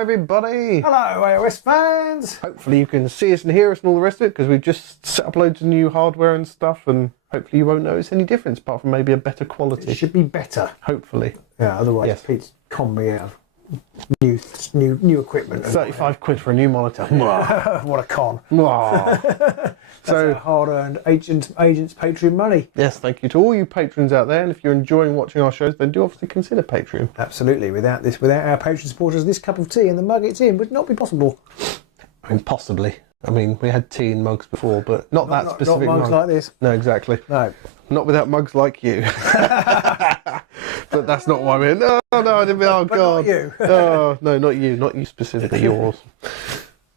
everybody! Hello AOS fans! Hopefully you can see us and hear us and all the rest of it, because we've just set up loads of new hardware and stuff, and hopefully you won't notice any difference apart from maybe a better quality. It should be better. Hopefully. Yeah, otherwise Yes. Pete's con me out of new equipment. 35 quid for a new monitor. What a con. So hard-earned agents Patreon money. yes, thank you to all you patrons out there, and if you're enjoying watching our shows, then do obviously consider Patreon. Absolutely. Without our Patreon supporters, this cup of tea and the mug it's in would not be possible. I mean, possibly. I mean, we had tea in mugs before, but not that specific not mugs mug. like this. No, exactly. No. Not without mugs like you. But that's not what I meant. No, I didn't mean, oh, But God. not you. Oh, no, not you. Not you specifically, yours.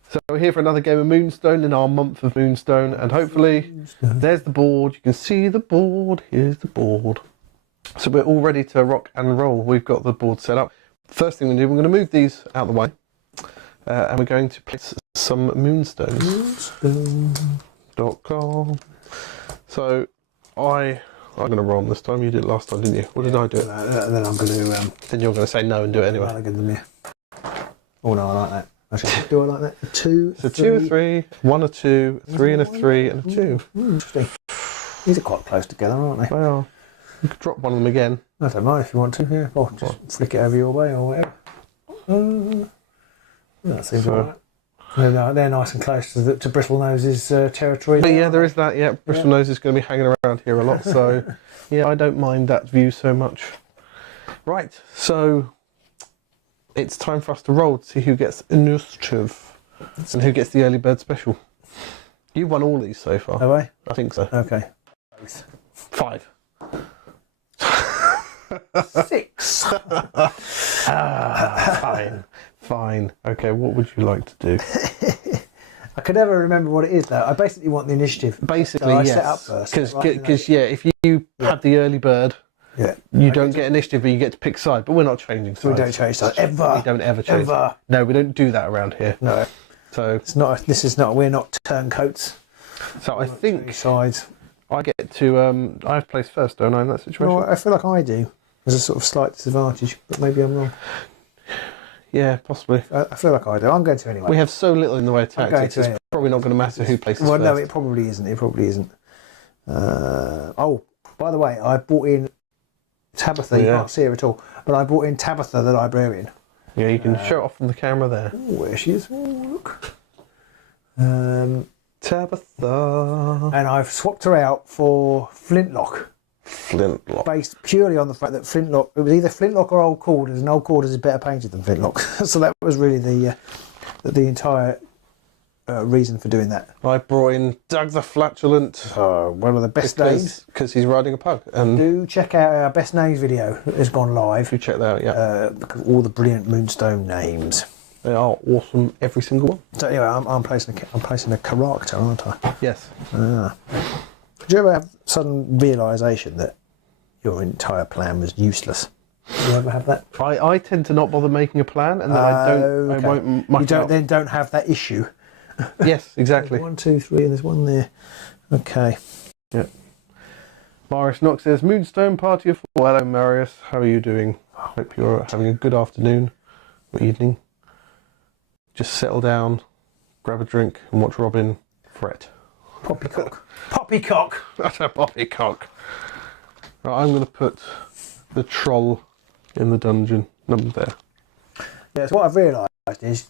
So we're here for another game of Moonstone in our month of Moonstone, and hopefully there's the board. You can see the board. Here's the board. So we're all ready to rock and roll. We've got the board set up. First thing we do, we're going to move these out of the way, and we're going to place some Moonstones. Moonstone.com. So I'm going to roll them this time. You did it last time, didn't you? Or did I do it? Then I'm going to... Then you're going to say no and do it anyway. Give them here. Oh no, I like that. Actually, do I like that? Two. So 2 or 3, 1 or 2, 3 and a 3 and a 2. Interesting. These are quite close together, aren't they? They are. You could drop one of them again. I don't mind if you want to, yeah. Or just flick it over your way or whatever. That seems alright. They're nice and close to Bristlenose's territory. But yeah, there is that. Yeah, Bristlenose is going to be hanging around here a lot. So yeah, I don't mind that view so much. Right, so it's time for us to roll to see who gets initiative and who gets the early bird special. You've won all these so far. Have I? I think so. Okay. 5. 6. Fine. Okay, what would you like to do? I could never remember what it is though. I basically want the initiative. Basically, so I yes. set up first. Because if you have the early bird, you don't get initiative, but you get to pick side. But we're not changing sides. We don't change sides ever. We don't ever change. Ever. No, we don't do that around here. No. So it's not. This is not. We're not turncoats. So I think sides. I get to. I have to place first, don't I? In that situation. Well, I feel like I do. There's a sort of slight disadvantage, but maybe I'm wrong. Yeah, possibly. I feel like I do. I'm going to anyway. We have so little in the way of tactics. It's probably not going to matter who places first. No, it probably isn't. It probably isn't. Oh, by the way, I brought in Tabitha. You can't see her at all, but I brought in Tabitha, the librarian. Yeah, you can show it off from the camera there. Where she is. Look. Tabitha. And I've swapped her out for Flintlock. Flintlock. Based purely on the fact that Flintlock, it was either Flintlock or Old Quarters, and Old Quarters is better painted than Flintlock. So that was really the entire reason for doing that. I brought in Doug the Flatulent. One of the best names. Because he's riding a pug. And do check out our best names video that has gone live. Do check that out, yeah. Because all the brilliant Moonstone names. They are awesome, every single one. So anyway, I'm placing a character, aren't I? Yes. Did you ever have sudden realisation that your entire plan was useless? Did you ever have that? I tend to not bother making a plan, and then I won't muck You don't have that issue. Yes, exactly. 1, 2, 3, and there's one there. Okay. Yeah. Marius Knox says, Moonstone party of 4. Hello, Marius. How are you doing? Hope you're having a good afternoon or evening. Just settle down, grab a drink, and watch Robin fret. Poppycock. Poppycock! That's a poppycock. Right, I'm going to put the troll in the dungeon. Number there. Yeah, so what I've realised is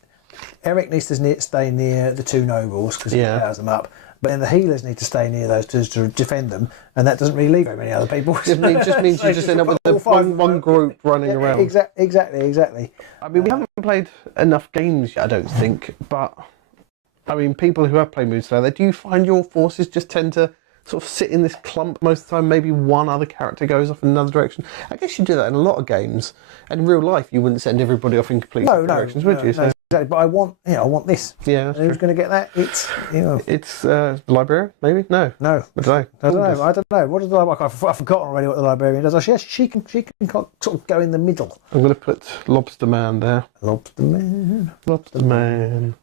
Eric needs to stay near the 2 nobles because he powers them up. But then the healers need to stay near those to defend them, and that doesn't really leave very many other people. It just means you just end up with one group running around. Exactly. I mean, we haven't played enough games yet, I don't think, but I mean, people who have played Moonstone, do you find your forces just tend to sort of sit in this clump most of the time? Maybe one other character goes off in another direction. I guess you do that in a lot of games. And in real life, you wouldn't send everybody off in completely different directions, would you? No, exactly. But I want this. Yeah. Who's going to get that? It's the librarian, maybe. No. I don't know. What does the librarian? I've forgotten already what the librarian does. She can sort of go in the middle. I'm going to put Lobster Man there. Lobster Man.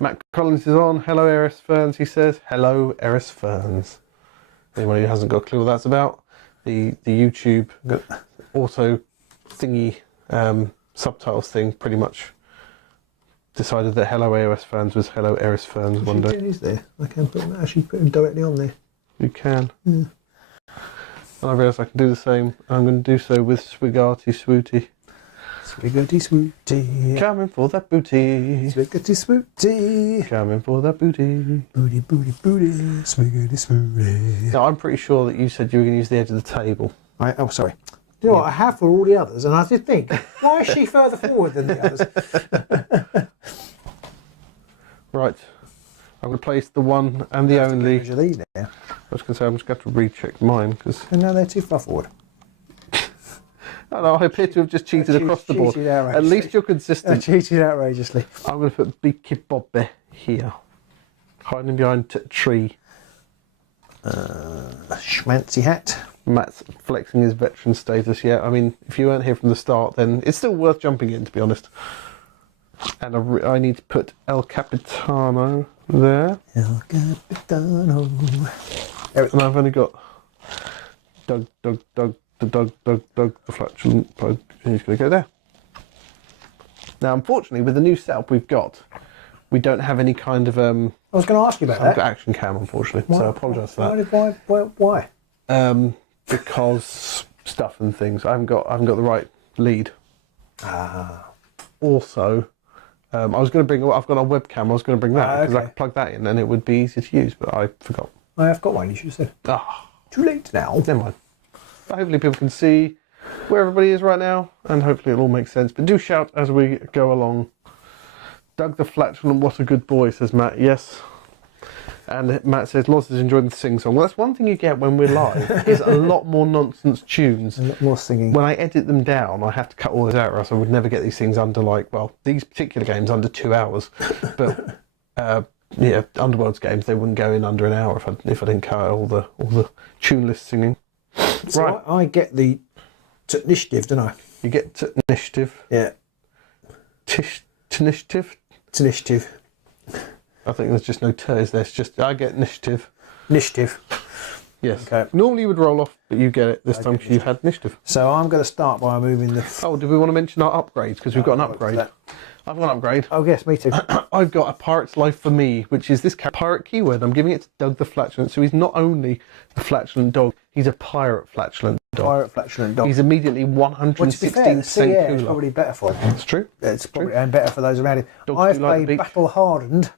Matt Collins is on. Hello, Eris Ferns, he says. Hello, Eris Ferns. Anyone who hasn't got a clue what that's about, the YouTube auto thingy subtitles thing pretty much decided that Hello AOS Fans was Hello Eris Fans one day. It is there. I can actually put them directly on there. You can. Yeah. And I realised I can do the same. I'm going to do so with Swiggity Swooty. Swiggity swooty. Coming for that booty. Swiggity swooty. Coming for that booty. Booty, booty, booty. Swiggity swooty. Now, I'm pretty sure that you said you were going to use the edge of the table. Oh, sorry. You know what? I have for all the others, and I did think, why is she further forward than the others? Right. I'm going to place the one and the only. Measure these now. I was going to say, I'm just going to have to recheck mine because. And now they're too far forward. I know, I appear to have just cheated across the board. At least you're I consistent. cheated outrageously. I'm going to put Beaky Bobby here, hiding behind a tree. Schmancy hat. Matt's flexing his veteran status. Yeah, I mean, if you weren't here from the start, then it's still worth jumping in, to be honest. And I need to put El Capitano there. El Capitano. And I've only got Doug, the flatulent plug. He's going to go there. Now, unfortunately, with the new setup we've got, we don't have any kind of I was going to ask you about that. action cam, unfortunately. So I apologise for that. Why? Because stuff and things. I haven't got the right lead. Also, I was going to bring. I've got a webcam. I was going to bring that because I could plug that in and it would be easy to use. But I forgot. I have got one. You should have said. Too late now. Never mind. But hopefully people can see where everybody is right now, and hopefully it'll all make sense. But do shout as we go along. Doug the Flatulent, what a good boy, says Matt. Yes. And Matt says, Loz is enjoying the sing-song. Well, that's one thing you get when we're live, is a lot more nonsense tunes. A lot more singing. When I edit them down, I have to cut all this out, or else I would never get these things under, these particular games under 2 hours. But, Underworld's games, they wouldn't go in under an hour if I didn't cut out all the tuneless singing. So right. I get the initiative, don't I? You get initiative. Yeah. Initiative? It's initiative. I think there's just no T's there. It's just, I get initiative. Initiative. Yes. Okay. Normally you would roll off, but you get it this time because you had initiative. So I'm going to start by moving the... Oh, do we want to mention our upgrades? Because we've got an upgrade. I've got an upgrade. Oh, yes, me too. I've got a Pirate's Life for Me, which is this pirate keyword. I'm giving it to Doug the Flatulent. So he's not only a flatulent dog, he's a pirate flatulent dog. Pirate flatulent dog. He's immediately 116% cooler. It's probably better for him. It's true. It's probably and better for those around him. Dogs I've do like the played beach. Battle Hardened,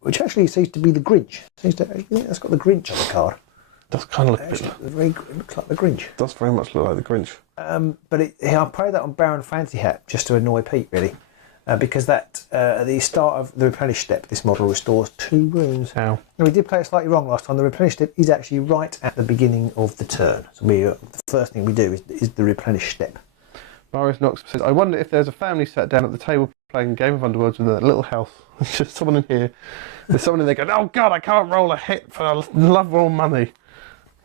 which actually seems to be the Grinch. I think that's got the Grinch on the card. Does kind of look It looks like the Grinch. does very much look like the Grinch. But I played that on Baron Fancy Hat just to annoy Pete, really. Because that at the start of the replenish step, this model restores 2 wounds. How? And we did play it slightly wrong last time. The replenish step is actually right at the beginning of the turn. So the first thing we do is the replenish step. Marius Knox says, I wonder if there's a family sat down at the table playing Game of Underworlds in that little house. There's just someone in here. There's someone in there going, oh God, I can't roll a hit for love or money.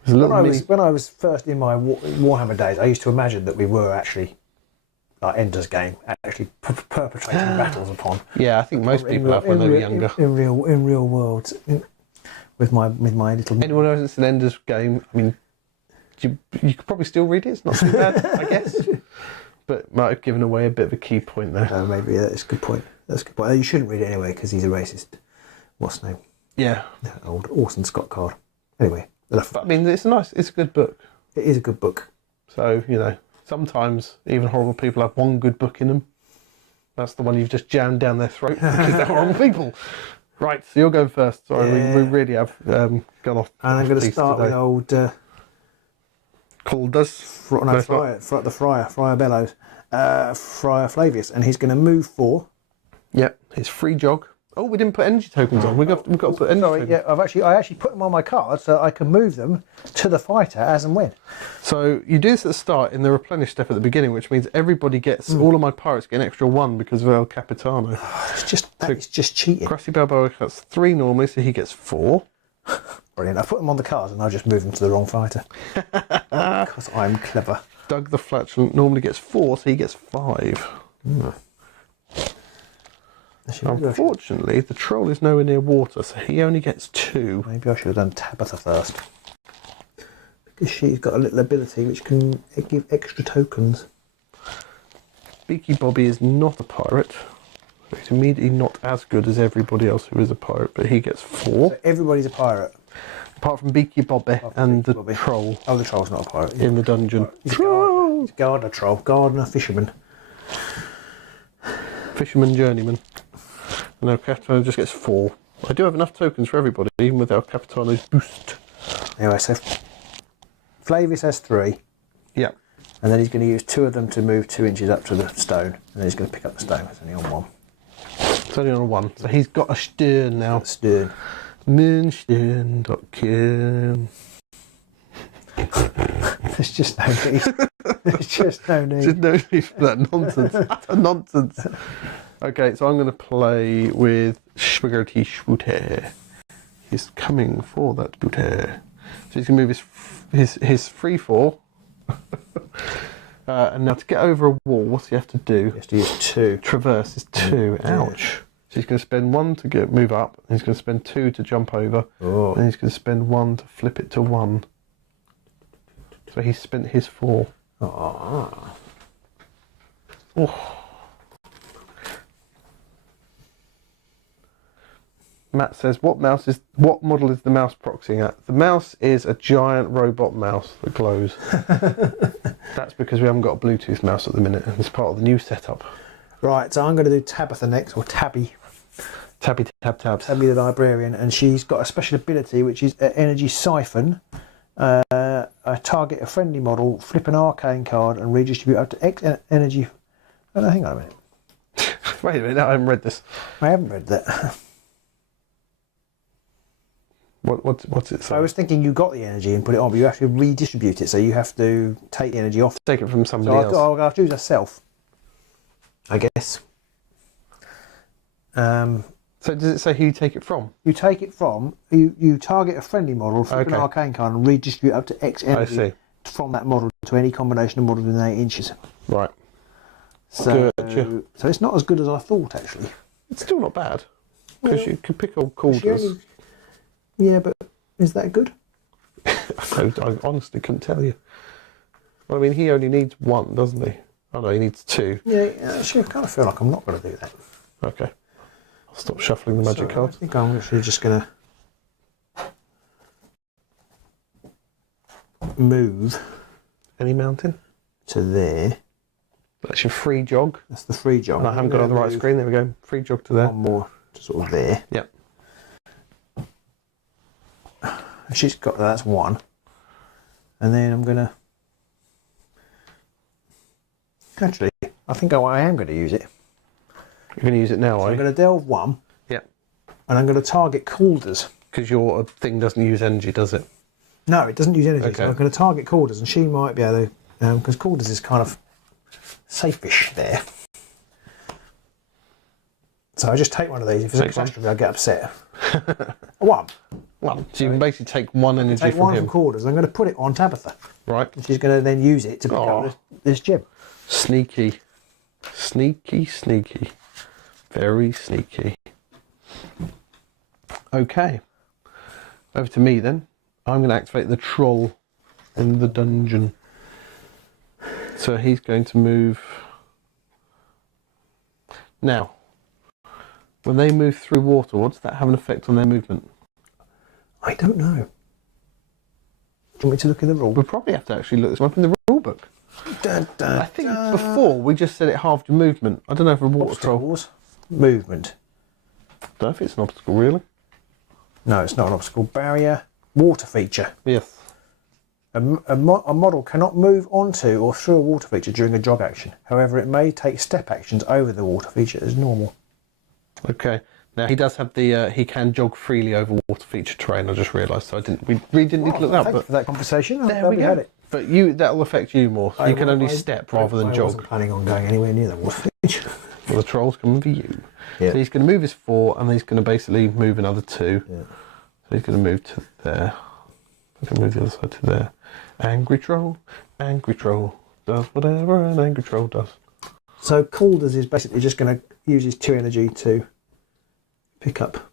When I was first in my Warhammer days, I used to imagine that we were actually, like Ender's Game, actually perpetrating battles upon. Yeah, I think most people have when they were younger. In real worlds, with my little. Anyone who hasn't seen Ender's Game, I mean, you could probably still read it. It's not too bad, I guess. But might have given away a bit of a key point there. Maybe that's a good point. That's a good point. You shouldn't read it anyway because he's a racist. What's his name? Yeah. That old Orson Scott card. Anyway. But, I mean, it's a good book. It is a good book. So, sometimes even horrible people have one good book in them. That's the one you've just jammed down their throat because they're horrible people. Right, so you're going first. Sorry, we really have gone off. And I'm going to start with old... Called us? The Friar Bellows. Friar Flavius. And he's going to move 4. Yep, it's free jog. Oh, we didn't put energy tokens on. We've got to put energy tokens. Yeah, I actually put them on my card so I can move them to the fighter as and when. So you do this at the start in the replenish step at the beginning, which means everybody gets, all of my pirates get an extra 1 because of El Capitano. It's just cheating. Crusty Balboa gets 3 normally, so he gets 4. Brilliant. I put them on the cards and I just move them to the wrong fighter. Because I'm clever. Doug the Flatulent normally gets 4, so he gets 5. Unfortunately, the troll is nowhere near water, so he only gets 2. Maybe I should have done Tabitha first. Because she's got a little ability which can give extra tokens. Beaky Bobby is not a pirate. He's immediately not as good as everybody else who is a pirate, but he gets 4. So everybody's a pirate. Apart from Beaky Bobby and the troll. Oh, the troll's not a pirate. In the dungeon. He's a gardener troll. Gardener, fisherman. Fisherman, journeyman. And El Capitano just gets 4. I do have enough tokens for everybody, even with El Capitano's boost. Anyway, so Flavius has 3. Yeah. And then he's going to use 2 of them to move 2 inches up to the stone. And then he's going to pick up the stone. It's only on 1. It's only on 1. So he's got a stern now. Stern. Moonstone.com. There's just no need. There's just no need. There's no need for that nonsense. Utter nonsense. Okay, so I'm going to play with Spaghetti Schwooter. He's coming for that booter. So he's going to move his 3/4. And now to get over a wall, what's he have to do? He has to use 2. Traverse is 2. Ouch. So he's going to spend 1 to move up, and he's going to spend 2 to jump over, and he's going to spend 1 to flip it to 1. So he's spent his 4. Oh. Matt says, what model is the mouse proxying at? The mouse is a giant robot mouse that glows. That's because we haven't got a Bluetooth mouse at the minute, and it's part of the new setup. Right, so I'm going to do Tabitha next, or Tabby. Tabby Tabby the librarian, and she's got a special ability which is energy siphon. I target a friendly model, flip an arcane card, and redistribute up to X energy. Oh no, hang on a minute. Wait a minute, I haven't read this. I haven't read that. What's it say? I was thinking you got the energy and put it on, but you have to redistribute it, so you have to take the energy off. Take it from somebody else. So I'll choose herself, I guess. So does it say who you take it from? You take it from, you target a friendly model, flip an arcane card, and redistribute up to X energy from that model to any combination of models within 8 inches. Right. So it's not as good as I thought, actually. It's still not bad, because you can pick all corders. Yeah, but is that good? I honestly couldn't tell you. Well, I mean, he only needs 1, doesn't he? Oh no, he needs 2. Yeah, actually, I kind of feel like I'm not going to do that. Okay. I'll stop shuffling the magic cards. I think I'm actually just going to move. Any mountain? To there. That's your free jog. That's the free jog. And I haven't got it on the right screen. There we go. Free jog to there. One more to sort of there. Yep. She's got that's 1. And then I'm going to... Actually, I think I am going to use it. You're going to use it now, are you? I'm going to delve 1. Yep. And I'm going to target Calders. Because your thing doesn't use energy, does it? No, it doesn't use energy. Okay. So I'm going to target Calders, and she might be able to... Because Calders is kind of safe-ish there. So I just take one of these. If it's catastrophe, I get upset. 1. So you can basically take 1 energy take from 1 him. from Calders. I'm going to put it on Tabitha. Right. And she's going to then use it to pick up this gem. Sneaky. Sneaky, sneaky. Very sneaky. Okay. Over to me then. I'm going to activate the troll in the dungeon. So he's going to move. Now, when they move through water, does that have an effect on their movement? I don't know. Do you want me to look in the rule? We'll probably have to actually look this up in the rule book. I think before we just said it halved your movement. I don't know if a water troll. Movement. Don't know if it's an obstacle, really. No, it's not an obstacle. Barrier. Water feature. Yes. A model cannot move onto or through a water feature during a jog action. However, it may take step actions over the water feature as normal. Okay. Now he does have the he can jog freely over water feature terrain. I just realised, so we really didn't need to look that up. Thank you But for that conversation. there we go. Had it. But that'll affect you more. So you can only step rather than I jog. wasn't planning on going anywhere near the water feature. Well, the troll's coming for you. Yeah. So he's going to move his 4, and he's going to basically move another 2. Yeah. So he's going to move to there. He's going to move the other side to there. Angry troll does whatever an angry troll does. So Calders is basically just going to use his 2 energy to pick up.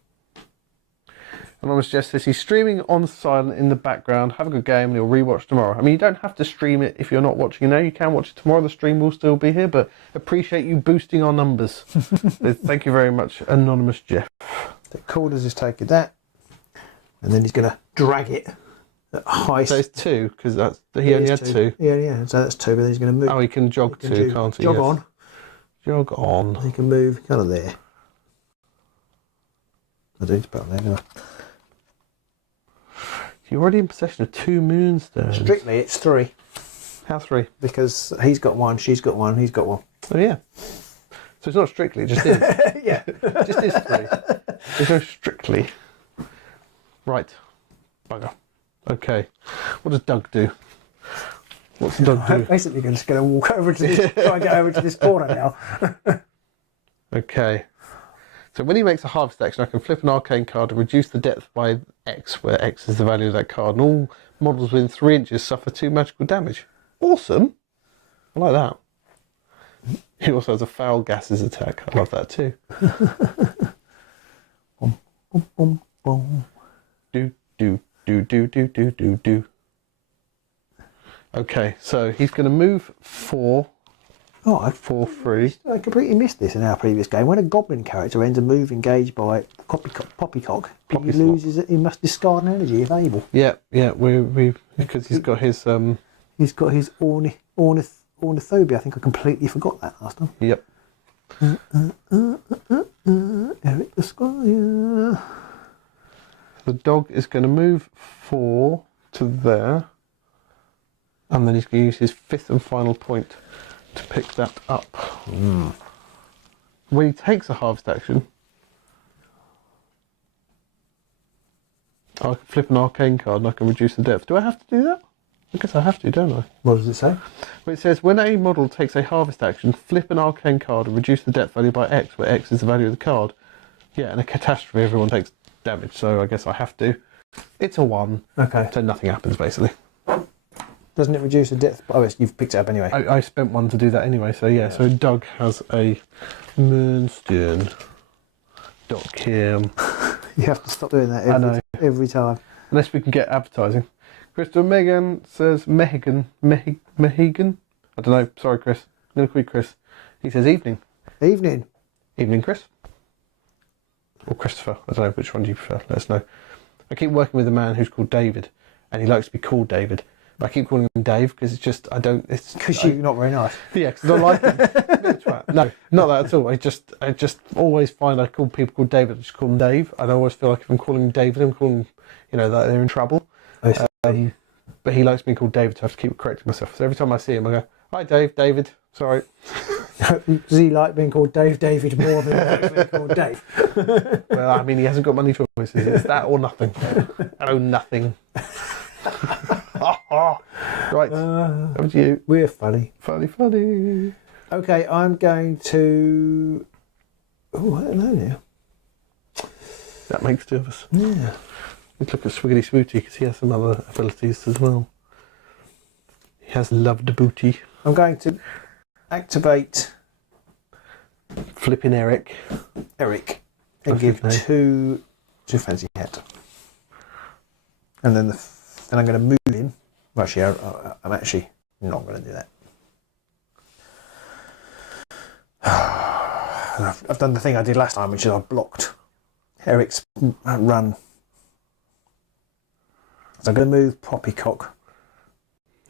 Anonymous Jess says he's streaming on silent in the background. Have a good game and he'll rewatch tomorrow. I mean, you don't have to stream it if you're not watching it now. You can watch it tomorrow. The stream will still be here, but appreciate you boosting our numbers. Thank you very much, Anonymous Jeff. The Corders is taking that, and then he's going to drag it at high. So it's 2 because he only had 2. Yeah. So that's 2, but then he's going to move. Oh, he can jog 2, can't he? Jog Yes. on. Jog on. He can move kind of there. I do need to put on there, don't I? You're already in possession of 2 Moonstones. Strictly, it's 3. How 3? Because he's got 1, she's got 1, he's got 1. Oh, yeah. So it's not strictly, it just is. Yeah. It just is 3. There's no strictly. Right. Bugger. Okay. What does Doug do? What's Doug I'm do? basically just going to walk over to this, try and get over to this corner now. Okay. So when he makes a harvest action, I can flip an arcane card and reduce the depth by X, where X is the value of that card, and all models within 3 inches suffer 2 magical damage. Awesome. I like that. He also has a foul gases attack. I love that too. Boom, boom, boom, boom. Do. Okay, so he's going to move 4. Oh, I 4-3. completely missed this in our previous game. When a goblin character ends a move engaged by Poppycock, he loses it. He must discard an energy if able. Yeah, we because he's got his He's got his ornithopia. I think I completely forgot that last time. Yep. Eric the Squire. The dog is going to move 4 to there, and then he's going to use his 5th and final point to pick that up. When he takes a harvest action, I can flip an arcane card and I can reduce the depth. Do I have to do that? I guess I have to, don't I? What does it say? Well, it says, when a model takes a harvest action, flip an arcane card and reduce the depth value by X, where X is the value of the card. Yeah, in a catastrophe, everyone takes damage, so I guess I have to. It's a 1. Okay. So nothing happens, basically. Doesn't it reduce the depth? Oh, you've picked it up anyway. I spent 1 to do that anyway, so yeah. So Doug has a Moonstone. .com. You have to stop doing that every time. Unless we can get advertising. Crystal Megan says Mehigan. I don't know. Sorry, Chris. I'm going to call you Chris. He says evening. Evening. Evening, Chris. Or Christopher. I don't know. Which one do you prefer? Let us know. I keep working with a man who's called David, and he likes to be called David. But I keep calling him Dave because it's just, I don't... Because you're not very nice. Yeah, because I don't like him. No, not that at all. I just always find I call people called David, I just call them Dave. And I always feel like if I'm calling them David, I'm calling them, that they're in trouble. But he likes being called David, so I have to keep correcting myself. So every time I see him, I go, hi Dave, David, sorry. Does he like being called David more than being called Dave? Well, I mean, he hasn't got many choices. It's that or nothing. Hello, nothing. Right, over to you. We're funny. Funny. Okay, I'm going to... Oh, I don't know now. That makes 2 of us. Yeah. Let's look at Swiggity Swooty because he has some other abilities as well. He has Loved Booty. I'm going to activate Flipping Eric. And give 2 fancy hat. And then I'm going to move him. Well, actually, I'm actually not going to do that. I've done the thing I did last time, which is I blocked Eric's run. So I'm going to move Poppycock.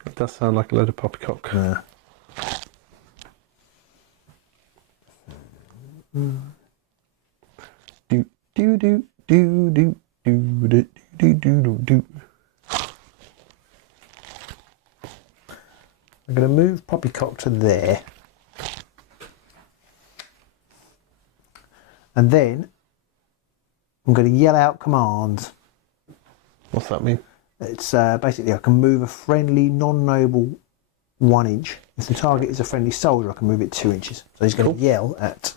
It does sound like a load of poppycock. Yeah. Do. I'm going to move Poppycock to there. And then I'm going to yell out commands. What's that mean? It's basically I can move a friendly non-noble 1 inch. If the target is a friendly soldier, I can move it 2 inches. So he's going to yell at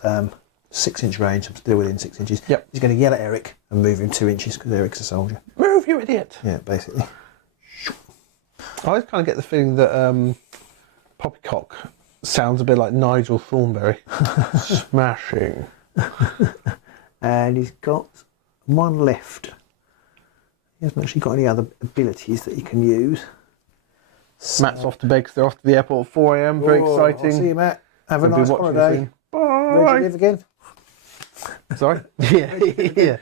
6 inch range. I'm still within 6 inches. Yep. He's going to yell at Eric and move him 2 inches because Eric's a soldier. Move, you idiot! Yeah, basically. I always kind of get the feeling that Poppycock sounds a bit like Nigel Thornberry. Smashing. And he's got 1 left. He hasn't actually got any other abilities that he can use. So, Matt's off to bed because they're off to the airport at 4 a.m. Very exciting. I'll see you, Matt. Have a We'll be nice watching holiday. soon. Where do you live again? Sorry? Yeah.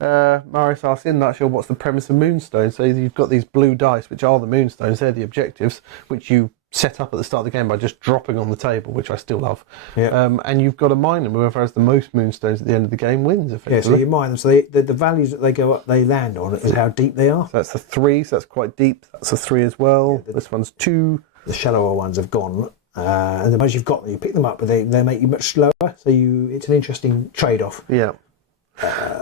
Marius asks, in a nutshell, what's the premise of Moonstone? So you've got these blue dice, which are the Moonstones. They're the objectives, which you set up at the start of the game by just dropping on the table, which I still love. Yeah. And you've got to mine them. Whoever has the most Moonstones at the end of the game wins, effectively. Yeah, so you mine them. So the values that they go up, they land on is how deep they are. So that's a 3, so that's quite deep. That's a 3 as well. Yeah, this one's 2. The shallower ones have gone. And the ones you've got, you pick them up, but they make you much slower. So it's an interesting trade-off. Yeah.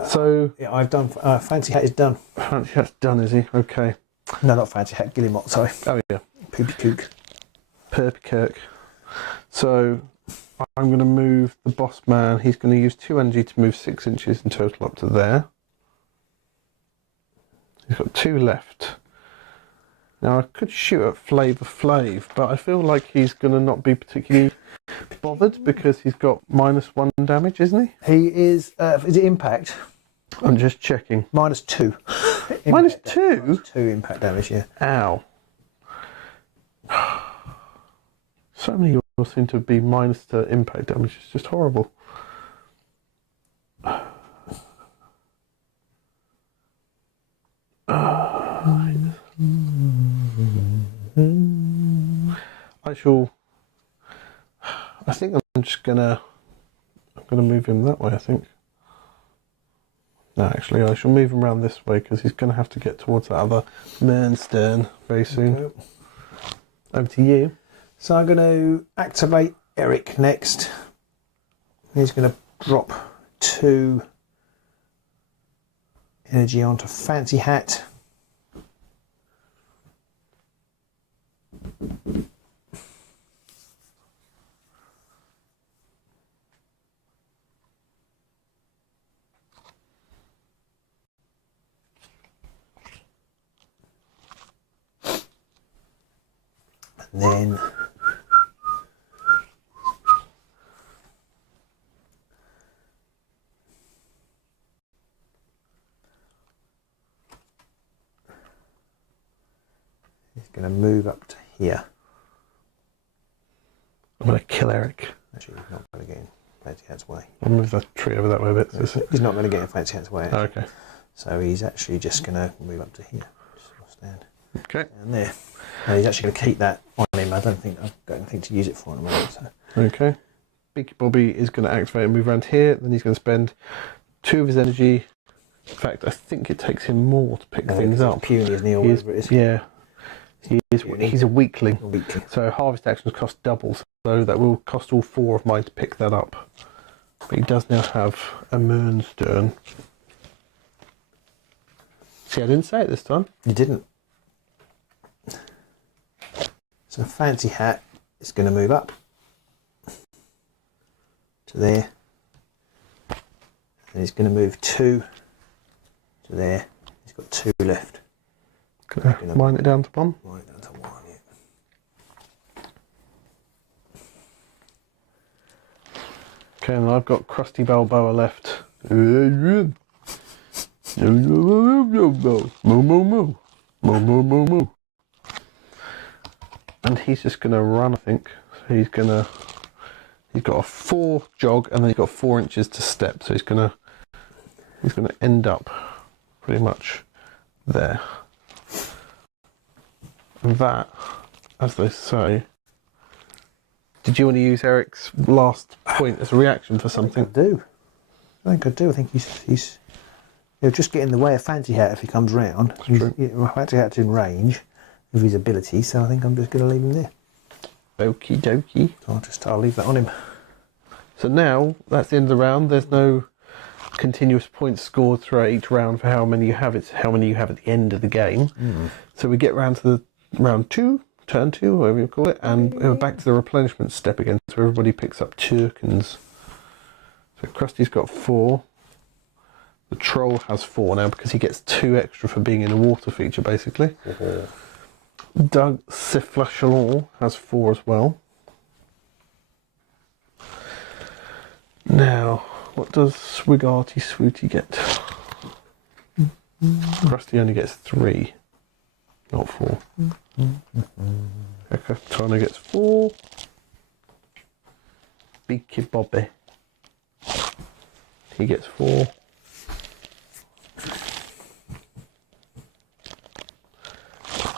So yeah, I've done. Fancy Hat is done. Fancy Hat's done, is he? Okay. No, not Fancy Hat. Guillemot. Sorry. Oh yeah. Poopy Kook. Perpy Kirk. So I'm going to move the boss man. He's going to use 2 energy to move 6 inches in total up to there. He's got 2 left. Now I could shoot at Flavor Flav, but I feel like he's going to not be particularly bothered because he's got -1 damage, isn't he? He is. Is it impact? I'm just checking. -2. -2? -2 impact damage. Yeah. Ow. So many of yours seem to be minus to impact damage. It's just horrible. I think I'm just gonna move him that way, I think. No, actually, I shall move him around this way because he's going to have to get towards that other Moonstone very soon. Okay. Over to you. So I'm going to activate Eric next. He's going to drop 2 energy onto Fancy Hat. And then he's going to move up to here. I'm going to kill Eric. Actually, he's not going to get in Fancy Hat's way. I'll move that tree over that way a bit. He's not going to get in Fancy Hat's way. Oh, okay. So he's actually just going to move up to here. Just stand. Okay. Down there. And he's actually going to keep that on him. I don't think I've got anything to use it for in a moment. So. Okay. Beaky Bobby is going to activate and move around here. Then he's going to spend 2 of his energy. In fact, I think it takes him more to pick things up. Puny, isn't he? Or whatever it is. Yeah. He's a weakling. Weakling. So harvest actions cost double. So that will cost all 4 of mine to pick that up. But he does now have a Moonstone. See, I didn't say it this time. You didn't. So Fancy Hat is going to move up to there. And he's going to move 2 to there. He's got 2 left. Can I mine it down to 1? Right down to 1, yeah. Okay, and I've got Krusty Balboa left. And he's just going to run, I think. So he's got a 4 jog and then he's got 4 inches to step. So he's going to end up pretty much there. And that, as they say, did you want to use Eric's last point as a reaction for something? I do. I think I do. I think he's he'll just get in the way of Fancy Hat if he comes round. Fancy Hat's in range of his ability, so I think I'm just going to leave him there. Okie dokie. I'll leave that on him. So now that's the end of the round. There's no continuous points scored throughout each round for how many you have. It's how many you have at the end of the game. So we get round to the round 2, turn 2, whatever you call it, and we're back to the replenishment step again. So everybody picks up tokens. So Krusty's got 4. The troll has 4 now because he gets 2 extra for being in a water feature, basically. Doug Sifflachalon has 4 as well. Now, what does Swigarty Swooty get? Krusty only gets 3, not 4. Katana gets 4. Beaky Bobby, he gets 4.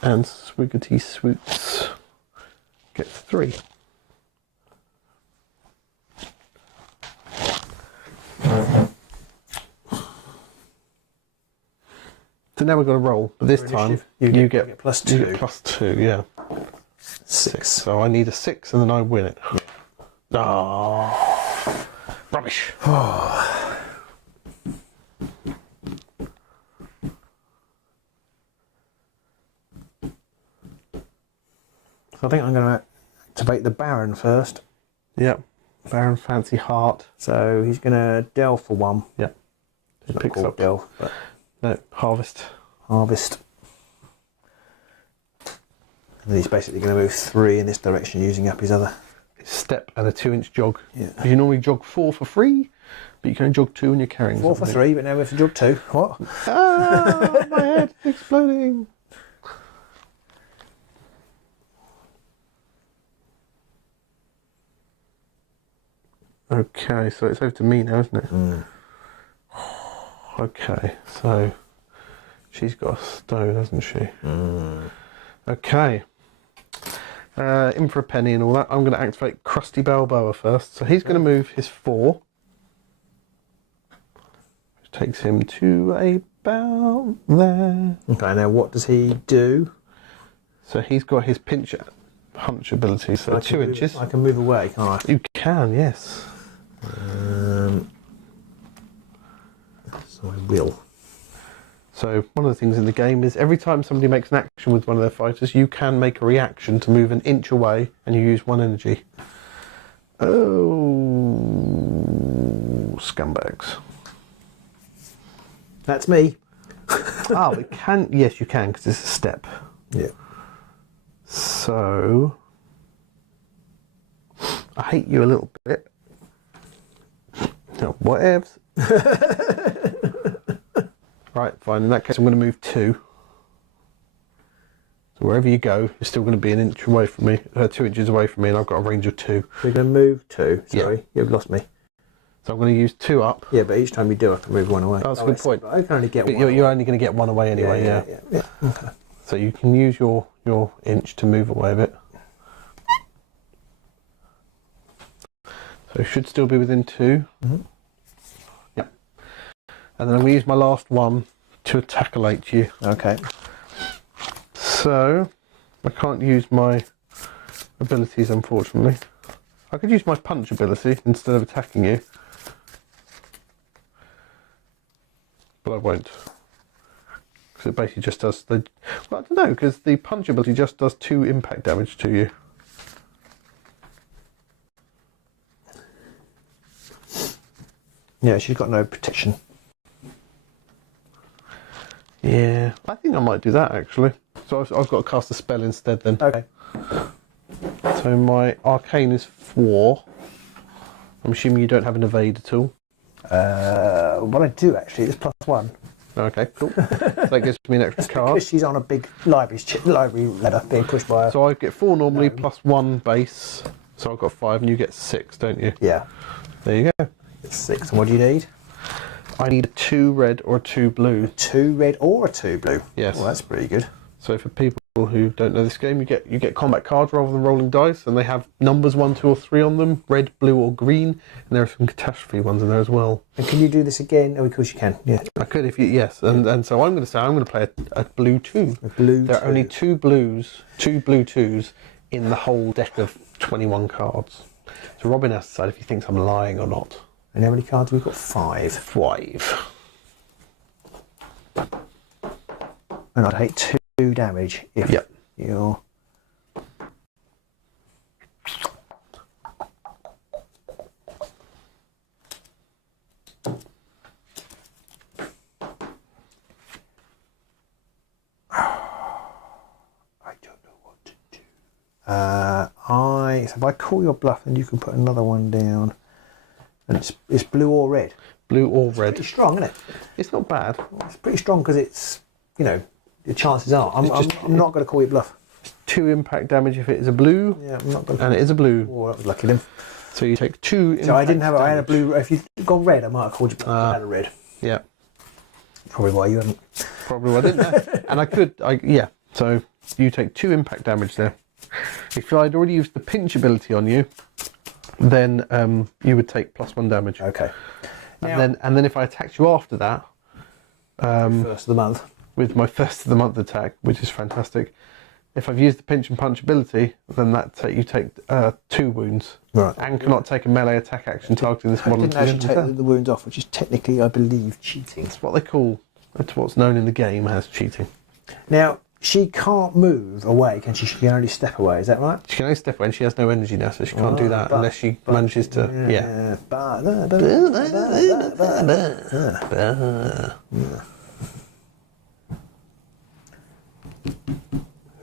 And Swiggity Swoots gets 3. So now we've got to roll, but this time you get +2. You get +2, yeah. 6. So I need a 6 and then I win it. Ah, rubbish. I think I'm going to activate the Baron first. Yep. Baron Fancy Heart. So he's going to delve for 1. Yep. It Not picks called up. delve, but No, Harvest. harvest. And then he's basically going to move 3 in this direction, using up his other. Step and a 2-inch jog. Yeah. You normally jog 4 for free, but you can only jog 2 when you're carrying 4 for something. 3, but now we have to jog 2. What? Ah, my head is exploding. Okay, so it's over to me now, isn't it? Mm. Okay, so she's got a stone, hasn't she? Mm. Okay. In for a penny and all that. I'm going to activate Krusty Balboa first. So he's going to move his 4. Which takes him to about there. Okay, now what does he do? So he's got his punch ability, so 2 inches. I can move away, can't I? You can, yes. So I will. So one of the things in the game is every time somebody makes an action with one of their fighters, you can make a reaction to move an inch away and you use 1 energy. Oh, scumbags. That's me. Oh, it can. Yes, you can, because it's a step. Yeah. So I hate you a little bit. No, whatevs. Right, fine. In that case, I'm going to move 2. So wherever you go, you're still going to be an inch away from me, 2 inches away from me, and I've got a range of 2. We're going to move 2. Sorry, Yeah. you've lost me. So I'm going to use 2 up. Yeah, but each time you do, I can move 1 away. That's a good point. I can only get But 1. you're only going to get 1 away anyway, yeah. Yeah. Okay. So you can use your inch to move away a bit. So it should still be within 2. Mm-hmm. Yep. And then I'm going to use my last 1 to attack-alate you. Okay. So I can't use my abilities, unfortunately. I could use my punch ability instead of attacking you. But I won't. Because it basically just does the... Well, I don't know, because the punch ability just does 2 impact damage to you. Yeah, she's got no protection. Yeah, I think I might do that, actually. So I've got to cast a spell instead then. Okay. So my arcane is 4. I'm assuming you don't have an evade at all. Well, I do actually. It's +1. Okay, cool. So that gives me an extra card. Because she's on a big library ladder being pushed by her. So I get 4 normally plus 1 base. So I've got 5 and you get 6, don't you? Yeah. There you go. It's 6. And what do you need? I need a 2 red or a 2 blue. 2 red or a 2 blue. Yes. Well, that's pretty good. So for people who don't know this game, you get combat cards rather than rolling dice, and they have numbers 1, 2, or 3 on them, red, blue, or green, and there are some catastrophe ones in there as well. And can you do this again? Oh, of course you can. Yeah. I could if you and so I'm going to say I'm going to play a blue 2. A blue. There are only 2 blue 2s in the whole deck of 21 cards. So Robin has to decide if he thinks I'm lying or not. And how many cards have we got? 5. 5. And I'd hate 2 damage if you're... I don't know what to do. So if I call your bluff, then you can put another one down. And it's blue or red? blue or red. Pretty strong, isn't it? It's not bad. It's pretty strong because it's, you know, the chances are. I'm not going to call you bluff. 2 impact damage if it is a blue. Yeah, I'm not going to. And it is a blue. Oh, that was lucky then. So you take 2 impact So I didn't have. damage. I had a blue. If you'd gone red, I might have called you bluff. I had a red. Yeah. Probably why you haven't. Probably why I didn't know. And I could. Yeah. So you take 2 impact damage there. If I'd already used the pinch ability on you, then you would take +1 damage. Okay. Now, And then if I attacked you after that, first of the month. with my first of the month attack, which is fantastic. If I've used the pinch and punch ability, then you take 2 wounds. Right. And cannot take a melee attack action targeting this model. I didn't actually take the wounds off, which is technically, I believe, cheating. That's what they call. That's what's known in the game as cheating. Now, she can't move away, can she? She can only step away, is that right? She can only step away and she has no energy now, so she can't do that unless she manages to. Yeah.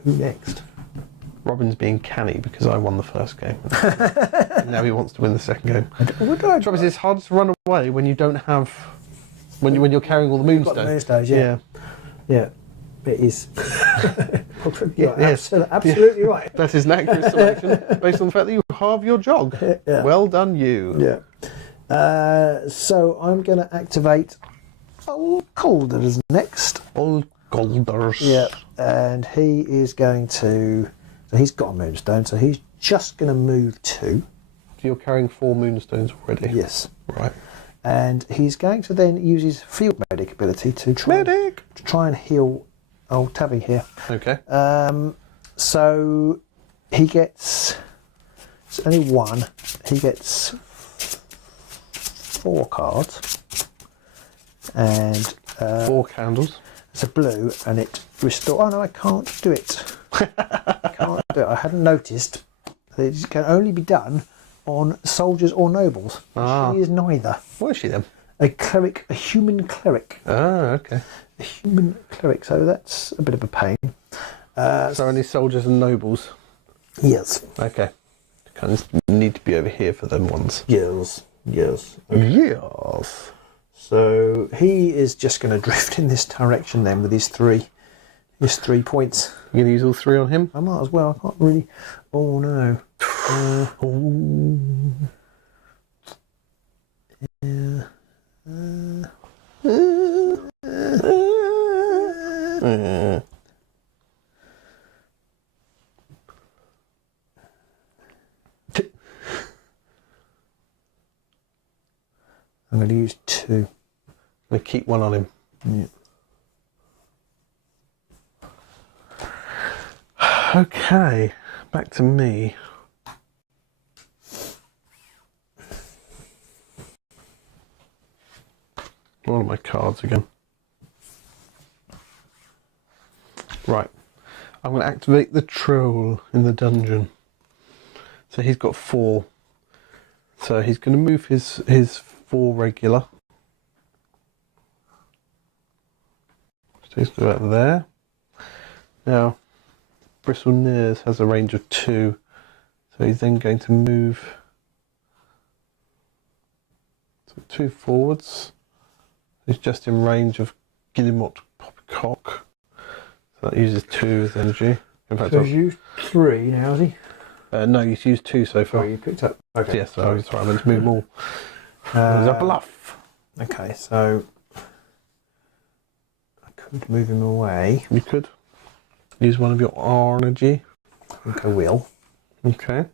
Who next? Robin's being canny because I won the first game. Now he wants to win the second game. Trouble is, it's hard to run away when you don't have. When you're carrying all the Got the moonstones. moonstones, yeah. It is. Yes. Absolutely right. That is an accurate selection based on the fact that you halve your jog. Yeah. Well done, you. Yeah. So I'm going to activate Old Calder's next. Old Golders. Yeah. And he is going to. So he's got a moonstone, so he's just going to move 2. So you're carrying 4 moonstones already? Yes. Right. And he's going to then use his field medic ability to try and heal old Tabby here. Okay. So he gets. It's only 1. He gets 4 cards. And 4 candles. it's a blue, and it restores. Oh no, I can't do it. I can't do it. I hadn't noticed that it can only be done on soldiers or nobles. Ah. She is neither. What is she then? A cleric, a human cleric. Ah, okay. A human cleric, so that's a bit of a pain. So only soldiers and nobles? Yes. Okay. Kind of need to be over here for them ones. Yes. Yes. So he is just going to drift in this direction then with his 3 points. You going to use all 3 on him? I might as well. I can't really. Oh no. I'm going to use 2. I'm going to keep 1 on him. Yeah. Okay, back to me. All of my cards again. Right, I'm going to activate the troll in the dungeon. So he's got 4. So he's going to move his 4 regular. So he's going to go out there. Now, Bristle Nears has a range of 2, so he's then going to move 2 forwards. He's just in range of Guillemot Poppycock, so that uses 2 as energy. In fact, So he's used 3 now, has he? no, he's used 2 so far. Oh, you picked up. Okay. Yes, I was right. I meant to move more. There's a bluff. Okay, so I could move him away. You could use one of your energy. I think I will. Okay.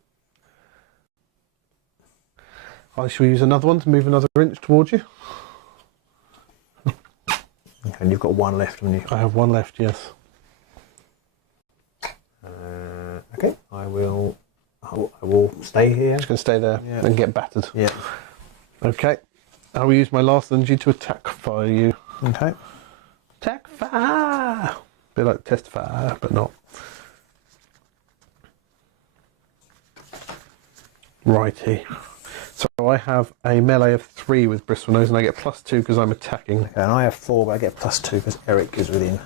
Shall we use another one to move another inch towards you? And you've got 1 left, haven't you? I have 1 left, yes. Okay, I will stay here. Just going to stay there and get battered. Yeah. Okay. I will use my last energy to attack fire you. Okay. Attack fire! Bit like test fire, but not. Righty. So I have a melee of 3 with Bristle Nose, and I get +2 because I'm attacking. Okay, and I have 4, but I get +2 because Eric is within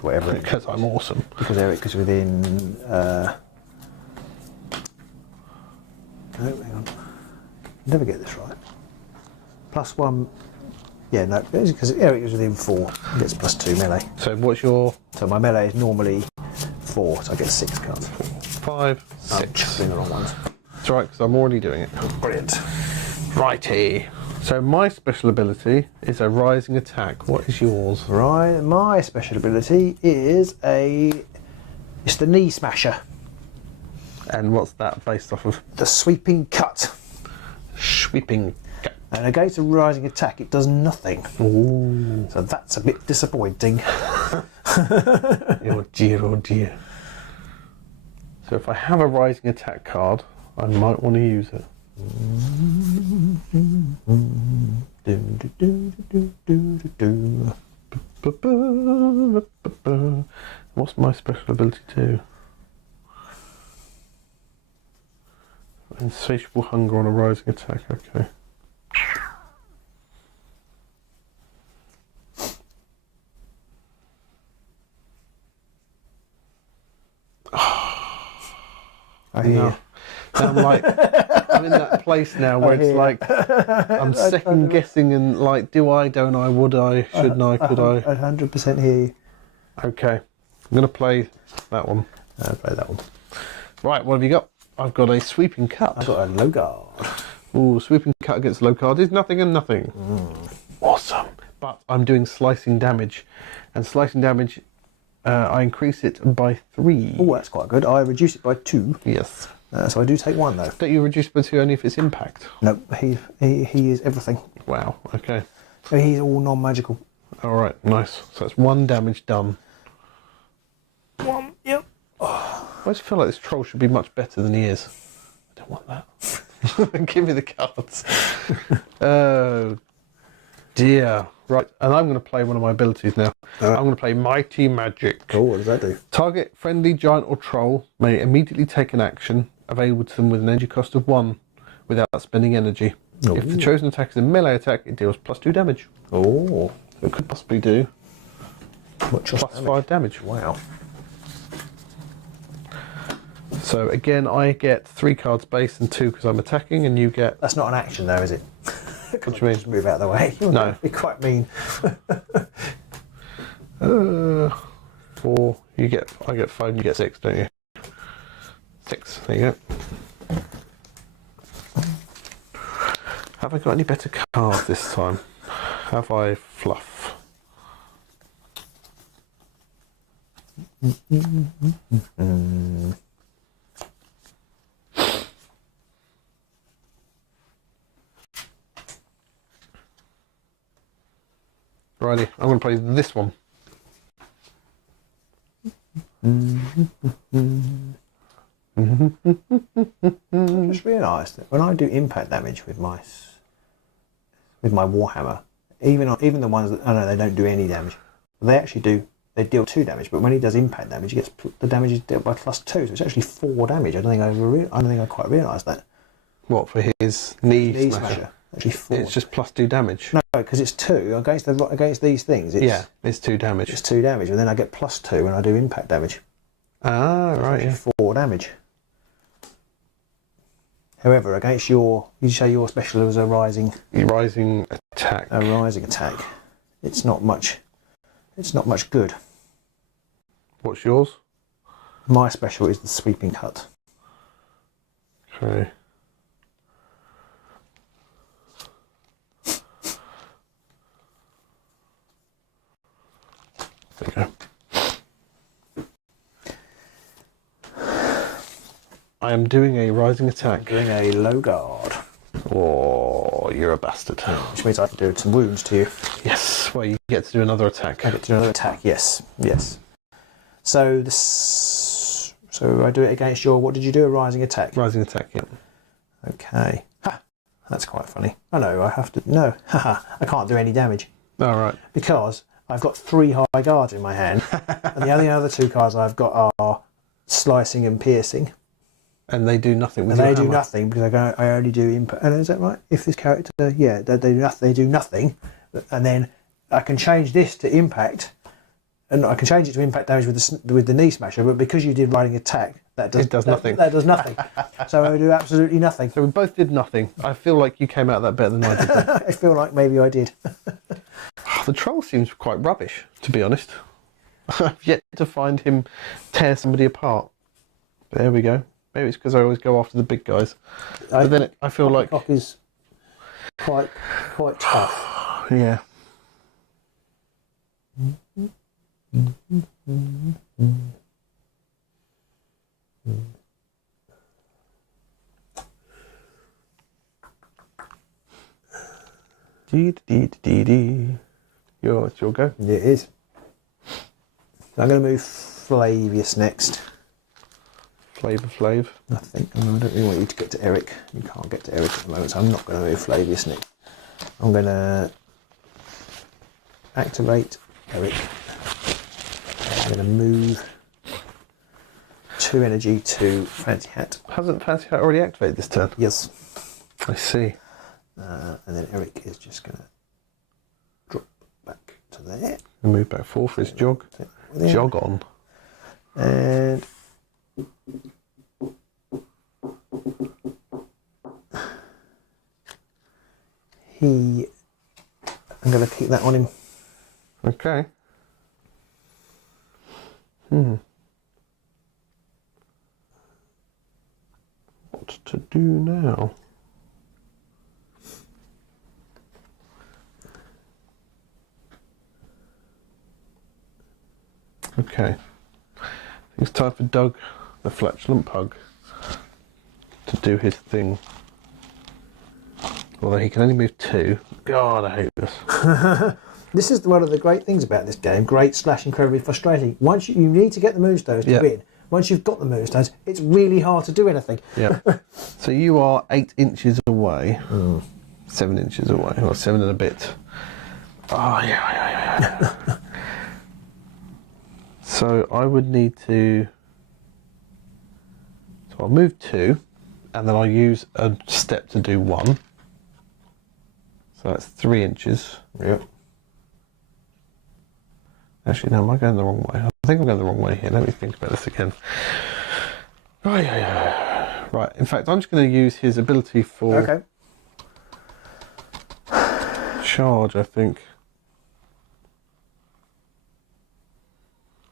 whatever. Because I'm awesome. Because Eric is within. No, hang on. Never get this right. +1. Yeah, no, because Eric was within 4. He gets +2 melee. So what's your... So my melee is normally 4, so I get 6 cards. 5, 6. I'm chucking the wrong ones. That's right, because I'm already doing it. Brilliant. Righty. So my special ability is a rising attack. What is yours? Right, my special ability is it's the knee smasher. And what's that based off of? The sweeping cut. Sweeping cut. And against a rising attack, it does nothing. Ooh. So that's a bit disappointing. Oh dear, oh dear. So if I have a rising attack card, I might want to use it. What's my special ability do? Insatiable hunger on a rising attack, okay. I hear you. I'm like, I'm in that place now where it's like, I'm second guessing and like, do I, don't I, would I, shouldn't I, could I? 100% hear you. Okay, I'm going to play that one. I'll play that one. Right, what have you got? I've got a sweeping cut. I've got a low guard. Ooh, sweeping cut against low card is nothing and nothing. Awesome. But I'm doing slicing damage. And slicing damage, I increase it by 3. Oh, that's quite good. I reduce it by 2. Yes. So I do take 1 though. Don't you reduce it by 2 only if it's impact? No, he is everything. Wow, okay. He's all non-magical. Alright, nice. So that's 1 damage done. 1, yep. I just feel like this troll should be much better than he is. I don't want that. Give me the cards. Oh dear. Right, and I'm going to play one of my abilities now. I'm going to play Mighty Magic. Cool, what does that do? Target friendly giant or troll may immediately take an action available to them with an energy cost of 1 without spending energy. Ooh. If the chosen attack is a melee attack, it deals +2 damage. Oh. So it could possibly do What's your +5 damage. Wow. So again, I get 3 cards base and 2 because I'm attacking, and you get... That's not an action though, is it? What do you mean? Just move out of the way. No. Be quite mean. 4. You get... I get 5 and you get 6, don't you? 6. There you go. Have I got any better cards this time? Have I fluff? Righty, I'm going to play this one. I just realised that when I do impact damage with my Warhammer, even the ones that I know they don't do any damage, they actually do. They deal 2 damage, but when he does impact damage, he gets the damage is dealt by +2, so it's actually 4 damage. I don't think I quite realised that. What, for his knee smasher? Actually 4. It's just +2 damage. No, because it's 2 against these things. It's 2 damage. It's 2 damage, and then I get +2 when I do impact damage. Ah, right. Yeah. 4 damage. However, against you say your special was a rising attack. A rising attack. It's not much. It's not much good. What's yours? My special is the sweeping cut. Okay. There you go. I am doing a rising attack. Doing a low guard. Oh, you're a bastard. Which means I can do some wounds to you. Yes, well, you get to do another attack. I get to do another attack, yes. So this. So I do it against your. What did you do? A rising attack. Rising attack, yeah. Okay. Ha! That's quite funny. Oh no, I have to. No, haha! I can't do any damage. All right. Because I've got 3 high guards in my hand, and the only other 2 cards I've got are slicing and piercing. And they do nothing with and your they do hammer. nothing because I only do impact. And is that right? If this character, yeah, they do nothing, and then I can change this to impact, and I can change it to impact damage with the knee smasher, but because you did riding attack, it does nothing. That does nothing. So I do absolutely nothing. So we both did nothing. I feel like you came out of that better than I did. I feel like maybe I did. The troll seems quite rubbish, to be honest. I've yet to find him tear somebody apart. There we go. Maybe it's because I always go after the big guys. But then I feel like... Cock is quite tough. Yeah. Dee. It's your go. Yeah, it is. I'm going to move Flavius next. Flav. I think I don't really want you to get to Eric. You can't get to Eric at the moment, so I'm not going to move Flavius next. I'm going to activate Eric. I'm going to move 2 energy to Fancy Hat. Hasn't Fancy Hat already activated this turn? Yes. I see. And then Eric is just going to drop back to there. And move back 4 for his jog. Jog on. And I'm going to keep that on him. Okay. What to do now? Okay. It's time for Doug, the flatulent pug, to do his thing. Although he can only move 2. God, I hate this. This is one of the great things about this game. Great / incredibly frustrating. Once you need to get the Moonstones to win. Once you've got the Moonstones, it's really hard to do anything. Yeah. So you are 8 inches away. 7 inches away, or 7 and a bit. Oh, yeah. So I would need to... So I'll move 2, and then I'll use a step to do 1. So that's 3 inches. Yep. Actually, no, am I going the wrong way? I think I'm going the wrong way here. Let me think about this again. Right, in fact, I'm just going to use his ability for charge, I think.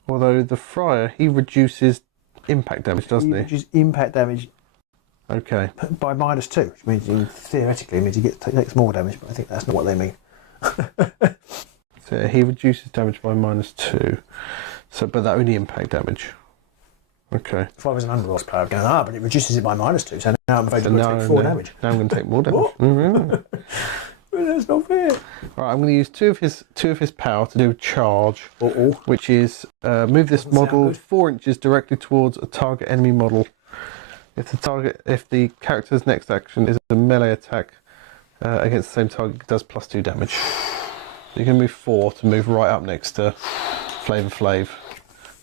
Although the Friar, he reduces impact damage, doesn't he? Reduces impact damage. Okay. By -2, which means theoretically means he takes more damage, but I think that's not what they mean. So he reduces damage by -2. So, but that only impact damage. Okay. If I was an Underoath player, I'd go, but it reduces it by -2, so now I'm afraid to take 4 damage. Now I'm going to take more damage. That's not fair. Right, I'm going to use two of his power to do a charge, which is move this model 4 inches directly towards a target enemy model. If the character's next action is a melee attack against the same target, it does +2 damage. You can move 4 to move right up next to Flav.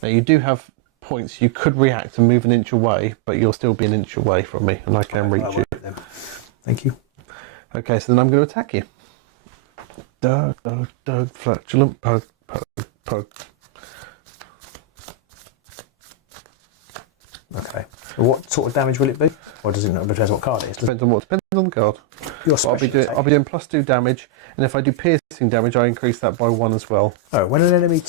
Now you do have points. You could react and move an inch away, but you'll still be an inch away from me, and I can reach you. Thank you. Okay, so then I'm going to attack you. Doug, flatulent pug. Okay. So what sort of damage will it be? Or does it not depend what card it is? Depends on the card. I'll be doing +2 damage, and if I do piercing damage, I increase that by 1 as well. Oh, when an enemy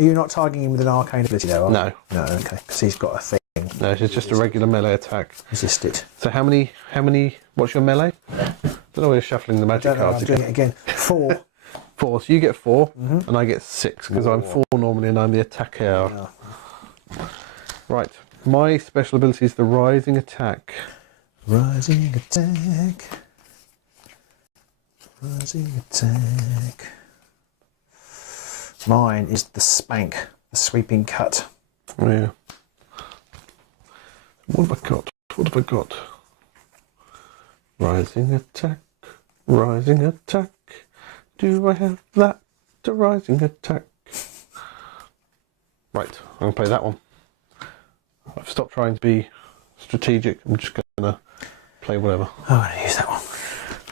you're not targeting him with an arcane ability though? No. No, okay. Because he's got a thing. No, it's just a regular melee attack. Resist it. So how many? What's your melee? I don't know where you're shuffling the magic cards. I'm doing it again. 4. 4. So you get 4, and I get 6 because I'm 4 normally, and I'm the attacker. Yeah. Right. My special ability is the rising attack. Rising attack. Rising attack. Mine is the spank, the sweeping cut. Oh, yeah. What have I got? Rising attack. Rising attack. Do I have that? The rising attack. Right, I'm going to play that one. I've stopped trying to be strategic. I'm just going to play whatever. I'm going to use that one.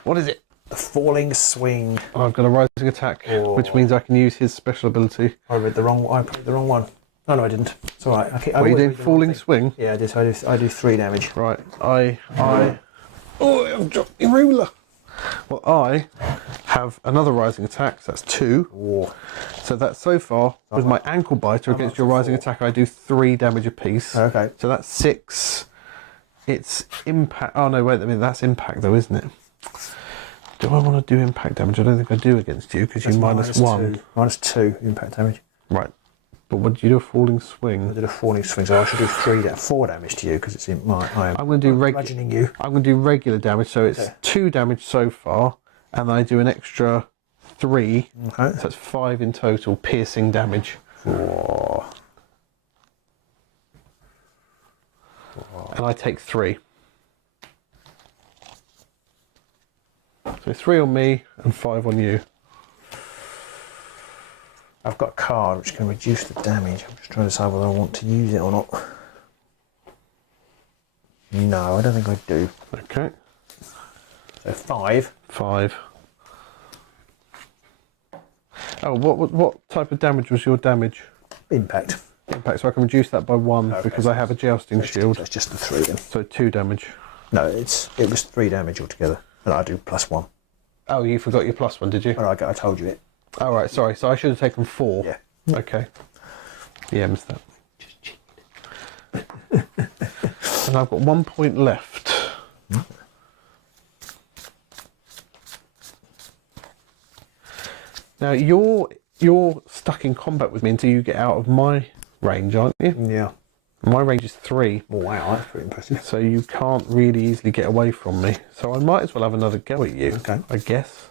What is it? The falling swing. I've got a rising attack, which means I can use his special ability. I read the wrong. I put the wrong one. Oh no, I didn't. It's all right. What are you doing? Falling swing. Yeah, I do 3 damage. Right. Oh, I've dropped the ruler. Well, I have another rising attack. So that's 2. Whoa. So that so far with my ankle biter against your rising attack, I do 3 damage apiece. Okay. So that's 6. It's impact. Oh no, wait a minute. That's impact though, isn't it? Do I want to do impact damage? I don't think I do against you because you minus 1. Minus 2 impact damage. Right. But what did you do? A falling swing. I did a falling swing, so I should do 4 damage to you because it's in my. I'm going to do bludgeoning you. I'm going to do regular damage, so it's 2 damage so far, and I do an extra 3. Okay. So that's 5 in total, piercing damage. Whoa. And I take 3. So 3 on me and 5 on you. I've got a card which can reduce the damage. I'm just trying to decide whether I want to use it or not. No, I don't think I do. Okay. So 5. 5. Oh, what type of damage was your damage? Impact. Impact, so I can reduce that by 1 because I have a jousting shield. That's just the 3 then. So 2 damage. No, it was 3 damage altogether. And I do plus 1. Oh, you forgot your plus 1, did you? Oh, I told you it. Oh, right, sorry. So I should have taken 4. Yeah. Okay. Yeah, missed that. And I've got 1 point left. Now you're stuck in combat with me until you get out of my range, aren't you? Yeah. My range is 3. Oh, wow, that's pretty impressive. So you can't really easily get away from me. So I might as well have another go at you. Okay. I guess.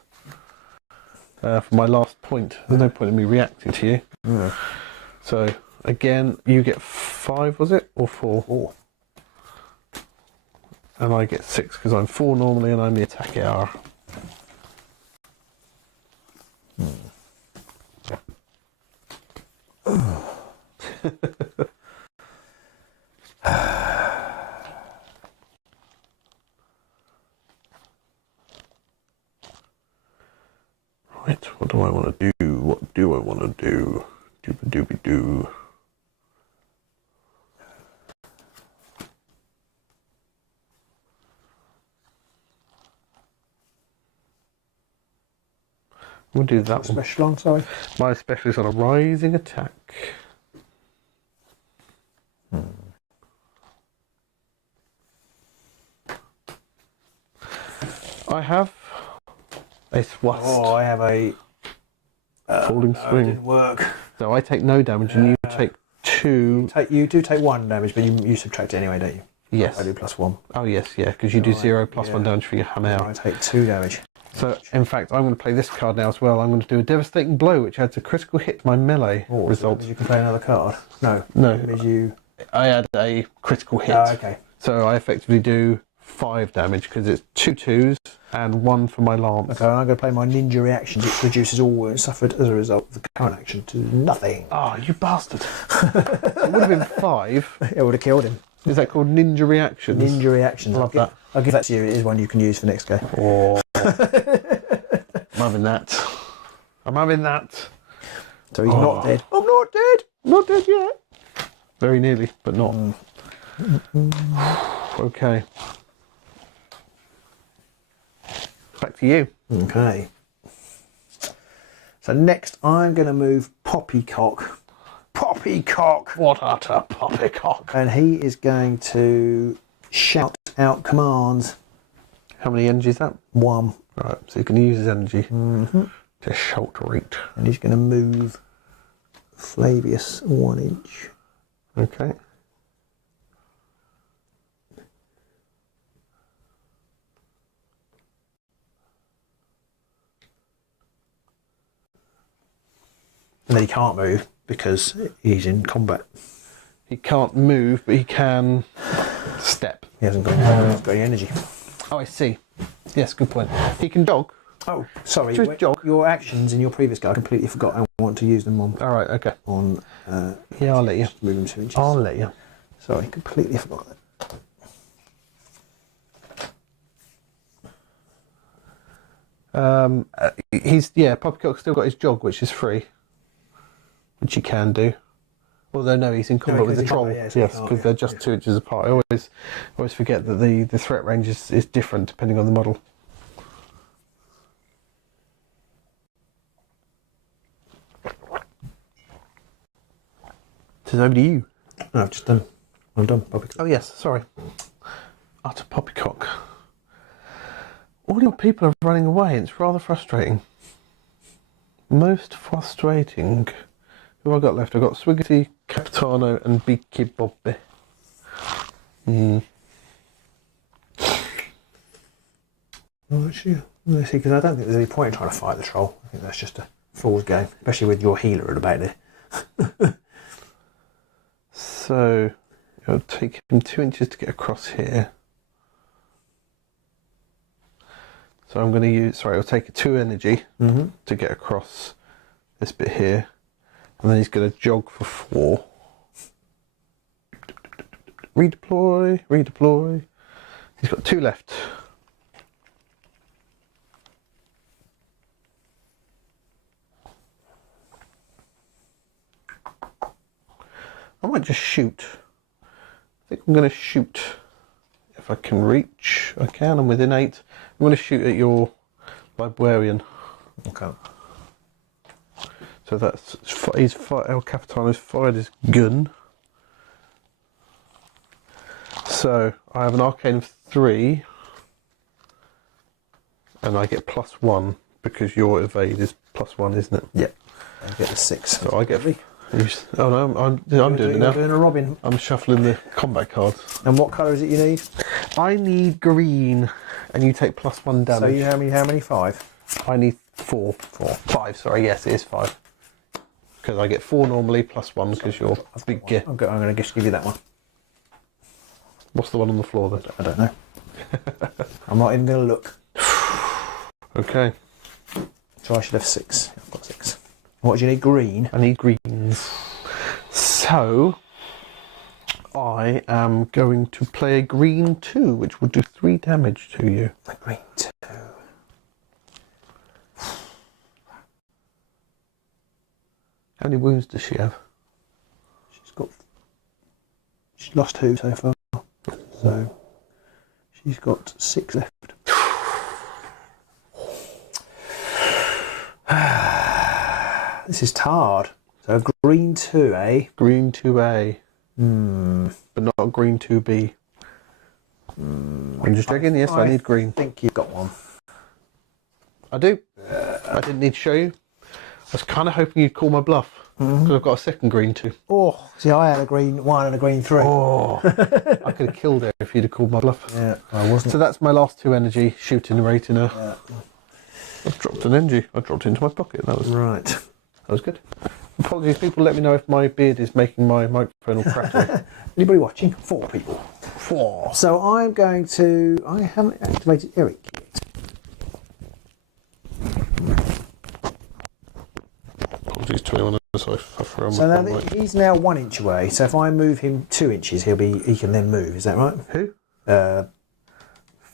For my last point. There's no point in me reacting to you. Yeah. So again, you get 5, was it? Or 4? 4. And I get 6 because I'm 4 normally and I'm the attacker. Right, what do I want to do? What do I want to do? Doobie-doobie-doo. We'll do that one. Special on, sorry. My special is on a rising attack. I have a thrust. Oh, I have a falling swing. didn't work. So I take no damage and you take 2. You do take 1 damage, but you subtract it anyway, don't you? Yes. I do plus 1. Oh yes, yeah, because you do 0 plus yeah. 1 damage for your hammer. I take 2 damage. So in fact, I'm going to play this card now as well. I'm going to do a devastating blow, which adds a critical hit to my melee result. You can play another card. No. No. It means you. I add a critical hit. Oh, okay. So I effectively do 5 damage because it's 2 2s and 1 for my lance. Okay, I'm going to play my ninja reaction, which reduces all wounds suffered as a result of the current action to nothing. Oh, you bastard. So it would have been 5. It would have killed him. Is that called ninja reactions? Ninja reactions. Love that. I'll give that to you. It is one you can use for next game. Oh. I'm having that. I'm having that. So he's not dead. I'm not dead. Not dead yet. Very nearly, but not. Okay. Back to you. Okay. So next I'm going to move Poppycock. Poppycock! What utter poppycock. And he is going to shout out commands. How many energy is that? 1. Right, so you can use his energy to shelter it. And he's going to move Flavius 1 inch. Okay. And then he can't move because he's in combat. He can't move, but he can step. He hasn't got any energy. Oh, I see. Yes, good point. He can dog. Oh, sorry. Just jog. Your actions in your previous guy, I completely forgot. I want to use them on. All right, okay. Yeah, I'll let you. Move him 2 inches. I'll let you. Sorry, completely forgot that. Poppycock's still got his jog, which is free, which he can do. Although no, he's in combat with the troll. Yes, because they're just 2 inches apart. I always forget that the threat range is different depending on the model. So over to you. No, I've just done. I'm done. Poppycock. Oh yes, sorry. Utter Poppycock. All your people are running away. It's rather frustrating. Most frustrating. Who have I got left? I've got Swiggity, Capitano, and Beaky Bobby. Well, actually, let's see, because I don't think there's any point in trying to fight the troll. I think that's just a fool's game, especially with your healer at about there. So, it'll take him 2 inches to get across here. So I'm going to use, it'll take 2 energy to get across this bit here. And then he's going to jog for 4. Redeploy, redeploy. He's got 2 left. I might just shoot. I think I'm going to shoot. If I can reach, I can. I'm within 8. I'm going to shoot at your librarian. Okay. So that's El Capitano's fired his gun. So I have an arcane of 3, and I get +1 because your evade is +1, isn't it? Yep. I get the 6. So I get. Oh no, I'm doing it now. You're doing a Robin. I'm shuffling the combat cards. And what colour is it you need? I need green, and you take +1 damage. So you how many? 5. I need 4. 5. Sorry, yes, it is 5. Because I get 4 normally +1 because you're a big gear. I'm going to just give you that one. What's the one on the floor then? I don't know. I'm not even going to look. Okay. So I should have 6. I've got 6. What do you need? Green? I need greens. So I am going to play a green 2, which will do 3 damage to you. A green 2. How many wounds does she have? She's lost 2 so far. So she's got 6 left. This is hard. So green 2, eh? Green 2A. But not green 2B. I'm just checking. Yes, I need green. I think you've got one. I do. I didn't need to show you. I was kind of hoping you'd call my bluff. Because I've got a second green 2. Oh, see, I had a green 1 and a green 3. Oh, I could have killed her if you'd have called my bluff. Yeah, I wasn't. So that's my last 2 energy, shooting rating her. Yeah. I've dropped an energy. I dropped it into my pocket. That was Right. That was good. Apologies, people. Let me know if my beard is making my microphone all crackly. Anybody watching? 4 people. 4. So I'm going to. I haven't activated Eric yet. Apologies to anyone else. I threw on So my now he's now 1 inch away. So if I move him 2 inches, he can then move. Is that right? Who?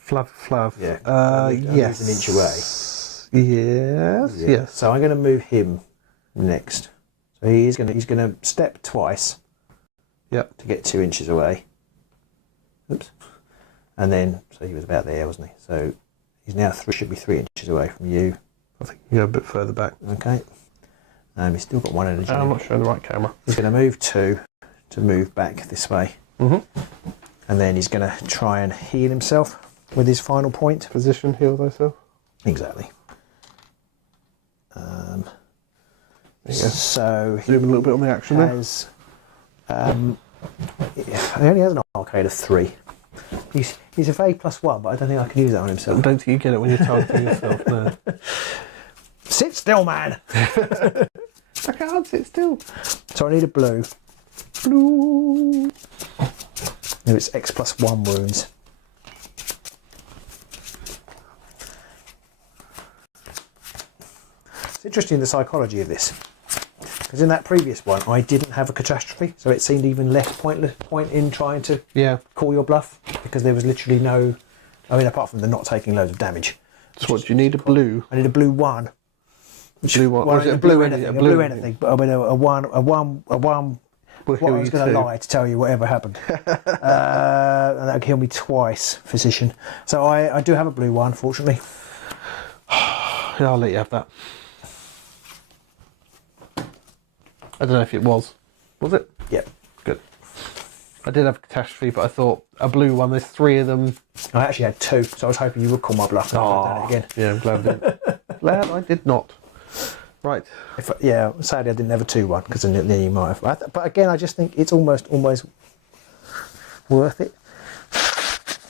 Flav. Yeah. Yes. He's an inch away. Yes. Yeah. Yes. So I'm going to move him next. So he's going to step twice. Yep. To get 2 inches away. Oops. And then so he was about there, wasn't he? So he's now should be 3 inches away from you. I think you go a bit further back. Okay. He's still got 1 energy. I'm not showing the right camera. He's going to move 2 to move back this way. And then he's going to try and heal himself with his final point. Position, heal thyself. Exactly. So zoom a little bit on the action has, he only has an arcade of 3. He's evade +1, but I don't think I can use that on himself. I don't think you get it when you're targeting yourself. No. Sit still, man. I can't sit still. So I need a blue. Blue. No, it's X +1 wounds. It's interesting the psychology of this, because in that previous one I didn't have a catastrophe, so it seemed even less point in trying to call your bluff, because there was literally no, I mean, apart from the not taking loads of damage, So what do you need? A blue? I need a blue 1. Blue one. Well, Or is it a blue anything? A blue anything. But I mean a one. Will What heal I was you going to too. lie to tell you whatever happened. And that would kill me twice, physician. So I do have a blue 1, fortunately. Yeah, I'll let you have that. I don't know if it was. Was it? Yep. Good. I did have a catastrophe, but I thought a blue one. There's 3 of them. I actually had 2, so I was hoping you would call my bluff. Oh, Again. yeah, I'm glad I didn't. Glad I did not. Right. Yeah, sadly I didn't have a 2-1 because then you might have. But again, I just think it's almost worth it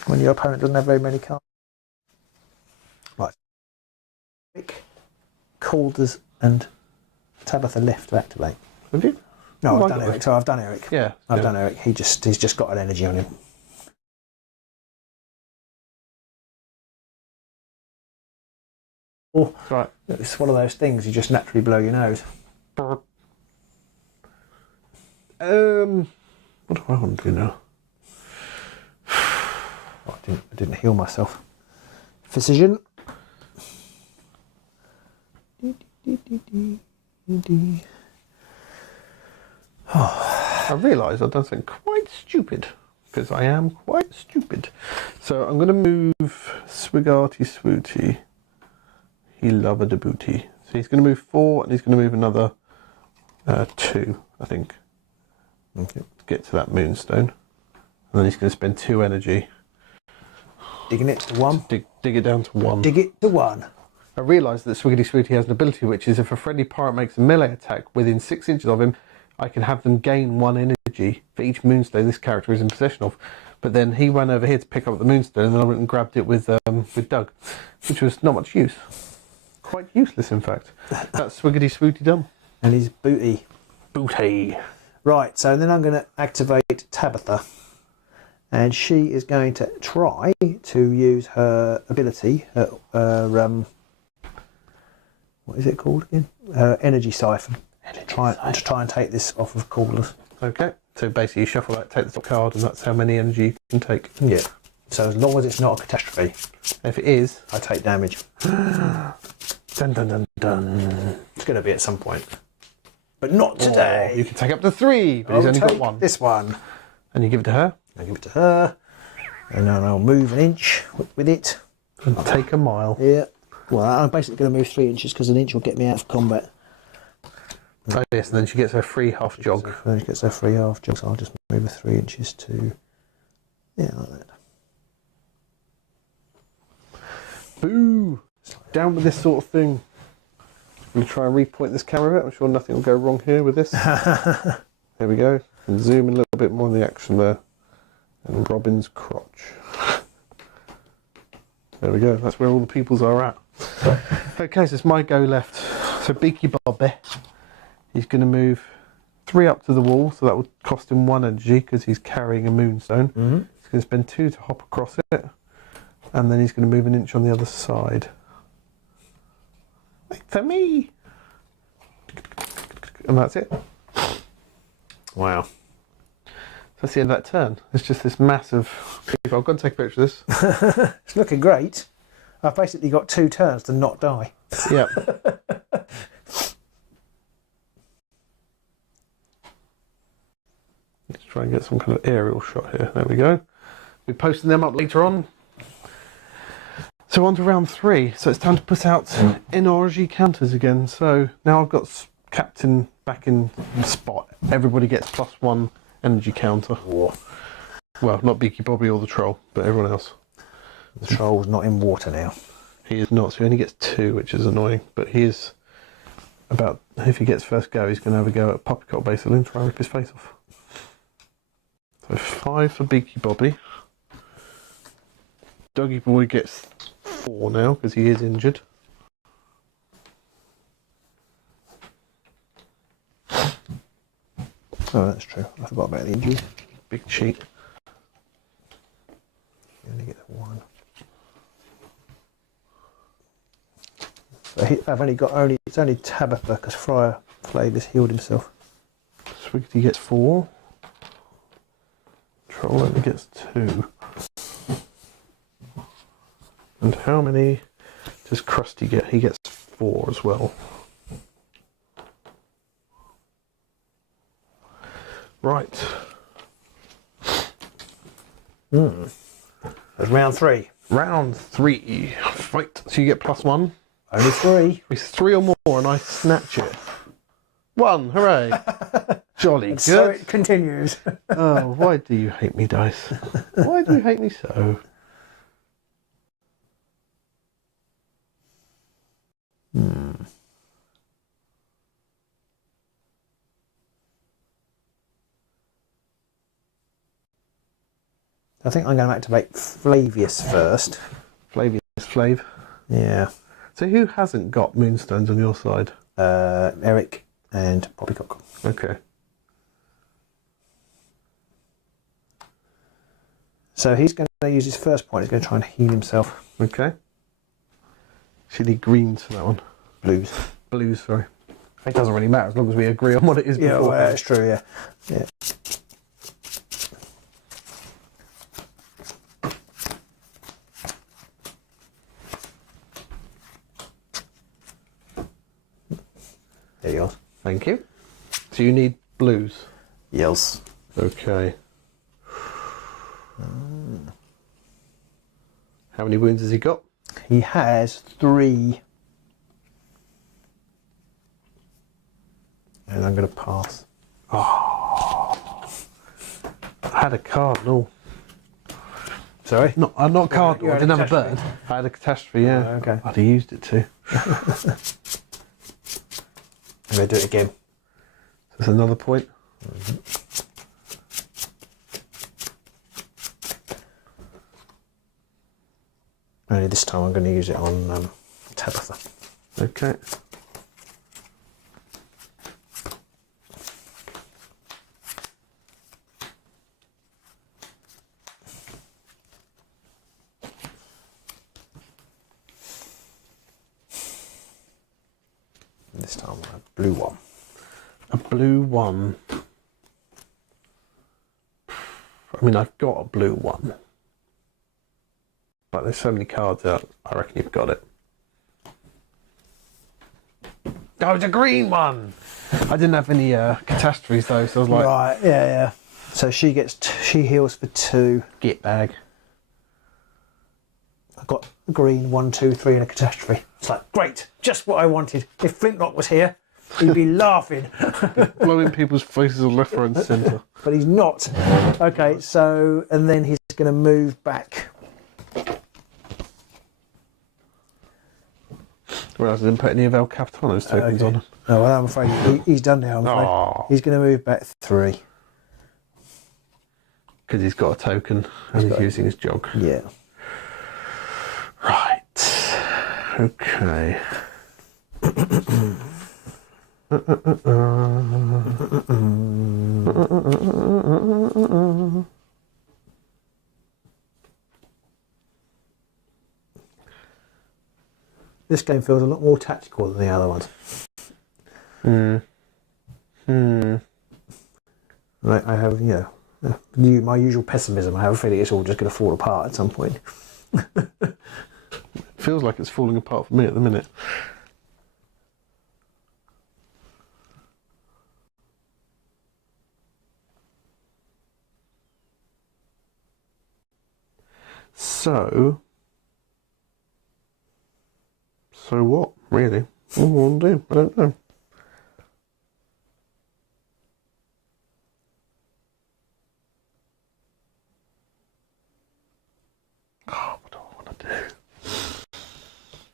when your opponent doesn't have very many cards. Right. Calders and Tabitha left to activate. Have you? No, Oh, I've done Eric. So I've done Eric. Yeah. I've done Eric. He's just got an energy on him. Oh, Right. it's one of those things you just naturally blow your nose. What do I want to do now? Oh, I didn't heal myself. Precision. I realise I've done something quite stupid, because I am quite stupid. So I'm going to move Swiggarty Swooty. He lover the booty. So he's going to move 4 and he's going to move another 2, I think. Okay. To get to that Moonstone. And then he's going to spend 2 energy. Digging it to 1. Dig it down to 1. Dig it to 1. I realised that Swiggity Swooty has an ability which is if a friendly pirate makes a melee attack within 6 inches of him, I can have them gain 1 energy for each Moonstone this character is in possession of. But then he ran over here to pick up the Moonstone and then I went and grabbed it with Doug, which was not much use. Quite useless, in fact. That's Swiggity Swooty done. And his booty. Booty. Right, so then I'm going to activate Tabitha. And she is going to try to use her ability, what is it called again? Energy Siphon. To try and take this off of Callers. Okay, so basically you shuffle that, take the top card, and that's how many energy you can take. Yeah. So as long as it's not a catastrophe. If it is, I take damage. dun dun dun dun. It's going to be at some point. But not today. Oh, you can take up to 3, but he's only got 1. This one. And you give it to her? I give it to her. And then I'll move an inch with it. And take a mile. Yeah. Well, I'm basically going to move 3 inches because an inch will get me out of combat. Oh yes, and then she gets her free half jog. Then she gets her free half jog, so I'll just move her 3 inches to... Yeah, like that. Boo! Down with this sort of thing. I'm going to try and repoint this camera a bit. I'm sure nothing will go wrong here with this. There we go. And zoom in a little bit more on the action there. And Robin's crotch. There we go. That's where all the peoples are at. Okay, so it's my go left. So Beaky Bobby, he's going to move 3 up to the wall. So that would cost him 1 energy because he's carrying a Moonstone. Mm-hmm. He's going to spend 2 to hop across it. And then he's going to move an inch on the other side. Wait for me! And that's it. Wow. That's the end of that turn. It's just this massive... I've got to take a picture of this. It's looking great. I've basically got 2 turns to not die. Yeah. Let's try and get some kind of aerial shot here. There we go. We're posting them up later on. So on to round 3. So it's time to put out NRG counters again. So now I've got Captain back in spot. Everybody gets +1 energy counter. Whoa. Well, not Beaky Bobby or the Troll, but everyone else. The Troll's not in water now. He is not, so he only gets 2, which is annoying. But he is about, if he gets first go, he's going to have a go at Poppycock basically and try and rip his face off. So 5 for Beaky Bobby. Doggy Boy gets 4 now because he is injured. Oh, that's true. I forgot about the injury. Big cheat. You only get 1. So I've only got it's only Tabitha because Friar Flavor's healed himself. Swiggity gets 4. Troll only gets 2. And how many does Krusty get? He gets 4 as well. Right. That's round 3. Round 3. Fight. So you get +1. Only 3. It's 3 or more, and I snatch it. 1. Hooray! Jolly good. So it continues. Oh, why do you hate me, dice? Why do you hate me so? I think I'm going to activate Flavius first. Flavius Flav. Yeah. So who hasn't got Moonstones on your side? Eric and Poppycock. Okay. So he's going to use his first point. He's going to try and heal himself. Okay. Should he greens for that one? Blues. Blues, sorry. It doesn't really matter as long as we agree on what it is Yeah, before. well, that's true, yeah. Yeah. There you are. Thank you. So you need blues. Yes. Okay. How many wounds has he got? He has 3. And I'm going to pass. I had a cardinal. Sorry? Not cardinal. You I had a didn't have a bird. catastrophe. I had a catastrophe, yeah. Oh, okay. I'd have used it too. I'm going to do it again. There's another point. Only this time I'm going to use it on Tabitha. Okay. This time I'll have a blue one. A blue 1. I mean, I've got a blue 1. But there's so many cards out, I reckon you've got it. Oh, it's a green 1! I didn't have any catastrophes though, so I was like... Right, yeah. So she heals for 2. Get bag. I've got a green 1, 2, 3 and a catastrophe. It's like, great, just what I wanted. If Flintlock was here, he'd be laughing. Blowing people's faces left, right and centre. But he's not. Okay, so, and then he's going to move back. Whereas I didn't put any of El Capitano's tokens on. Oh, well, I'm afraid he's done now, I'm afraid. Oh. He's going to move back 3. Because he's got a token and he's using his jog. Yeah. Right. Okay. This game feels a lot more tactical than the other ones. I have, my usual pessimism. I have a feeling it's all just going to fall apart at some point. Feels like it's falling apart for me at the minute. So what, really? What do I want to do? I don't know. Oh, what do I want to do?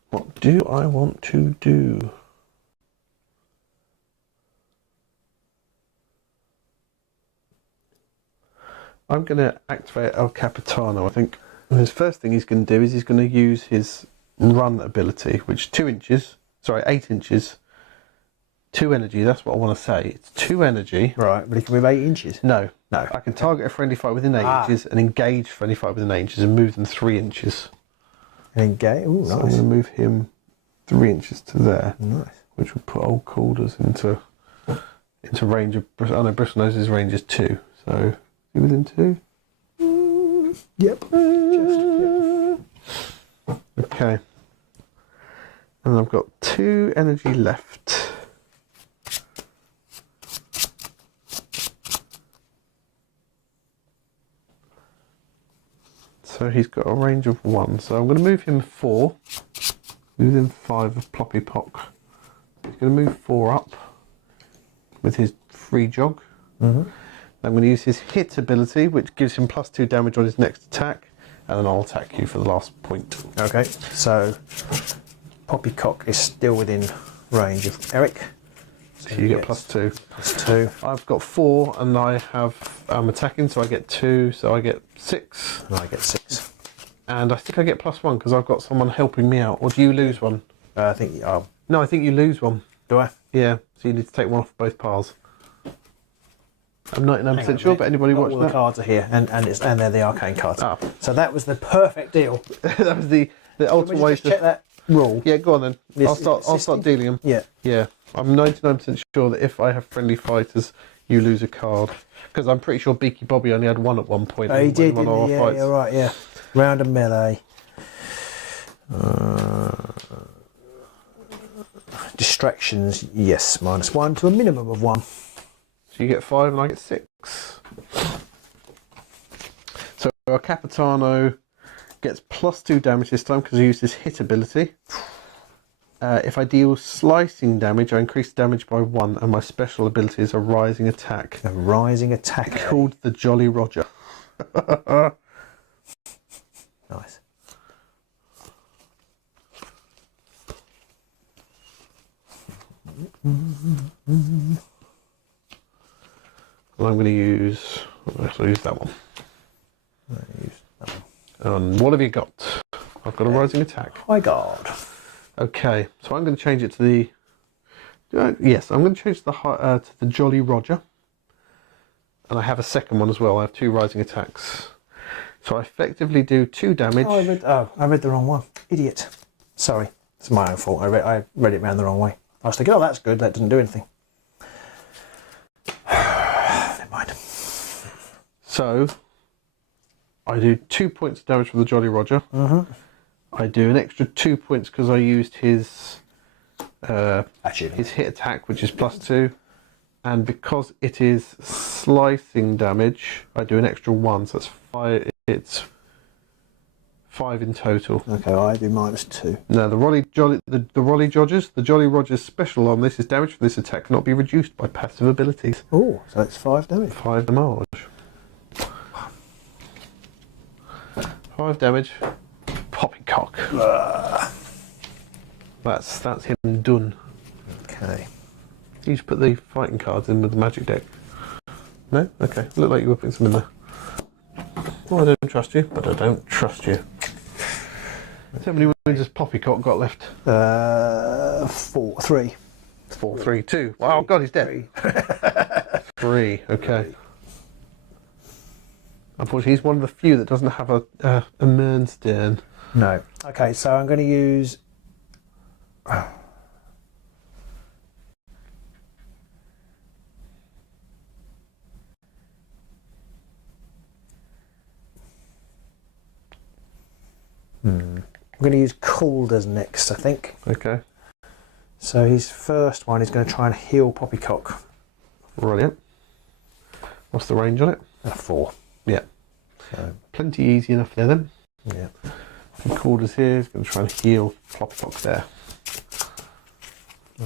What do I want to do? I'm going to activate El Capitano, I think. And his first thing he's going to do is he's going to use his run ability, which 8 inches, 2 energy, that's what I want to say. It's 2 energy. Right, but he can move 8 inches. No. I can target a friendly fight within 8 inches and engage friendly fight within 8 inches and move them 3 inches. And engage, ooh, nice. So I'm going to move him 3 inches to there. Nice. Which will put old Calders into range of... Oh no, Bristlenose' range is 2. So, is he within 2? Yep. Okay. And I've got 2 energy left. So he's got a range of 1. So I'm going to move him 4. Within 5 of Ploppypock. He's going to move 4 up with his free jog. I'm going to use his hit ability, which gives him +2 damage on his next attack, and then I'll attack you for the last point. Okay, so Poppycock is still within range of Eric. So you get +2. +2. I've got 4, and I have attacking, so I get 2, so I get 6. And I get 6. And I think I get +1 because I've got someone helping me out. Or do you lose one? I think. Oh, No, I think you lose one. do I? Yeah, so you need to take one off both piles. I'm 99% Hang on a sure, minute. but anybody All watching the that? cards are here, and they're the arcane cards. Ah. So that was the perfect deal. That was the Can ultimate we way just check that rule? Yeah, go on then. This I'll is start existing? dealing them. Yeah. Yeah, I'm 99% sure that if I have friendly fighters, you lose a card. Because I'm pretty sure Beaky Bobby only had 1 at one point. Oh, he in did, one of didn't our he? Yeah, fights. you're right, yeah. Round of melee. Distractions, yes, -1 to a minimum of 1. So you get 5 and I get 6. So our Capitano gets +2 damage this time because he used his hit ability. If I deal slicing damage, I increase damage by 1, and my special ability is a rising attack. A rising attack. Called the Jolly Roger. Nice. Well, I'm going to use. I'll use that one. Use that one. And what have you got? I've got a rising attack. High guard. Okay, so I'm going to change it to the. Yes, I'm going to change to the Jolly Roger. And I have a second one as well. I have 2 rising attacks. So I effectively do 2 damage. I read the wrong one. Idiot. Sorry, it's my own fault. I read it round the wrong way. I was thinking, oh, that's good. That doesn't do anything. Never mind. So I do 2 points of damage for the Jolly Roger. I do an extra 2 points because I used his hit attack, which is +2, and because it is slicing damage, I do an extra 1, so that's 5. It's 5 in total. Okay, I do -2. Now the Jolly Roger's special on this is damage for this attack cannot be reduced by passive abilities. Oh, so it's 5 damage. 5 damage. 5 damage. Poppycock. That's him done. Okay. You just put the fighting cards in with the magic deck. No? Okay. Looked like you were putting some in there. Well, I don't trust you, but I don't trust you. How many wounds has Poppycock got left? 3. 4, 3, 2. Oh God, he's dead. 3. Okay. Unfortunately, he's one of the few that doesn't have a Moonstone. No. Okay, so I'm going to use. I'm going to use Calder's next, I think. Okay. So his first one is going to try and heal Poppycock. Brilliant. What's the range on it? 4. Yeah. So, Plenty easy enough there then. yeah. And Calder's here. He's going to try and heal Poppycock there.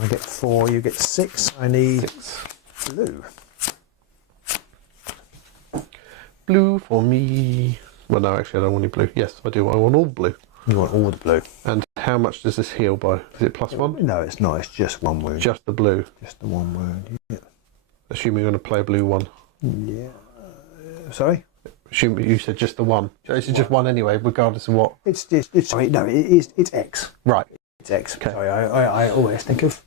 I get 4, you get 6. I need 6. blue. Blue for me. Well, no, actually, I don't want any blue. Yes, I do. I want all blue. You want all the blue. And how much does this heal by? Is it +1? No, it's not. It's just 1 wound. Just the blue. Just the 1 wound. Yeah. Assuming you're going to play a blue one. Yeah. Sorry? Assuming you said just the one. This is just one anyway, regardless of what. It's sorry. No, it's X. Right. It's X. Okay. Sorry, I always think of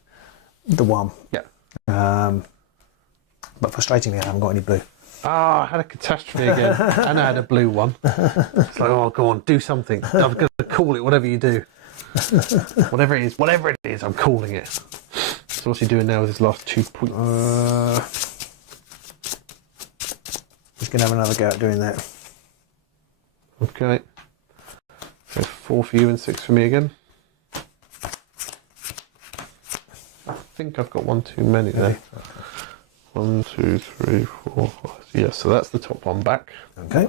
the 1. Yeah. But frustratingly, I haven't got any blue. Ah, I had a catastrophe again. And I had a blue one. It's like, oh, go on, do something. I'm going to call it whatever you do. Whatever it is, I'm calling it. So what's he doing now with his last 2 points? He's going to have another go at doing that. Okay. So 4 for you and 6 for me again. think I've got one too many there. 1, 2, 3, 4, 5. Yeah, so that's the top one back. Okay.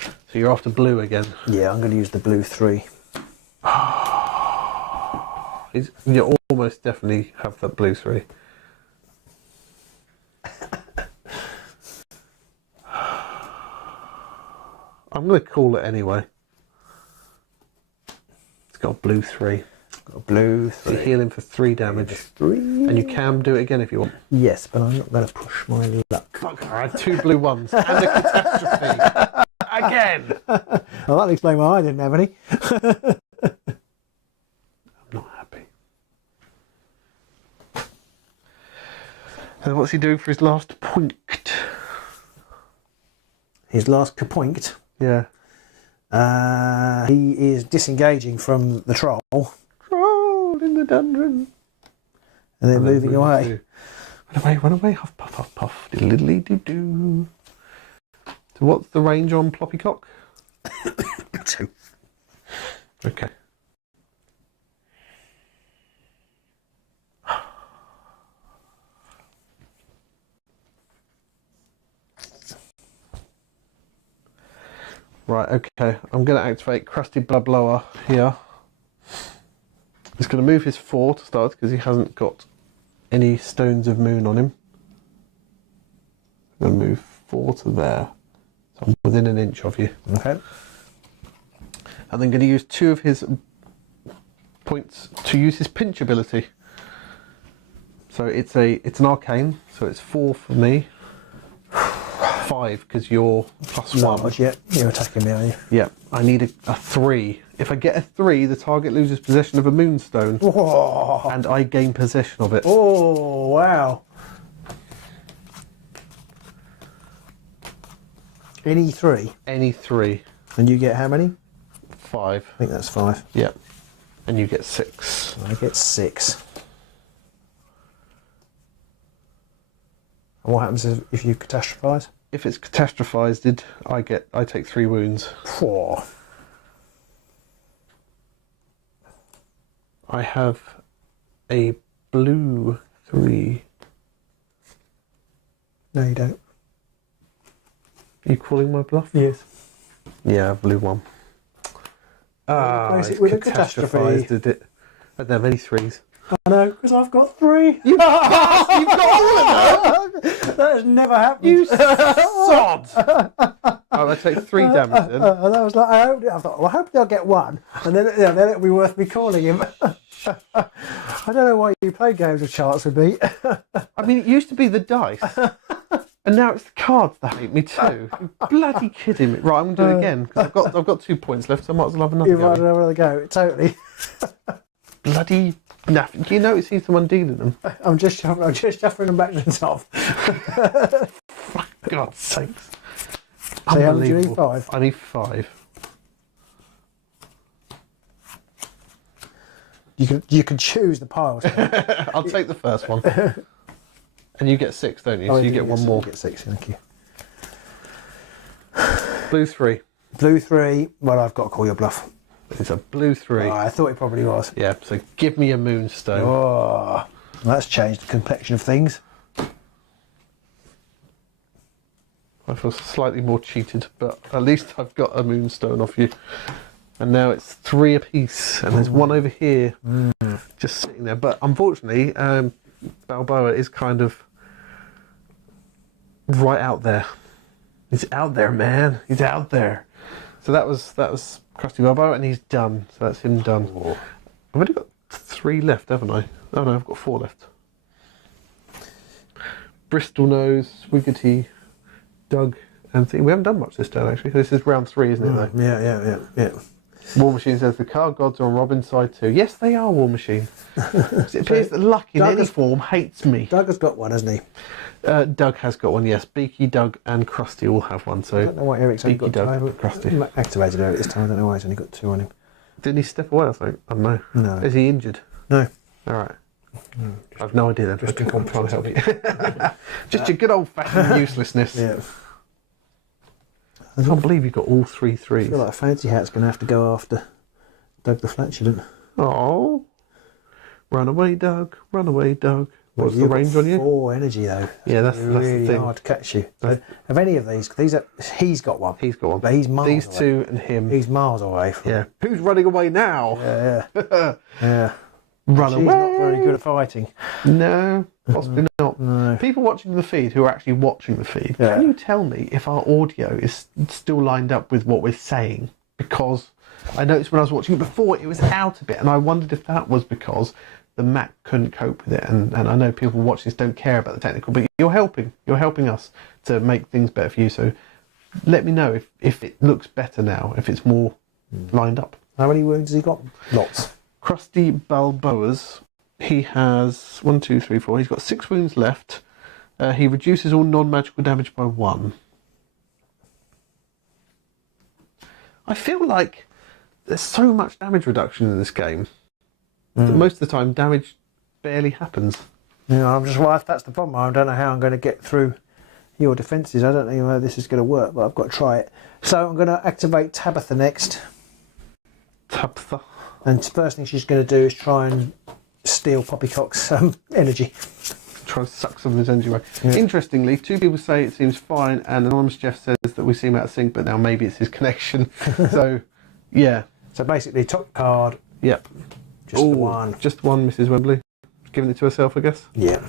So you're after blue again. Yeah, I'm going to use the blue 3. You almost definitely have that blue 3. I'm going to call it anyway. It's got a blue 3. Got a blue 3. So you're healing for 3 damage. 3. And you can do it again if you want. Yes, but I'm not going to push my luck. Fuck, I had 2 blue ones and a catastrophe. Again! Well, that'll explain why I didn't have any. I'm not happy. And what's he doing for his last point? His last point. Yeah. He is disengaging from the troll. Troll in the dungeon. And then moving away. Run away, huff puff, huff puff, diddly doo doo. So what's the range on Ploppycock? 2. Okay. Right, okay. I'm going to activate Crusty Blood Blower here. He's going to move his 4 to start because he hasn't got any Stones of Moon on him. I'm going to move 4 to there. So I'm within an inch of you. Okay. And then going to use 2 of his points to use his pinch ability. So it's an arcane, so it's 4 for me. 5 because you're +1. Large, yeah. You're attacking me, are you? Yeah, I need a 3. If I get a 3, the target loses possession of a Moonstone. Oh, And I gain possession of it. oh wow. Any 3. Any 3. And you get how many? 5. I think that's 5. Yeah. And you get 6. I get 6. And what happens if you catastrophise? If it's catastrophized, I take 3 wounds. 4. I have a blue 3. No, you don't. Are you calling my bluff? Yes. Yeah, blue 1. Replace It's it with a catastrophe. catastrophized, did it? I don't have any 3s. I know, because I've got 3. You've got all of them! That has never happened. You sod! Oh, I take 3 damage then. And I was like, I thought, well, I hope they'll get 1, and then it'll be worth me calling him. I don't know why you play games with charts with me. I mean, it used to be the dice, and now it's the cards that hate me too. You're bloody kidding me. Right, I'm going to do it again, because I've got 2 points left, so I might as well have another You go. might have another go, totally. Bloody naff. Do you notice he's the one dealing them? I'm just shuffling them back to the top. For God's sakes. So how much do you need? Unbelievable. 5? I need 5. You can choose the piles. I'll take the first one. And you get 6, don't you? Oh, So you get 1 more. You get 6, thank you. Blue 3. Blue 3. Well, I've got to call your bluff. It's a blue 3. Oh, I thought it probably was. Yeah, so give me a Moonstone. Oh, that's changed the complexion of things. I feel slightly more cheated, but at least I've got a Moonstone off you. And now it's 3 apiece, and there's 1 over here, just sitting there. But unfortunately, Balboa is kind of right out there. He's out there, man. He's out there. So that was Crusty Balboa, and he's done. So that's him done. Oh. I've only got 3 left, haven't I? Oh no, I've got 4 left. Bristol Nose, Wiggity, Doug, and we haven't done much this turn actually. This is round 3, isn't it? Though? Yeah. War Machine says the card gods are on Robin's side too. Yes, they are, War Machine. It appears that luck in any form hates me. Doug has got one, hasn't he? Doug has got one, yes. Beaky, Doug, and Krusty all have one. So I don't know why Eric's only Beaky, got Doug, 2. Krusty. Activated Eric this time. I don't know why he's only got 2 on him. Didn't he step away? I think. I don't know. No. Is he injured? No. All right. I've no idea then. Just Okay, I'm trying to help you. Just your good old-fashioned uselessness. Yeah. I can't believe you got all 3 I feel 3s. like Fancy Hat's going to have to go after Doug the Flatulent. Oh. Run away, Doug. Run away, Doug. What's the You've range got on you? 4 energy though. Yeah, that's really the thing. hard to catch you. So, of any of these are, he's got one. He's got one. But he's miles These away. two and him. He's miles away from. Yeah. Who's running away now? Yeah. Yeah. Run She's away. not very good at fighting. No, possibly not. No. People watching the feed who are actually watching the feed, Yeah. can you tell me if our audio is still lined up with what we're saying? Because I noticed when I was watching it before, it was out a bit, and I wondered if that was because the Mac couldn't cope with it. And I know people watching this don't care about the technical, but you're helping us to make things better for you. So let me know if it looks better now, if it's more lined up. How many wounds has he got? Lots. Crusty Balboas, he has 1, 2, 3, 4. He's got 6 wounds left. He reduces all non-magical damage by 1. I feel like there's so much damage reduction in this game that most of the time damage barely happens. Yeah, I'm just, well, that's the problem. I don't know how I'm going to get through your defences. I don't know how this is going to work, but I've got to try it. So I'm going to activate Tabitha next. Tabitha. And the first thing she's going to do is try and steal Poppycock's energy. Try to suck some of his energy away. Yeah. Interestingly, 2 people say it seems fine, and Anonymous Jeff says that we seem out of sync, but now maybe it's his connection. So, yeah. So basically, top card, Yep. just the one. Just one, Mrs. Wembley. Giving it to herself, I guess. Yeah.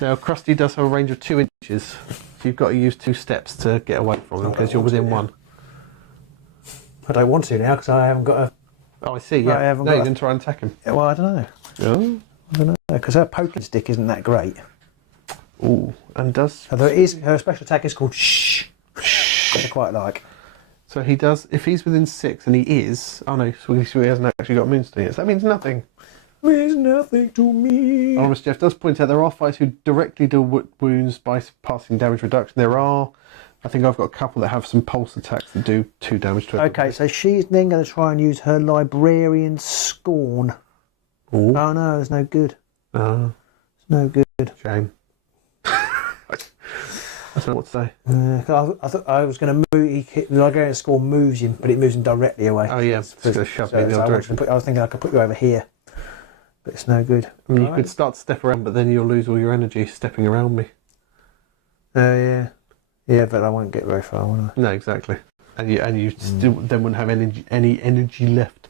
Now, Krusty does have a range of 2 inches, so you've got to use 2 steps to get away from him because you're within 1. I don't want to now because I haven't got a... Oh, I see, yeah. I haven't Now got you a- can try and attack him. Well, I don't know. Oh. I don't know. Because her poking stick isn't that great. Ooh, and does... Although it is, her special attack is called Shh. Which I quite like. So he does, if he's within 6, and he is... Oh no, so he hasn't actually got Moonstone yet, so that means nothing. Means nothing to me. Anonymous Jeff does point out there are fights who directly deal wounds by passing damage reduction. There are... I think I've got a couple that have some pulse attacks that do 2 damage to it. Okay, so she's then going to try and use her Librarian Scorn. Ooh. Oh no, it's no good. Ah, It's no good. shame. I don't know what to say. I thought I was going to move. The Librarian Scorn moves him, but it moves him directly away. Oh yeah, it's going to shove me in the other direction. I was thinking I could put you over here, but it's no good. I mean, you could start to step around, but then you'll lose all your energy stepping around me. Oh yeah, yeah, but I won't get very far, will I? No, exactly. And you still then wouldn't have any energy left.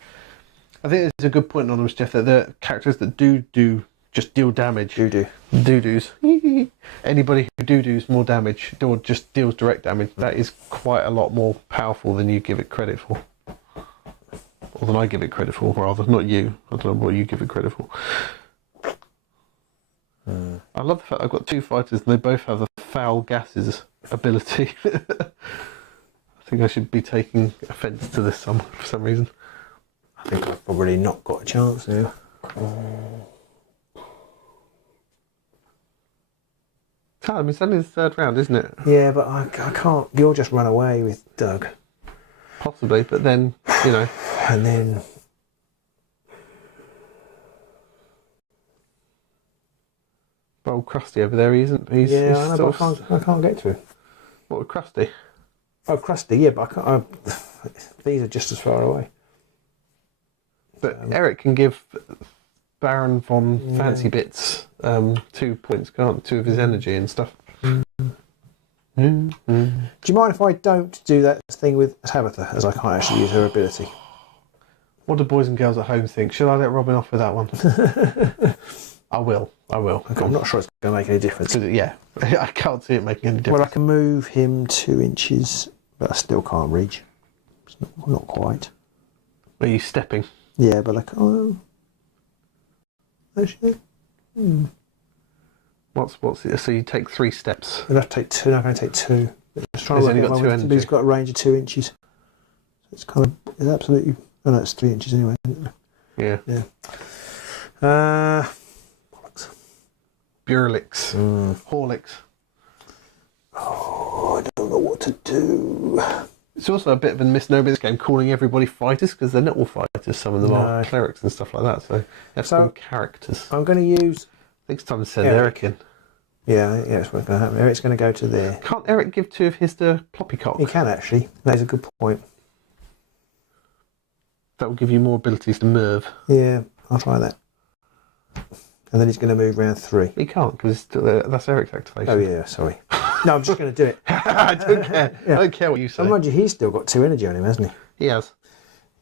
I think there's a good point on this, Jeff, that the characters that do just deal damage. Doo-doos. Anybody who doo-doos more damage or just deals direct damage, that is quite a lot more powerful than you give it credit for. Or than I give it credit for, rather. Not you. I don't know what you give it credit for. I love the fact I've got 2 fighters and they both have the foul gases ability. I think I should be taking offence to this for some reason. I think I've probably not got a chance now. I mean, it's only the 3rd round, isn't it? Yeah, but I can't. You'll just run away with Doug, Possibly, but then, you know. and then Old Krusty over there, he isn't. He's I know, sort but I can't get to him. What with Krusty? Oh, Crusty, yeah, but I can't. These are just as far away. But Eric can give Baron von Fancy Bits 2 points, can't 2 of his energy and stuff. Do you mind if I don't do that thing with Tabitha, as I can't actually use her ability? What do boys and girls at home think? Should I let Robin off with that one? I will. Okay, I'm not sure it's going to make any difference. Yeah, I can't see it making any difference. Well, I can move him 2 inches, but I still can't reach. It's not quite. Are you stepping? Yeah, but I can't. Oh. Actually, What's it? So you take 3 steps. I'll have to take 2. No, I'm going to take 2. Let's try He's and only work got it 2 out. energy. He's got a range of 2 inches. So it's kind of, it's absolutely, oh no, it's 3 inches anyway. Isn't it? Yeah. Bollocks. Burlix. Horlicks. Oh, I don't know what to do. It's also a bit of a misnomer in this game calling everybody fighters, because they're not all fighters. Some of them are No. clerics and stuff like that. So that's So- called characters. I'm going to use. I think it's time to send Eric. Eric in. Yeah, it's what's going to happen. Eric's going to go to there. Can't Eric give 2 of his to Ploppycock? He can actually. That's a good point. That will give you more abilities to move. Yeah, I'll try that. And then he's going to move round 3. He can't because that's Eric's activation. Oh yeah, sorry. No, I'm just going to do it. I don't care. Yeah. I don't care what you say. And mind you, he's still got 2 energy on him, hasn't he? He has.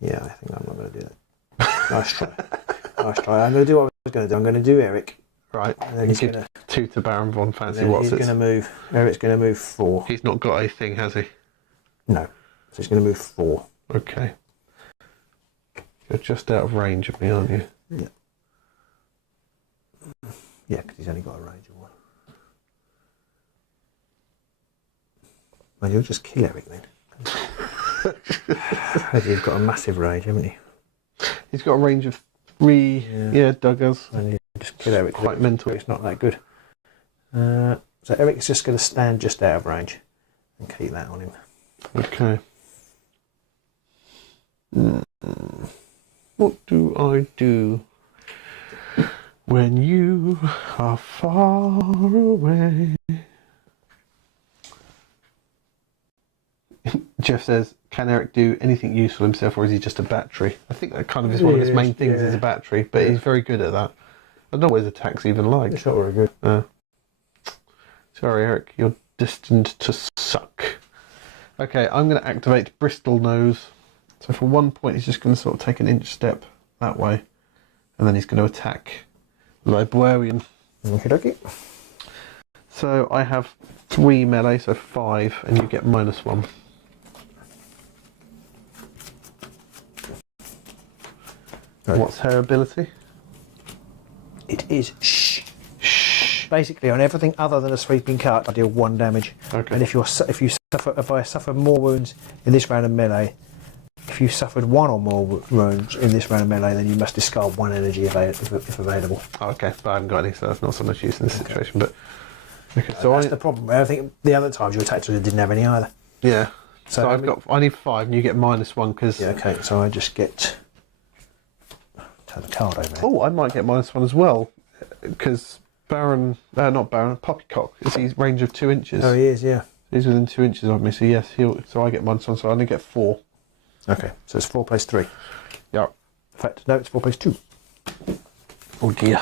Yeah, I think I'm not going to do that. Nice try. Nice try. I'm going to do what I was going to do. I'm going to do Eric. Right. And then he's going to 2 to Baron von Fancy He's What's going to move. Eric's going to move 4. He's not got a thing, has he? No. So he's going to move 4. Okay. You're just out of range of me, aren't you? Yeah. Yeah, because he's only got a range of 1. Well, you'll just kill Eric then. You've got a massive range, haven't you? He's got a range of 3. Yeah, Doug has. And you just kill Eric. Quite mental. It's not that good. So Eric's just going to stand just out of range and keep that on him. Okay. What do I do when you are far away? Jeff says, can Eric do anything useful himself, or is he just a battery? I think that kind of is one of his main things, is a battery, but he's very good at that. I don't know what his attack's even like. It's not very good. Sorry, Eric, you're destined to suck. Okay, I'm going to activate Bristol Nose. So for 1 point, he's just going to sort of take an inch step that way, and then he's going to attack Librarian. Okie dokie. So I have 3 melee, so 5, and you get -1. Right. What's her ability? It is shh. Shh. Basically, on everything other than a sweeping cut, I deal 1 damage. Okay. And if I suffer more wounds in this round of melee, if you suffered 1 or more wounds in this round of melee, then you must discard 1 energy if available. Oh, okay, but I haven't got any, so that's not so much use in this situation. But okay, so that's the problem. I think the other times you attacked didn't have any either. Yeah. So I need 5, and you get -1 because. Yeah. Okay. So I just get. Turn the card over. Oh, I might get -1 as well, because not Baron, Poppycock is his range of 2 inches. Oh, he is. Yeah. He's within 2 inches of me, so yes, so I get -1, so I only get 4. Okay. So it's 4 + 3. Yeah. In fact, no, it's 4 + 2. Oh dear.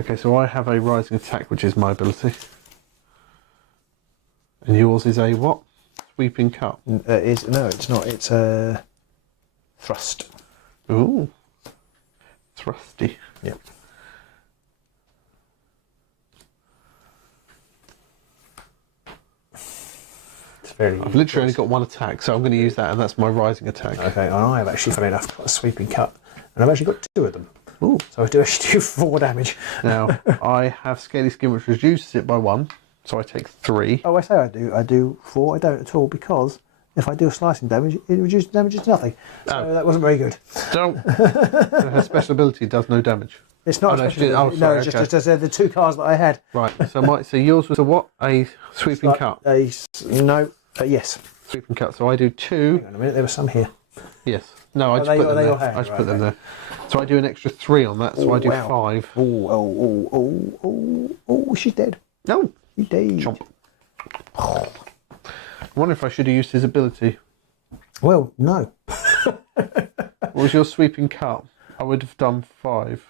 Okay, so I have a rising attack, which is my ability. And yours is a what? Sweeping cut. No, it's not. It's a thrust. Ooh. Thrusty. Yep. It's very. I've literally only got 1 attack, so I'm going to use that, and that's my rising attack. Okay, and I have actually, funny enough, got a sweeping cut, and I've actually got 2 of them. Ooh. So I do actually do 4 damage. Now, I have Scaly Skin, which reduces it by 1, so I take 3. Oh, I say I do 4. I don't at all, because if I do a slicing damage, it reduces damage to nothing. So that wasn't very good. Don't. Her special ability does no damage. It's not. Oh, a no, special ability. sorry, No, it's just the 2 cards that I had. Right. So yours was a what? A sweeping Like cut. Yes. Sweeping cut. So I do 2. Hang on a minute. There were some here. Yes. No, I just they- put them they there. all have, I just right, put them okay. there. So I do an extra 3 on that. So Oh, I do wow. 5. Oh, she's dead. No. She's dead. Chomp. I wonder if I should have used his ability. Well, no. What was your sweeping cut? I would have done 5.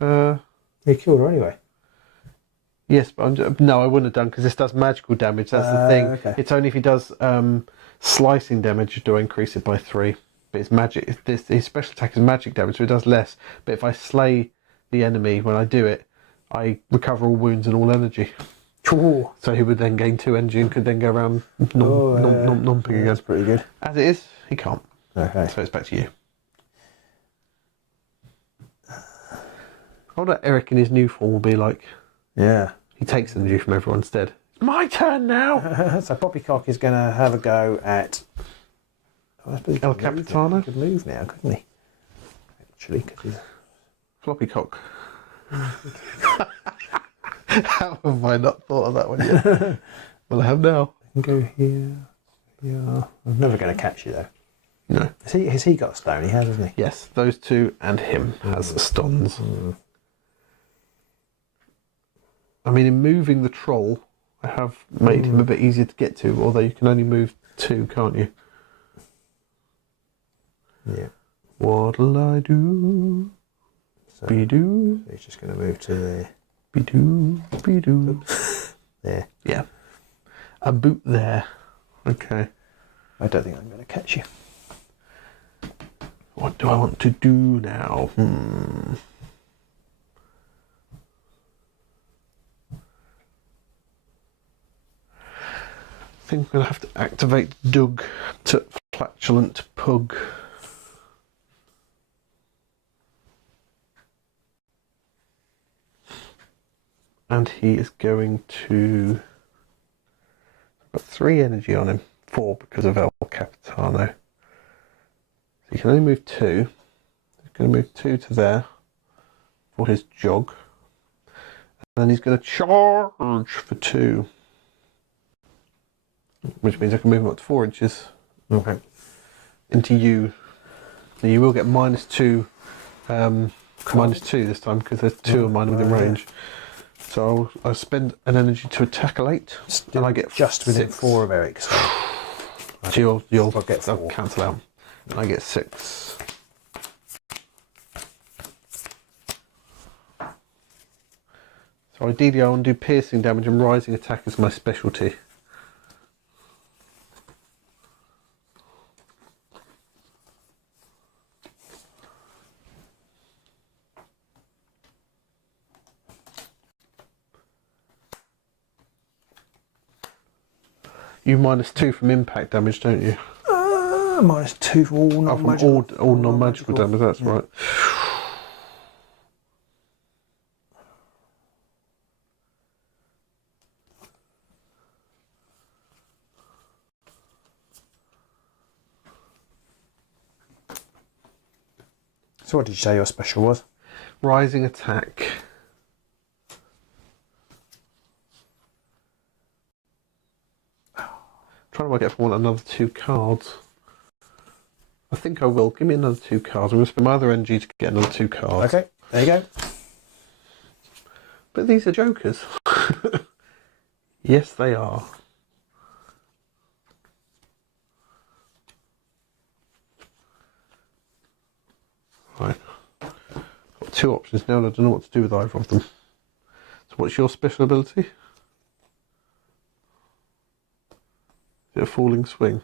You killed her anyway. Yes, but no, I wouldn't have done because this does magical damage. That's the thing. Okay. It's only if he does slicing damage do I increase it by 3. But it's magic. His special attack is magic damage, so it does less. But if I slay the enemy when I do it, I recover all wounds and all energy. Ooh. So he would then gain 2 energy and could then go around nomping again. That's pretty good. As it is, he can't. Okay. So it's back to you. I wonder what Eric in his new form will be like. Yeah. He takes energy from everyone instead. It's my turn now! So Poppycock is going to have a go at. I suppose he El could move Capitano? now. He could move now, couldn't he? Actually, because he's. Floppy cock. How have I not thought of that one yet? Well, I have now. I can go here. Yeah. I'm never going to catch you though. No. Has he got a stone? He has, hasn't he? Yes, those 2 and him has stones. I mean, in moving the troll, I have made him a bit easier to get to, although you can only move 2, can't you? Yeah. What'll I do? So Be-doo. he's just going to move to there. Be-doo. Be-doo. There. Yeah. A boot there. Okay. I don't think I'm going to catch you. What do I want to do now? I think I'm going to have to activate Doug to Flatulent Pug. And he is going to... I've got 3 energy on him. 4 because of El Capitano. So he can only move 2. He's going to move 2 to there for his jog. And then he's going to charge for 2. Which means I can move him up to 4 inches. Okay. Into you. Now you will get -2. -2 this time because there's 2 of mine within range. So I'll spend an energy to attack a 8. Still and I get just within 6. 4 of Eric. So You'll get 4. I'll cancel out. And I get 6. So ideally I want to do piercing damage and rising attack as my specialty. You -2 from impact damage, don't you? -2 for all non-magical. All non-magical damage, that's right. So what did you say your special was? Rising attack. Trying to work out if I want another 2 cards. I think I will. Give me another 2 cards. I'm going to spend my other energy to get another 2 cards. Okay, there you go. But these are jokers. Yes, they are. Right. Got 2 options now and I don't know what to do with either of them. So what's your special ability? Is it a falling swing?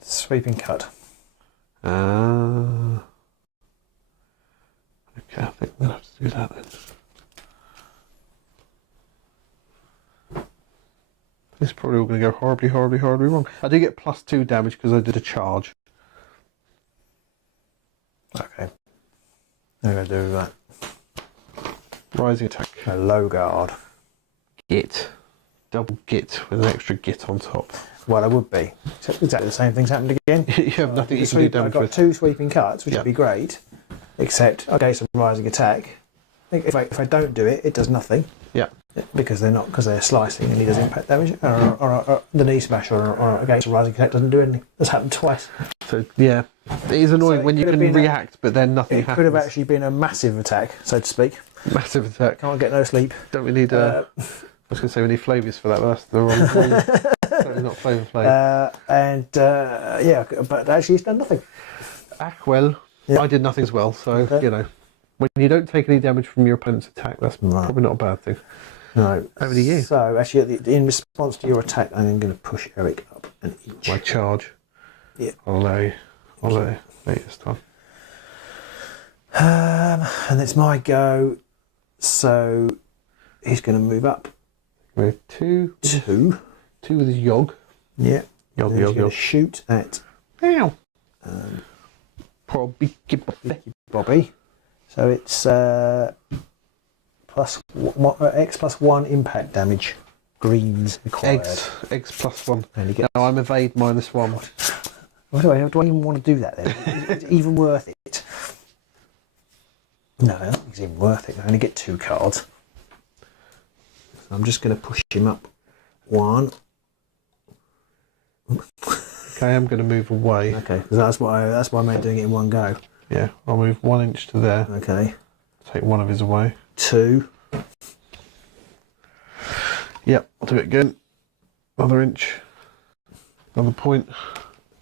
Sweeping cut. Okay, I think I'm going to have to do that then. This is probably all going to go horribly, horribly, horribly wrong. I do get +2 damage because I did a charge. Okay. I'm going to do that. Rising attack. A low guard. Git. Double git with an extra git on top. Well, I would be. Except exactly the same thing's happened again. You have nothing you can do damage I've got with. 2 sweeping cuts, which Yeah. would be great. Except, okay, some rising attack. If I don't do it, it does nothing. Yeah. Because they're slicing and he does impact damage. Or the knee smash or against a rising attack doesn't do anything. That's happened twice. So, yeah. It is annoying So when you it could can have been react, but then nothing It happens. could have actually been a massive attack, so to speak. Massive attack. Can't get no sleep. Don't we need I was going to say we need flavours for that, but that's the wrong Certainly not flavour flavour. Yeah, but actually it's done nothing. Well, Yeah. I did nothing as well, so, Okay. you know. When you don't take any damage from your opponent's attack, that's probably not a bad thing. No. Over to you. So, actually, in response to your attack, I'm going to push Eric up an inch. My charge. Yeah. I'll allow you this time. And it's my go. So, he's going to move up Move 2. 2. 2 with his yog. Yeah. Yog, And yog, he's going yog. to shoot at Ow. Poor Beaky Bobby. Bobby. So it's X +1 impact damage. Greens required. Eggs +1. And he gets, No, I'm evade -1. why do I even want to do that then? Is it even worth it? No, I don't think it's even worth it. I only get 2 cards. So I'm just going to push him up 1. Okay, I'm going to move away. Okay, because that's why I made doing it in one go. Yeah, I'll move 1 inch to there. Okay, Take 1 of his away. 2. Yep, I'll do it again. Another inch. Another point.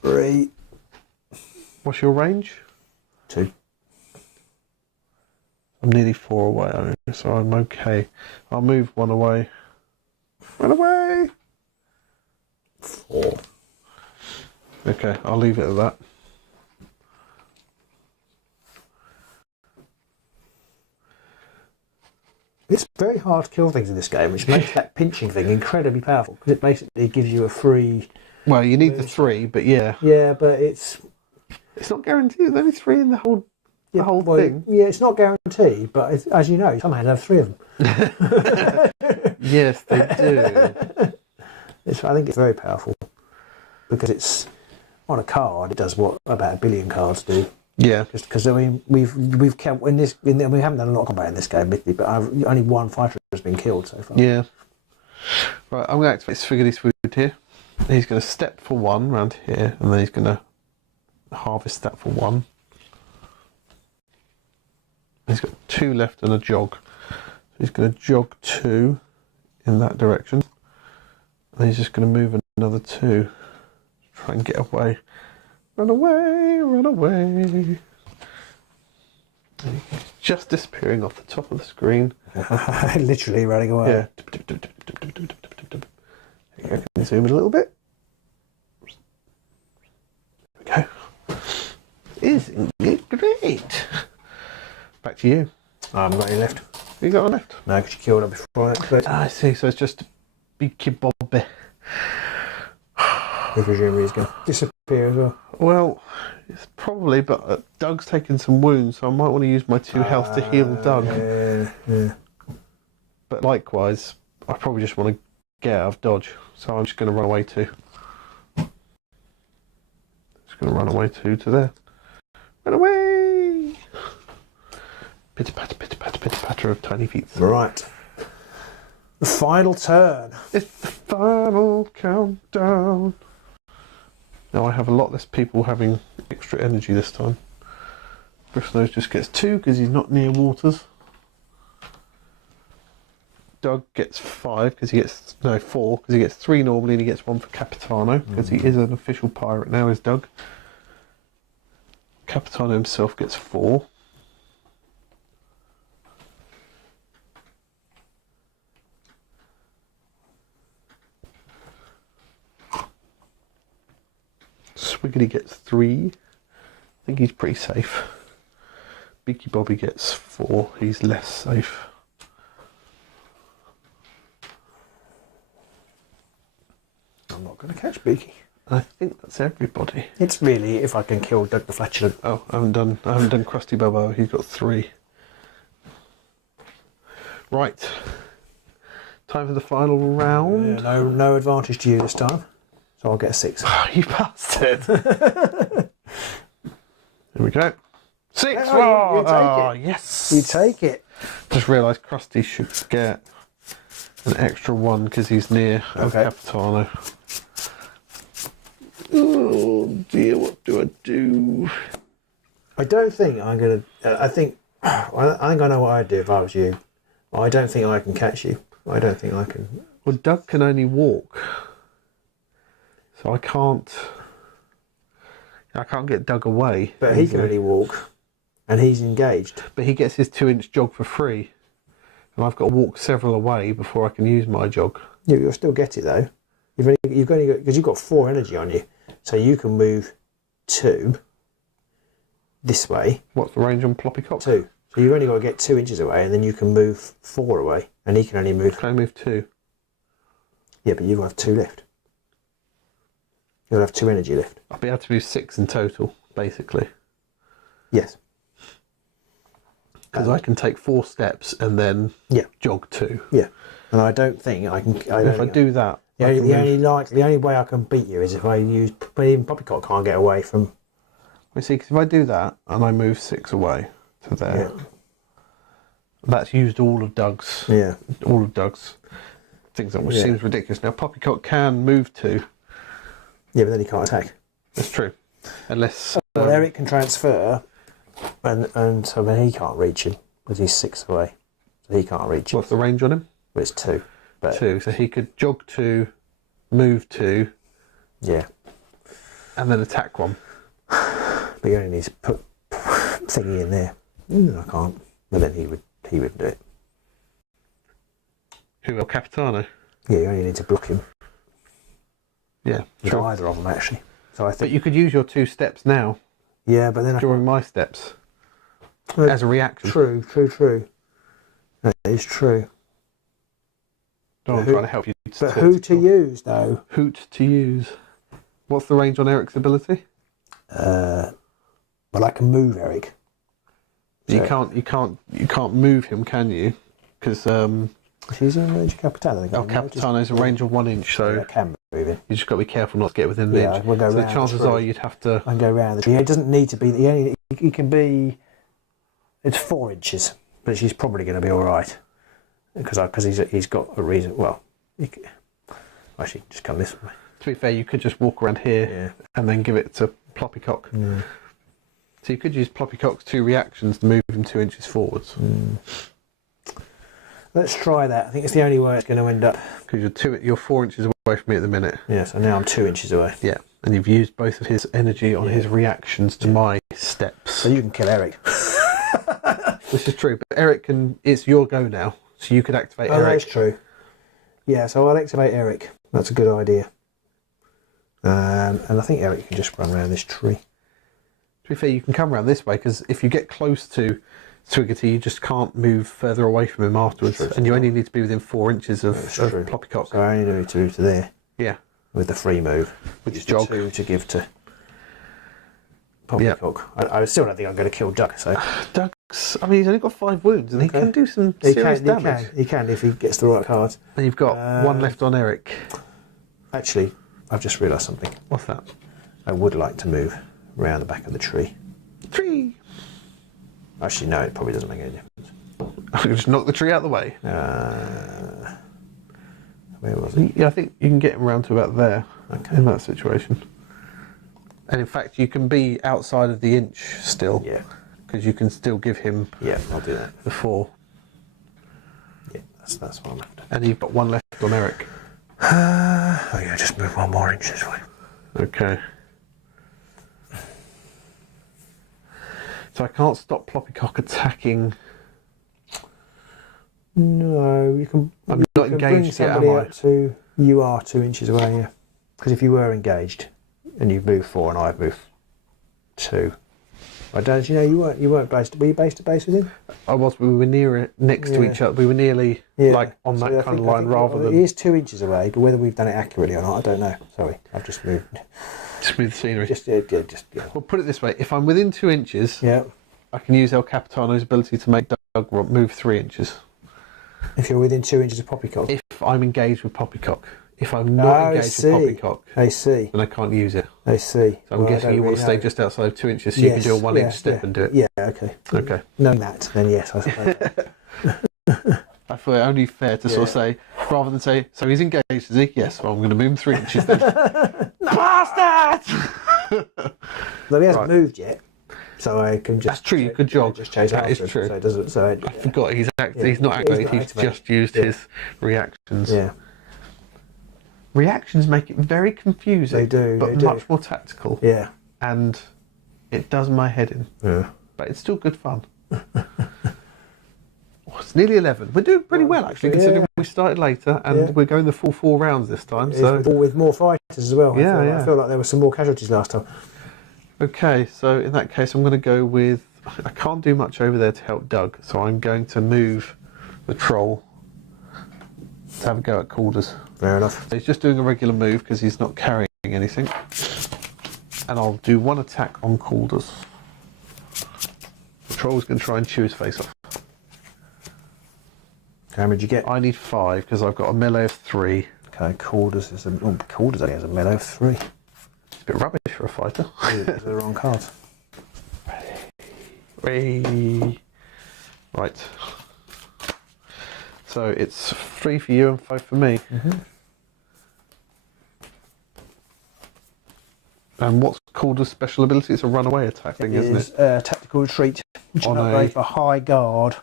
3. What's your range? 2. I'm nearly 4 away, so I'm okay. I'll move 1 away. Run away! 4. Okay, I'll leave it at that. It's very hard to kill things in this game, which makes that pinching thing incredibly powerful, because it basically gives you a free... Well, you need the 3, but yeah. Yeah, but it's not guaranteed. There's only 3 in the whole thing. Yeah, it's not guaranteed, but as you know, some hands have 3 of them. Yes, they do. I think it's very powerful, because it's on a card. It does what about 1 billion cards do. Yeah. Because I mean, we've kept we haven't done a lot of combat in this game, admittedly, but only 1 fighter has been killed so far. Yeah. Right, I'm going to activate Sfiggity's Food here. He's going to step for 1 round here, and then he's going to harvest that for 1. He's got 2 left and a jog. So he's going to jog 2 in that direction. And he's just going to move another 2. Try and get away. Run away, run away. Just disappearing off the top of the screen. Literally running away. Yeah. There you go. Can you zoom in a little bit? There we go. Isn't it great? Back to you. I haven't got any left. You got one left? No, because you killed her before I activated. I see, so it's just Beaky Bobby. He presumably is going to disappear as well. Well, it's probably, but Doug's taken some wounds, so I might want to use my 2 health to heal Doug. Yeah. But likewise, I probably just want to get out of dodge, so I'm just going to run away too. Just going to run away too to there. Run away! Pitter patter, pitter patter, pitter patter of tiny feet. Right. The final turn. It's the final countdown. Now I have a lot less people having extra energy this time. Bristnose just gets 2 because he's not near waters. Doug gets 5 because he gets 4 because he gets 3 normally, and he gets 1 for Capitano because he is an official pirate now, is Doug. Capitano himself gets 4. Swiggity gets 3. I think he's pretty safe. Beaky Bobby gets 4. He's less safe. I'm not going to catch Beaky. I think that's everybody. It's really if I can kill Doug the Flatulent. Oh, I haven't done Krusty Bobo. He's got 3. Right. Time for the final round. Yeah, no advantage to you this time. So I'll get a 6. Oh, you bastard. Here we go. 6! Oh, you take it. Yes! You take it. Just realised Krusty should get an extra 1 because he's near Capitano. Oh dear, what do I do? I don't think I'm going to... I think I know what I'd do if I was you. I don't think I can catch you. I don't think I can... Well, Doug can only walk. So I can't get Doug away. But he can only walk, and he's engaged. But he gets his 2-inch jog for free, and I've got to walk several away before I can use my jog. Yeah, you'll still get it though. You've only got, because you've got 4 energy on you, so you can move 2 this way. What's the range on Ploppycock? 2. So you've only got to get 2 inches away, and then you can move 4 away, and he can only move. Can I move 2? Yeah, but you've got 2 left. You'll have 2 energy left. I'll be able to move 6 in total, basically. Yes. Because I can take 4 steps and then jog 2. Yeah. And I don't think I can... If I do that... The only way I can beat you is if I use... But even Poppycock can't get away from... Well, see, because if I do that and I move 6 away to there, that's used all of Doug's... Yeah. All of Doug's things, which seems ridiculous. Now, Poppycock can move 2. Yeah, but then he can't attack. That's true. Unless... Well, Eric can transfer, and so then he can't reach him, because he's 6 away. So he can't reach him. What's the range on him? Well, it's 2. But 2. So he could jog 2, move 2. Yeah. And then attack 1. But you only need to put thingy in there. I can't. But then he would do it. Who, El Capitano? Yeah, you only need to block him. Yeah, With true. either of them, actually. So I But think. you could use your 2 steps now Yeah, but then during my steps Well, as a reaction. True. That is true. No, I'm who- trying to help you. But who to use, though? Hoot to use. What's the range on Eric's ability? Well, I can move Eric. You So- can't move him, can you? Because She's in Range Capitano. El Capitano's a range of 1 inch, so I can move him. you just got to be careful not to get within an Yeah, inch. we'll go So the round chances the tree. are you'd have to. I can go round the tree. It doesn't need to be. He can be. It's 4 inches, but she's probably going to be all right because he's got a reason. Well, actually, just come this way. To be fair, you could just walk around here Yeah. and then give it to Ploppycock. Mm. So you could use Ploppycock's 2 reactions to move him 2 inches forwards. Let's try that. I think it's the only way it's going to end up. Because you're 4 inches away from me at the minute. Yeah, so now I'm 2 inches away. Yeah, and you've used both of his energy on his reactions to my steps. So you can kill Eric. This is true, but Eric it's your go now, so you could activate Oh, Eric. that's true. Yeah, so I'll activate Eric. That's a good idea. And I think Eric can just run around this tree. To be fair, you can come around this way, because if you get close to Twiggerty, you just can't move further away from him afterwards, True. and you only need to be within 4 inches of true. Ploppycock. So I only need to move to there Yeah, with the free move. with his The jog. 2 to give to Poppycock. I still don't think I'm going to kill Doug. So Doug's, I mean, he's only got 5 wounds, and he Okay. can do some he serious can, damage. he can if he gets the right cards. And you've got 1 left on Eric. Actually, I've just realised something. What's that? I would like to move around the back of the tree. Tree! Actually, no, it probably doesn't make any difference. I can just knock the tree out of the way. Where was it? Yeah, I think you can get him around to about there Okay. in that situation. And in fact, you can be outside of the inch still, Yeah, because you can still give him yeah, I'll do that. the 4. Yeah, that's what I'm after. And you've got 1 left on Eric. Oh yeah, just move 1 more inch this way. Okay. So I can't stop Ploppycock attacking. No, you can. I'm you not can engaged bring yet, somebody am I? up to. You are 2 inches away, yeah. Because if you were engaged, and you've moved 4 and I've moved 2, I don't. You know, you weren't based. Were you base to base with him? I was. We were next to Yeah. each other. We were nearly like on So that I kind of think- I line think rather He than is 2 inches away, but whether we've done it accurately or not, I don't know. Sorry, I've just moved. smooth scenery. Just yeah. Well, put it this way: if I'm within 2 inches, Yeah. I can use El Capitano's ability to make Doug move 3 inches. If you're within 2 inches of Poppycock. If I'm engaged with Poppycock. If I'm not engaged with Poppycock, I see. then I can't use it. I see. So I'm Well, I guessing don't you want really to stay know. just outside of 2 inches, so you can do a 1 inch step and do it. Yeah, okay. Okay. Knowing that, then yes, I suppose. I thought it only fair to sort of say, rather than say, so he's engaged, is he? Yes, well, I'm going to move him 3 inches then. Bastard! Though he hasn't Right. moved yet, so I can just. That's true, you could jog. Just chase That is after him, true. So it doesn't. So I forgot, he's not he's activated, not he's activated. just used Yeah. his reactions. yeah, Reactions make it very confusing, They do, but they do. much more tactical, yeah, and it does my head in, yeah. but it's still good fun. Oh, it's nearly 11. We're doing pretty well, actually, Yeah. considering we started later, and Yeah. we're going the full 4 rounds this time. So, With more fighters as well. Yeah, I feel like there were some more casualties last time. okay, so in that case, I'm going to go with. I can't do much over there to help Doug, so I'm going to move the troll to have a go at Calders. Fair enough. So he's just doing a regular move because he's not carrying anything. And I'll do 1 attack on Calders. The troll's going to try and chew his face off. How many did you get? I need 5 because I've got a melee of 3. Okay, Calders is Calders only has a melee of 3. It's a bit rubbish for a fighter. Those are the wrong cards. Whee. Right. So it's 3 for you and 5 for me. And what's called a special ability? It's a runaway attack thing, isn't it? Tactical retreat, which On is an a- upgrade for high guard.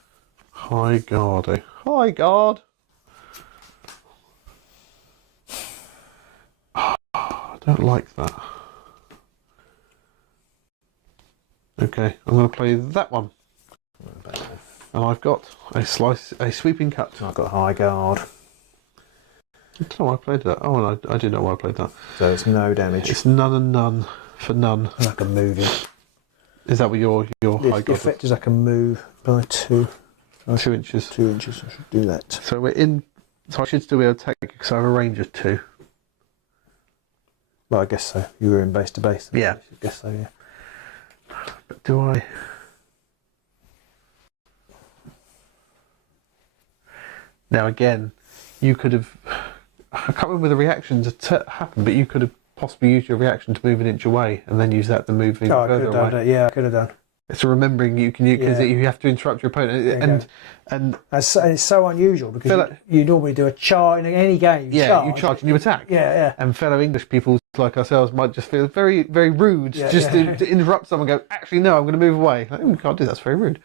High guard, eh? High guard! I don't like that. Okay, I'm going to play that one. And I've got a sweeping cut. I've got high guard. I don't know why I played that. Oh, no, I do know why I played that. So it's no damage. It's none and none for none. And I can move it. Is that what your high guard The effect is I can move by 2 inches. 2 inches. I should do that. So we're in. So I should still be able to take it because I have a range of 2. Well, I guess so. You were in base to base. Yeah. I guess so, yeah. But do I? Now again, you could have. I can't remember the reaction to happen, but you could have possibly used your reaction to move an inch away and then use that to move even I could further have done away. it. Yeah, I could have done. It's remembering you can because Yeah. you have to interrupt your opponent and It's so unusual because you normally do a charge in any game. you charge and you attack. Yeah. And fellow English people like ourselves might just feel very, very rude to interrupt someone and go, actually, no, I'm going to move away. Like, you can't do that, that's very rude.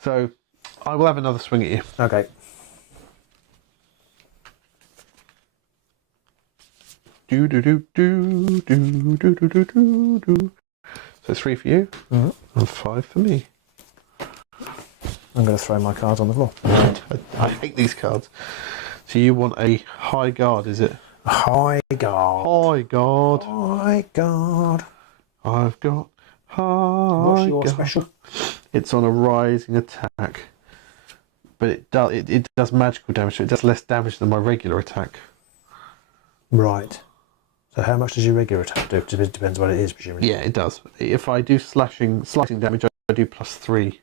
So I will have another swing at you. Okay. Do do do do do do do do do do. So 3 for you and 5 for me. I'm going to throw my cards on the floor. I hate these cards. So you want a high guard, is it? High guard. High guard. High guard. I've got high What's your guard. special? It's on a rising attack, but it does magical damage. So it does less damage than my regular attack. Right. So how much does your regular attack do? It depends what it is, presumably. Yeah, it does. If I do slicing damage, I do +3.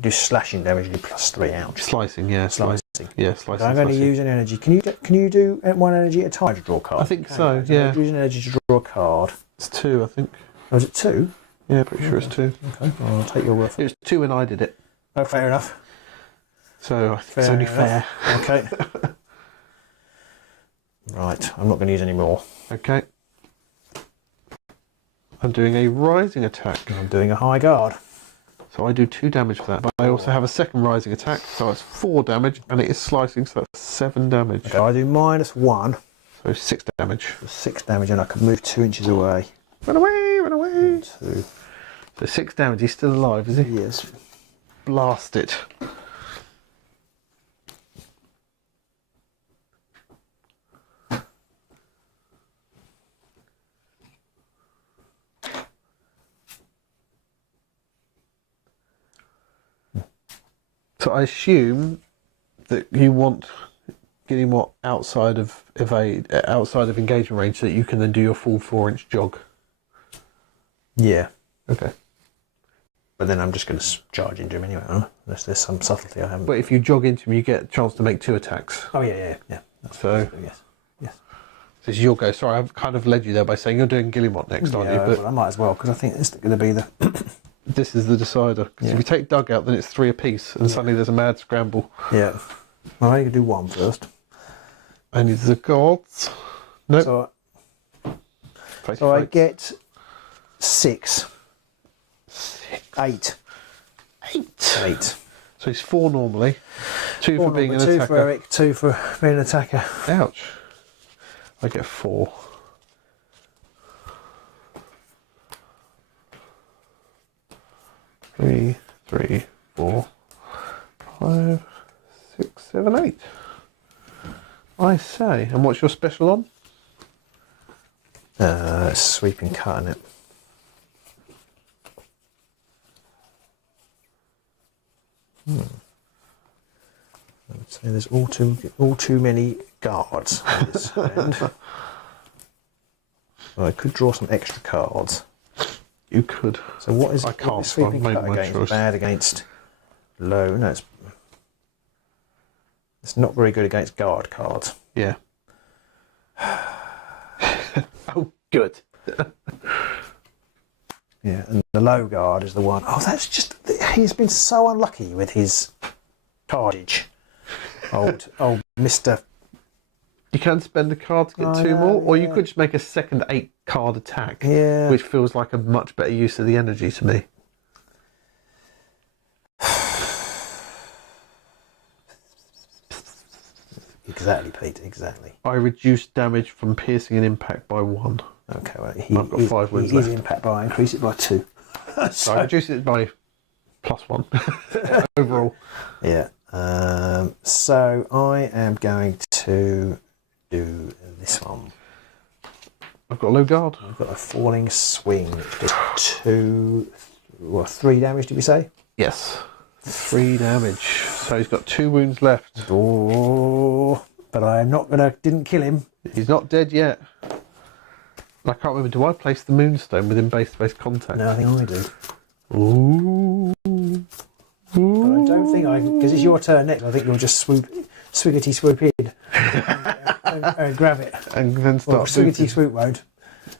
Do slashing damage, you do +3. Ouch. Slicing, yeah, Slicing. Yeah, slicing. I'm going to slicing. use an energy. Can you do 1 energy at a time to draw a card? I think so. Yeah, Use an energy to draw a card. it's 2. I think. Oh, is it 2? Yeah, pretty sure it's 2. Okay, I'll take your word for It it. was 2 when I did it, Oh, fair enough. so I think it's only fair. Okay. Right, I'm not going to use any more. Okay. I'm doing a rising attack. I'm doing a high guard. So I do 2 damage for that, but I also have a second rising attack, so it's 4 damage, and it is slicing, so that's 7 damage. Okay, I do -1, So 6 damage. 6 damage, and I can move 2 inches away. Run away, run away! 2. So 6 damage, he's still alive, is he? Yes. Blast it. So I assume that you want getting more outside of engagement range, so that you can then do your full 4-inch jog. Yeah. Okay. But then I'm just going to charge into him anyway, aren't I? Unless there's some subtlety I haven't. But if you jog into him, you get a chance to make 2 attacks. Oh, yeah. So Yes. this is your go. Sorry, I've kind of led you there by saying you're doing Guillemot next, aren't you? Yeah, But well, I might as well, because I think this is going to be the... this is the decider. Because Yeah. if you take Doug out, then it's 3 apiece, and suddenly there's a mad scramble. Yeah. Well, I'm going to do 1 first. And it's the gods. Nope. So Face I fights. get 6. 8. 8. So he's 4 normally. 2 for being an 2 attacker. for Eric, 2 for being an attacker. Ouch. I get 4. Three, 4, 5, 6, 7, 8. I say. And what's your special on? Sweeping cut in it. I'd say there's all too many guards in this hand. Well, I could draw some extra cards. You could. So what is I can't, what is so I've sweeping made cut my against? choice. Bad against low. No, it's not very good against guard cards. Yeah. Oh, good. Yeah, and the low guard is the one. Oh, that's just... He's been so unlucky with his cardage. Old Mr. You can spend a card to get I 2 know, more, or you yeah. could just make a second 8-card attack, Yeah. which feels like a much better use of the energy to me. Exactly, Pete, exactly. I reduce damage from piercing and impact by 1. Okay, well, I've got 5 wins His left. impact by, increase it by 2. So I reduce it by +1 overall. Yeah. So I am going to do this one. I've got a low guard. I've got a falling swing. Does 3 damage, did we say? Yes. 3 damage. So he's got 2 wounds left. Oh, but I'm not gonna. Didn't kill him. He's not dead yet. I can't remember. Do I place the Moonstone within base-to-base contact? No, I think I do. Ooh. But I don't think because it's your turn next. I think you'll just swiggity swoop in and grab it. And then start. Well, swiggity swoop won't.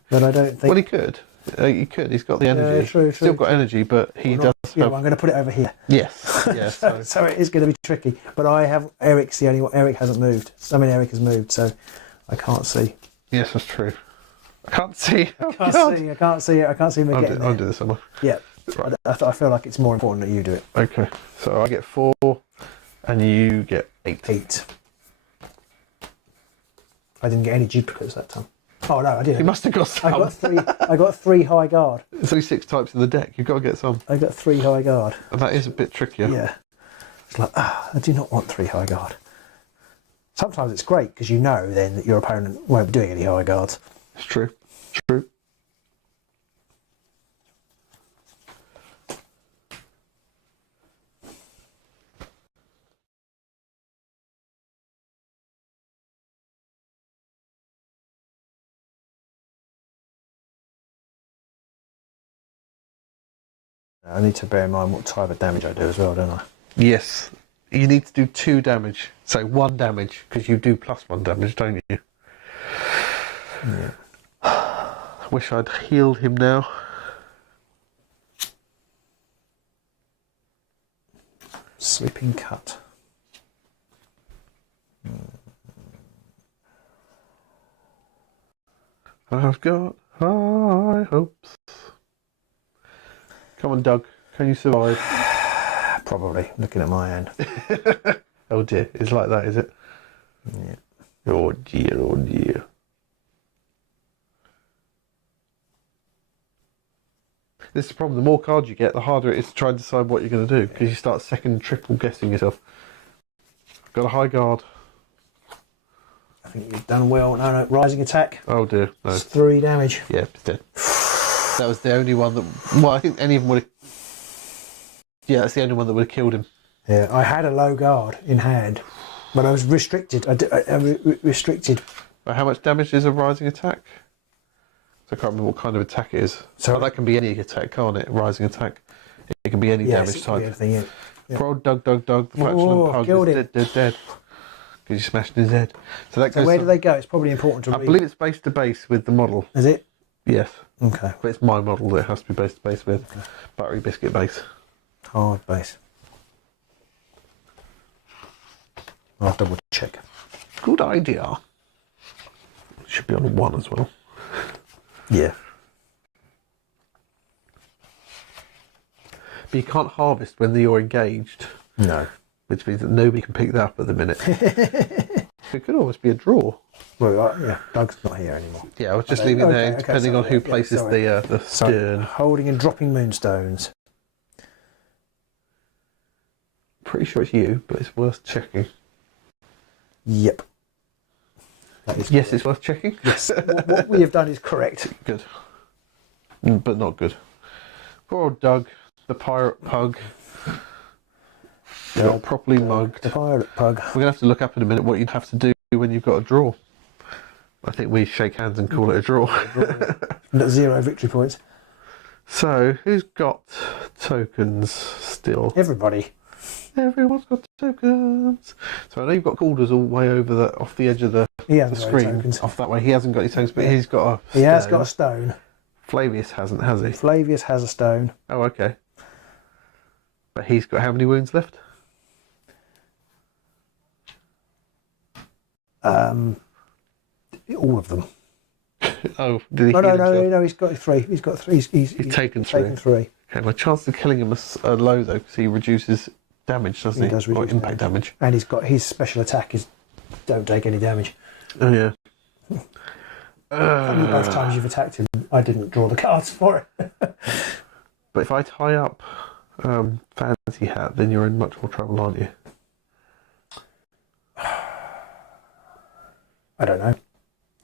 But I don't think. Well, he could. He could. He's got the energy. True. Still got energy, but he does. Yeah, well, I'm going to put it over here. Yes. Yes. So it is going to be tricky. But I have Eric's the only one. Eric hasn't moved. I mean, Eric has moved, so I can't see. Yes, that's true. I can't see. I can't see it. I can't see him getting there. I'll do this somewhere. Yeah. Right. I feel like it's more important that you do it. Okay. So I get 4, and you get 8. 8. I didn't get any duplicates that time. Oh no, I didn't. You must have got some. I got 3 high guard. There's only 6 types in the deck. You've got to get some. I got 3 high guard. And that is a bit trickier. Yeah. It's like, I do not want 3 high guard. Sometimes it's great because you know then that your opponent won't be doing any high guards. It's true. True. I need to bear in mind what type of damage I do as well, don't I? Yes. You need to do 2 damage. So 1 damage, because you do +1 damage, don't you? Yeah. Wish I'd healed him now. Sweeping cut. I've got high hopes. Come on, Doug. Can you survive? Probably, looking at my hand. Oh dear. It's like that, is it? Yeah. Oh dear, oh dear. This is the problem. The more cards you get, the harder it is to try and decide what you're going to do, because you start second, triple guessing yourself. Got a high guard. I think you've done well. No, rising attack. Oh dear, no. It's 3 damage. Yeah, it's dead. That was the only one that... Well, I think any of them would have... Yeah, that's the only one that would have killed him. Yeah, I had a low guard in hand, but I was restricted. Restricted. How much damage is a rising attack? So I can't remember what kind of attack it is. So that can be any attack, can't it? Rising attack. It can be any damage type. Anything, yeah. Poor old Doug, the flatulent pug killed is him. dead. Because you smashed his head. So that goes. Where do they go? It's probably important to read. I believe it's base to base with the model. Is it? Yes. Okay. But it's my model that it has to be base to base with. Okay. Buttery biscuit base. Hard base. I'll double check. Good idea. Should be on 1 as well. Yeah. But you can't harvest when you're engaged. No. Which means that nobody can pick that up at the minute. It could almost be a draw. Well, yeah, Doug's not here anymore. Yeah, I was just leaving it there, depending on who places the stern. Holding and dropping moonstones. Pretty sure it's you, but it's worth checking. Yep. Yes, it's worth checking. Yes. What we have done is correct. Good. But not good. Poor old Doug, the pirate pug. They're all properly mugged. The pirate pug. We're going to have to look up in a minute what you'd have to do when you've got a draw. I think we shake hands and call it a draw. 0 victory points. So, who's got tokens still? Everybody. Everyone's got tokens. So I know you've got Calder's all the way over off the edge of the screen. Off that way. He hasn't got any tokens, but he's got a stone. He has got a stone. Flavius hasn't, has he? Flavius has a stone. Oh, okay. But he's got how many wounds left? All of them. Oh, did he? No, he's got 3. He's got 3. He's taken 3. Taken 3. Okay, my chance of killing him is low though, because he reduces damage, doesn't he? He does reduce impact damage. And he's got his special attack is don't take any damage. Oh yeah. Both times you've attacked him, I didn't draw the cards for it. But if I tie up fancy hat, then you're in much more trouble, aren't you? I don't know.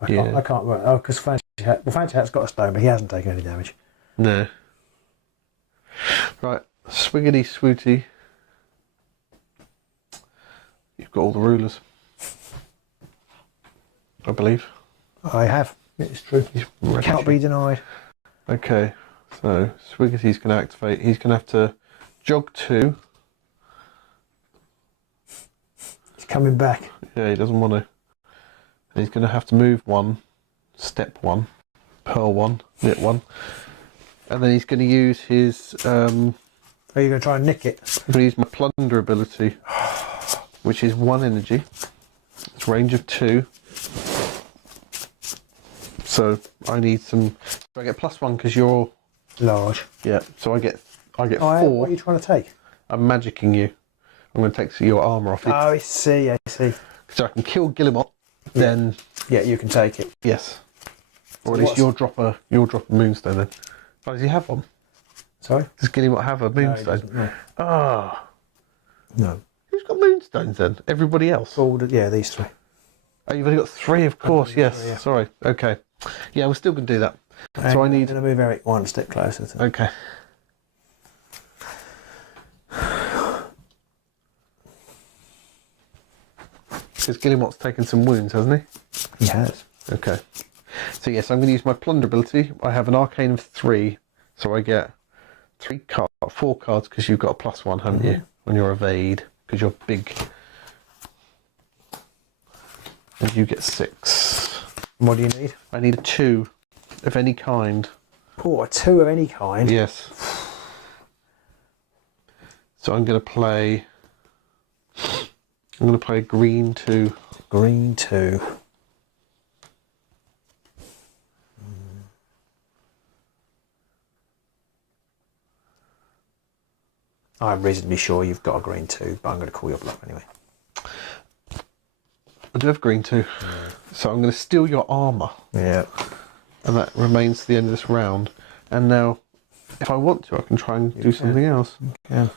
I can't work. Oh, because fancy hat's got a stone, but he hasn't taken any damage. No. Right, swiggity swooty. You've got all the rulers, I believe. I have. It's true. Cannot be denied. Okay, so Swiggity's going to activate. He's going to have to jog 2. He's coming back. Yeah, he doesn't want to. And he's going to have to move 1, step 1, pearl 1, knit 1. And then he's going to use his... Are you going to try and nick it? I'm going to use my plunder ability, which is 1 energy. It's range of 2. So I need some... So I get +1 because you're... Large. Yeah, so I get 4. What are you trying to take? I'm magicking you. I'm going to take your armour off. Oh, I see. So I can kill Guillemot, then... Yeah, you can take it. Yes. Or at So least you'll drop a Moonstone then. Oh, does he have one? Sorry? Does Guillemot have a No, he Moonstone? doesn't, no. Ah. No. Who's got Moonstones then? Everybody else? Yeah, these 3. Oh, you've only got 3, of course, yes. 3, yeah. Sorry. Okay. Yeah, we're still going to do that. So I need... I'm going to move Eric 1 step closer to... Okay. Because Guillemot's taken some wounds, hasn't he? He has. Okay. So yes, I'm going to use my plunder ability. I have an arcane of 3, so I get 4 cards because you've got a +1, haven't you? When you're evade, because you're big. And you get 6. What do you need? I need a 2 of any kind. Oh, a 2 of any kind? Yes. So I'm going to play green 2. Green 2. I'm reasonably sure you've got a green 2, but I'm going to call your bluff anyway. I do have green 2. Yeah. So I'm going to steal your armour. Yeah. And that remains to the end of this round. And now, if I want to, I can try and do something else. Yeah.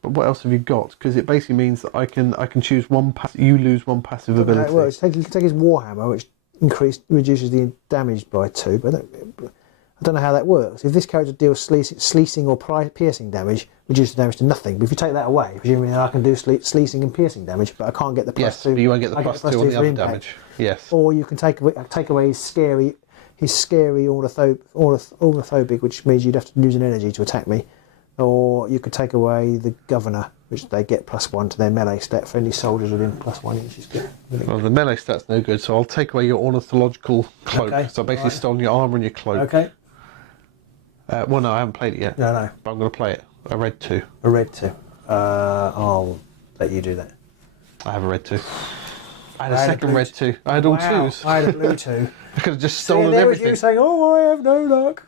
But what else have you got? Because it basically means that I can choose one you lose 1 passive ability. Well, you can take his Warhammer, which reduces the damage by 2, but I don't know how that works. If this character deals sleecing or piercing damage, reduces damage to nothing. But if you take that away, presumably I can do sleecing and piercing damage, but I can't get the +2. Yes, but you won't get the +2 on the other damage. Yes. Or you can take away his scary ornithophobic, which means you'd have to use an energy to attack me. Or you could take away the governor, which they get +1 to their melee stat. Friendly soldiers within +1, which is good. Well, the melee stat's no good, so I'll take away your ornithological cloak. Okay, So I've basically stolen your armour and your cloak. Okay. Well, no, I haven't played it yet. No. But I'm going to play it. A red 2. A red 2. I'll let you do that. I have a red 2. I had a second red 2. I had all 2s. I had a blue 2. I could have just stolen there everything. was you saying, "Oh, I have no luck."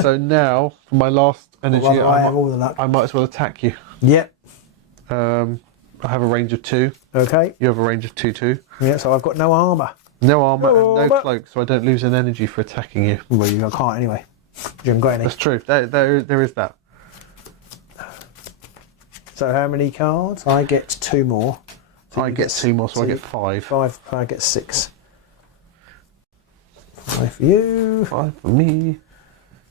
So now, for my last energy, Well, I have all the luck. I might as well attack you. Yep. I have a range of 2. Okay. You have a range of 2 too. Yeah, so I've got no armour. No armour and no armour. cloak, so I don't lose an energy for attacking you. Well, you can't anyway. You haven't got any. That's true. There is that. So how many cards? I get 2 more. So I you get 2 more, so I get 5. 5. I get 6. 5 for you. 5 for me.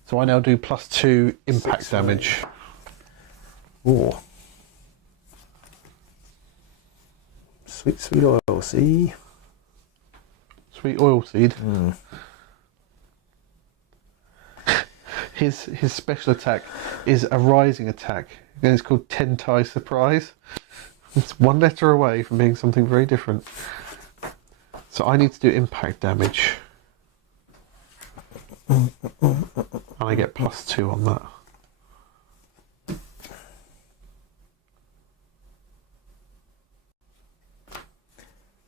So I now do +2 impact damage. Oh. Sweet oil, see? Sweet oil seed. Mm. His special attack is a rising attack. And it's called 10-tie surprise. It's 1 letter away from being something very different. So I need to do impact damage. And I get +2 on that.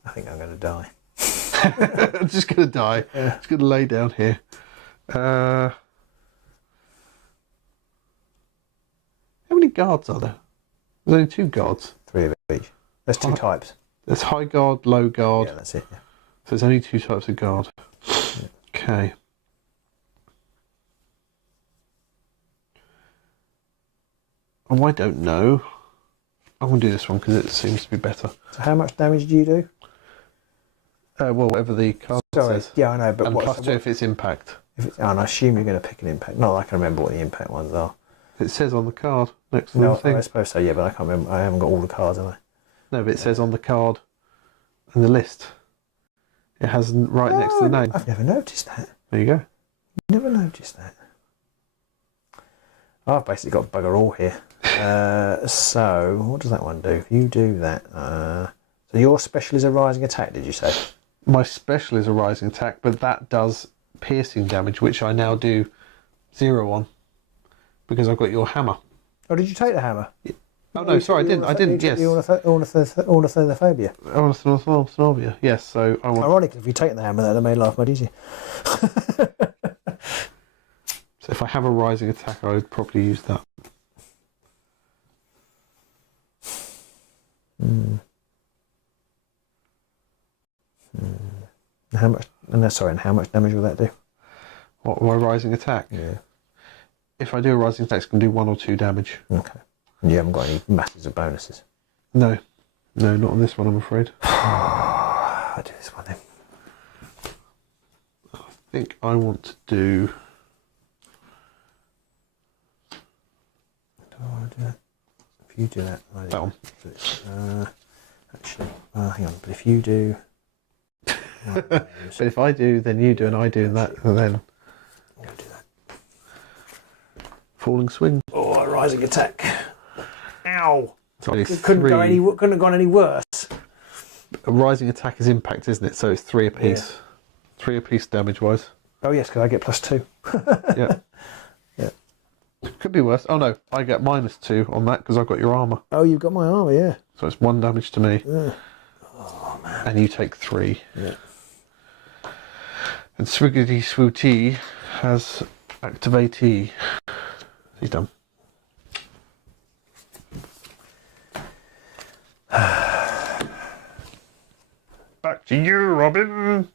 I think I'm going to die. I'm just going to die. Yeah. Just going to lay down here. How many guards are there? There's only 2 guards. 3 of each. There's 2 types. There's high guard, low guard. Yeah, that's it. Yeah. So there's only 2 types of guard. Yeah. Okay. Oh, I don't know. I'm going to do this one because it seems to be better. So how much damage do you do? Well, whatever the card says. Yeah, I know, but And what's plus 2 if it's impact. And I assume you're going to pick an impact. Not that I can remember what the impact ones are. It says on the card next to No, the thing. I suppose so, yeah, but I can't remember. I haven't got all the cards, have I? No, but it says on the card in the list. It has right next to the name. I've never noticed that. There you go. Never noticed that. I've basically got bugger all here. So, what does that one do? If you do that... so your special is a rising attack, did you say? My special is a rising attack, but that does piercing damage, which I now do 0 on. Because I've got your hammer. Oh, did you take the hammer? Oh no, sorry, I didn't, yes. Ornithophobia. Ornithophobia, yes, so I want... Ironically, if you take the hammer, that would have made life much easier. So if I have a rising attack, I would probably use that. How much? And how much damage will that do? What, my rising attack? Yeah. If I do a rising attack, it's going to do 1 or 2 damage. Okay. And you haven't got any masses of bonuses? No. No, not on this one, I'm afraid. I'll do this one then. I think I want to do... Do I want to do that? If you do that, I do that one. Actually, hang on. But if you do... But if I do, then you do, and I do, and that, and then... I'm going to do that. Falling swing. Oh, a rising attack. Ow! So It couldn't have gone any worse. A rising attack is impact, isn't it? So it's 3 apiece. Yeah. 3 apiece damage-wise. Oh yes, because I get +2. Yeah. Yeah. Could be worse. Oh no, I get -2 on that because I've got your armour. Oh, you've got my armour, yeah. So it's 1 damage to me. Yeah. Oh man. And you take 3. Yeah. And Swiggity Swooty has activatee. He's done. Back to you, Robin.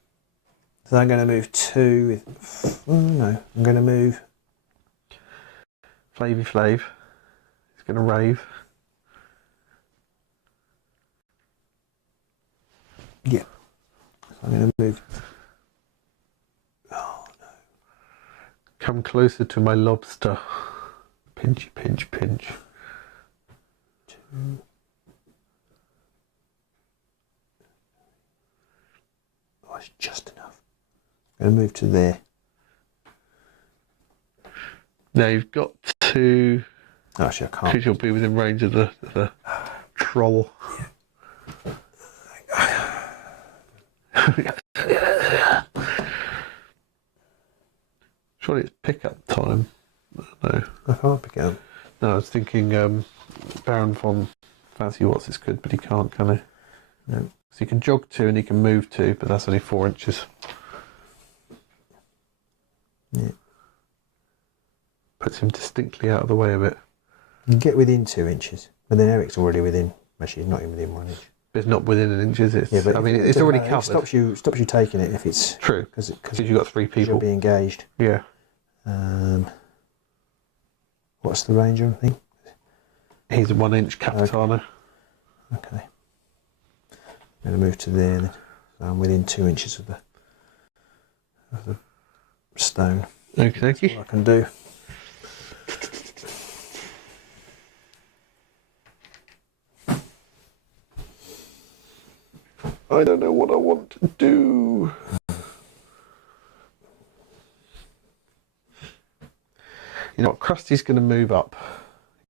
So I'm going to move 2 with... Oh, no, I'm going to move... Flavy Flav. He's going to rave. Yeah. So I'm going to move... Oh, no. Come closer to my lobster. Pinchy, pinch, pinch. 2... Oh, it's just enough. I'm going to move to there. Now you've got to... Oh, actually, I can't. Because you'll be within range of the troll. Surely it's pickup time. No. I can't pick it up. No, I was thinking Baron von Fancy What's could, but he can't, can he? No. So he can jog 2 and he can move 2, but that's only 4 inches. Yeah. Puts him distinctly out of the way a bit. You can get within 2 inches, but then Eric's already within. Actually, he's not even within 1 inch. But it's not within an inch, is it? Yeah, but I mean, it's already covered. It stops you taking it if it's true. Because you've got 3 people. You'll be engaged. Yeah. What's the range on thing? He's a 1 inch Capitano. Okay. I'm going to move to there then. So I'm within 2 inches of the stone. Okie dokie. What I can do. I don't know what I want to do. You know what, Krusty's going to move up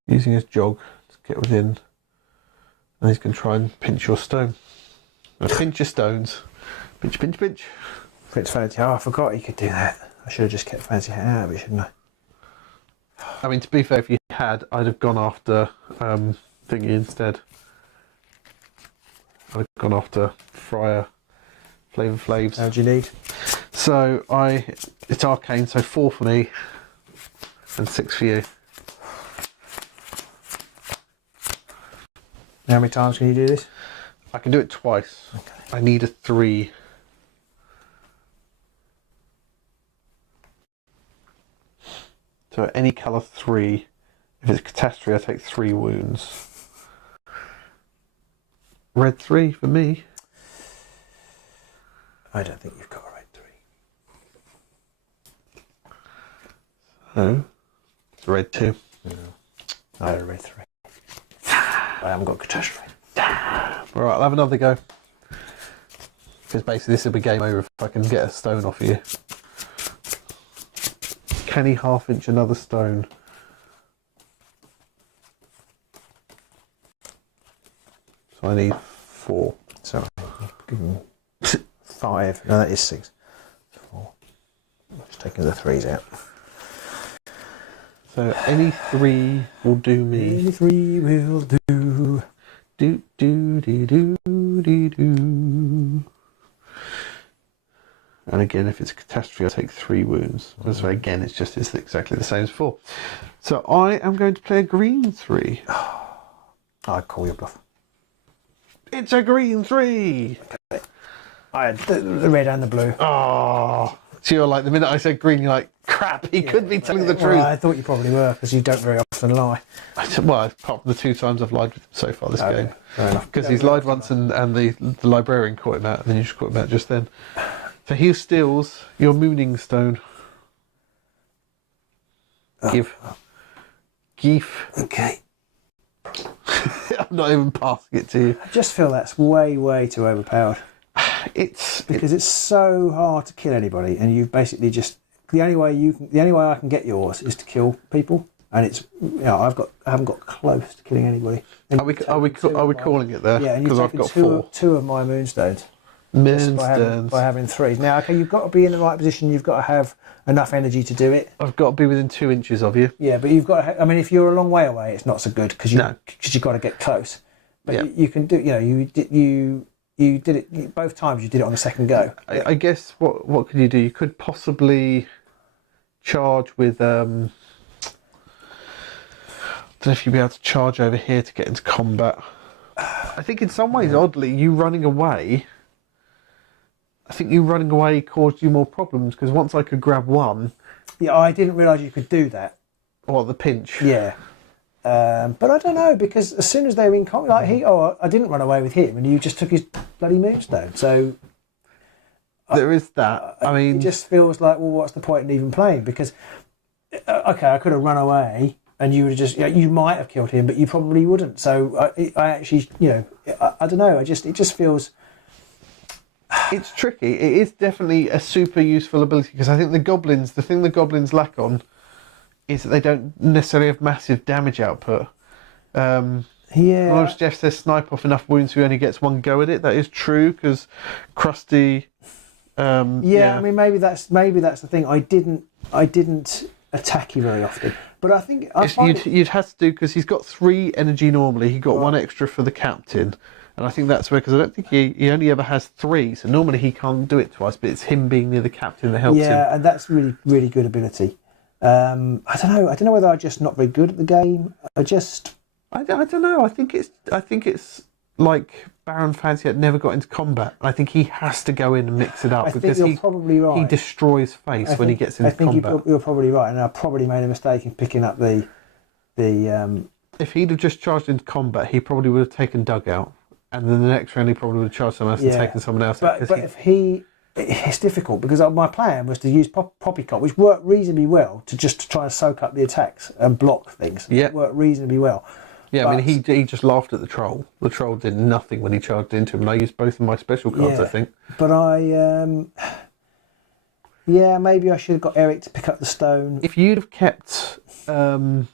using his jog to get within, and he's going to try and pinch your stone. Now, pinch your stones. Pinch, pinch, pinch. Fritz Fancy. Oh, I forgot he could do that. I should have just kept Fancy Hat out of it, shouldn't I? I mean, to be fair, if you had, I'd have gone after Thingy instead. I'd have gone after Friar Flavor Flavs. How do you need? So it's arcane, so 4 for me and 6 for you. How many times can you do this? I can do it twice. Okay. I need a 3. So any colour 3, If it's catastrophe, I take 3 wounds. Red 3 for me. I don't think you've got a red 3. So, it's red 2. No. I had a red 3. I haven't got catastrophe. Alright, I'll have another go. Because basically this will be game over if I can get a stone off of you. Can he half-inch another stone? So I need 4. Sorry, give him 5. No, that is 6. 4. I'm just taking the 3s out. So any 3 will do me. Any 3 will do. Do do do do do do. And again, if it's a catastrophe, I take 3 wounds. So again, it's exactly the same as 4. So I am going to play a green 3. I'd call your bluff. It's a green 3. I had the red and the blue. Oh, so you're like, the minute I said green, you're like, crap, he could be telling the truth. Well, I thought you probably were, because you don't very often lie. Well, apart from the 2 times I've lied with him so far this game. Fair enough. Because he's lied once and the librarian caught him out, and then you just caught him out just then. So he steals your mooning stone. Give. Okay. I'm not even passing it to you. I just feel that's way too overpowered. Because it's so hard to kill anybody, and you've basically just the only way I can get yours is to kill people, and it's I haven't got close to killing anybody. And Are we calling it there? Yeah, and because you've I've got taken 4 two of my moonstones. moonstones. By having 3s. Now, okay, you've got to be in the right position. You've got to have enough energy to do it. I've got to be within 2 inches of you. Yeah, but you've got to. I mean, if you're a long way away, it's not so good because you've got to get close. But Yeah. you can do. You did it both times. You did it on the second go. I guess what could you do? You could possibly charge with. I don't know if you'd be able to charge over here to get into combat. I think in some ways, oddly, you running away. I think you running away caused you more problems because once I could grab 1. Yeah, I didn't realise you could do that. Or the pinch. Yeah. But I don't know, because as soon as they were in combat, I didn't run away with him, and you just took his bloody moonstone. So there is that. I mean, it just feels like, well, what's the point in even playing? Because okay, I could have run away, and you would have just, you might have killed him, but you probably wouldn't. So I actually, I don't know. It just feels. It's tricky. It is definitely a super useful ability because I think the thing the goblins lack on is that they don't necessarily have massive damage output. Yeah. Jeff says snipe off enough wounds so he only gets 1 go at it. That is true because Krusty. I mean, maybe that's the thing. I didn't attack you very often, but I think you'd have to do because he's got 3 energy normally. He got 1 extra for the captain. And I think that's where, because I don't think he only ever has 3, so normally he can't do it twice, but it's him being near the captain that helps him. Yeah, and that's really, really good ability. I don't know whether I'm just not very good at the game. I don't know. I think it's like Baron Fancy had never got into combat. I think he has to go in and mix it up because you're probably right. He destroys face when he gets into combat. I think you're probably right, and I probably made a mistake in picking up the. If he'd have just charged into combat, he probably would have taken Dugout. And then the next round he probably would have charged someone else and taken someone else. But it's difficult because my plan was to use Poppycock, which worked reasonably well to try and soak up the attacks and block things. Yeah. It worked reasonably well. Yeah, I mean, he just laughed at the troll. The troll did nothing when he charged into him, and I used both of my special cards, I think. But maybe I should have got Eric to pick up the stone. If you'd have kept the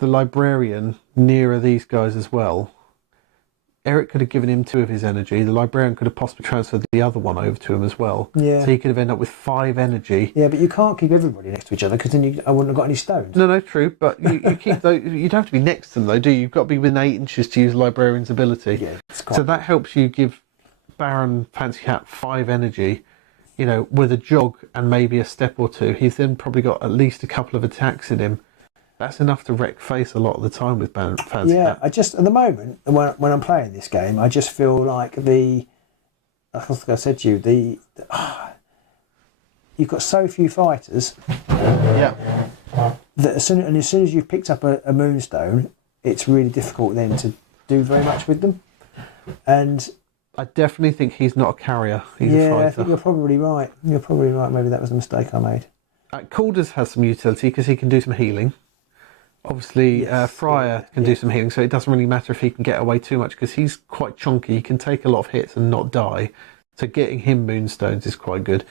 librarian nearer these guys as well, Eric could have given him 2 of his energy. The librarian could have possibly transferred the other 1 over to him as well. Yeah. So he could have ended up with 5 energy. Yeah, but you can't keep everybody next to each other because then I wouldn't have got any stones. No, true. But you keep those. You don't have to be next to them though, do you? You've got to be within 8 inches to use the librarian's ability. Yeah, so that helps you give Baron Fancy Hat 5 energy. With a jog and maybe a step or 2. He's then probably got at least a couple of attacks in him. That's enough to wreck face a lot of the time with Fancy Hat. I just, at the moment, when I'm playing this game, I just feel like I think I said to you, you've got so few fighters Yeah. that as soon as you've picked up a Moonstone, it's really difficult then to do very much with them. And I definitely think he's not a carrier. He's a fighter. I think you're probably right. Maybe that was a mistake I made. Calders has some utility because he can do some healing. Obviously, Friar can do some healing, so it doesn't really matter if he can get away too much because he's quite chunky. He can take a lot of hits and not die. So getting him Moonstones is quite good.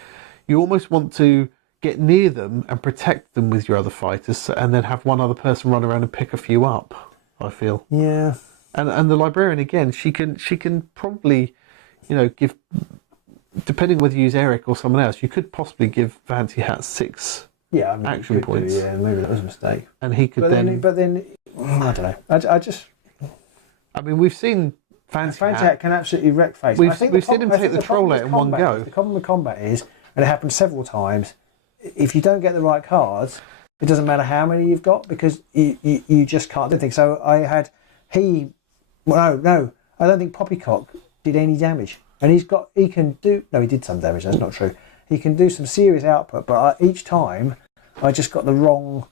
You almost want to get near them and protect them with your other fighters, and then have one other person run around and pick a few up, I feel. Yeah. And the Librarian, again, she can probably, give, depending whether you use Eric or someone else, you could possibly give Fancy Hat 6 action points. Maybe that was a mistake. And he could But then, I don't know. I mean, we've seen Fancy Hat can absolutely wreck face. We've seen him take the troll out in one go. The problem with combat is, and it happens several times, if you don't get the right cards, it doesn't matter how many you've got because you just can't do things. So I had I don't think Poppycock did any damage, and he did some damage. That's not true. He can do some serious output, but each time I just got the wrong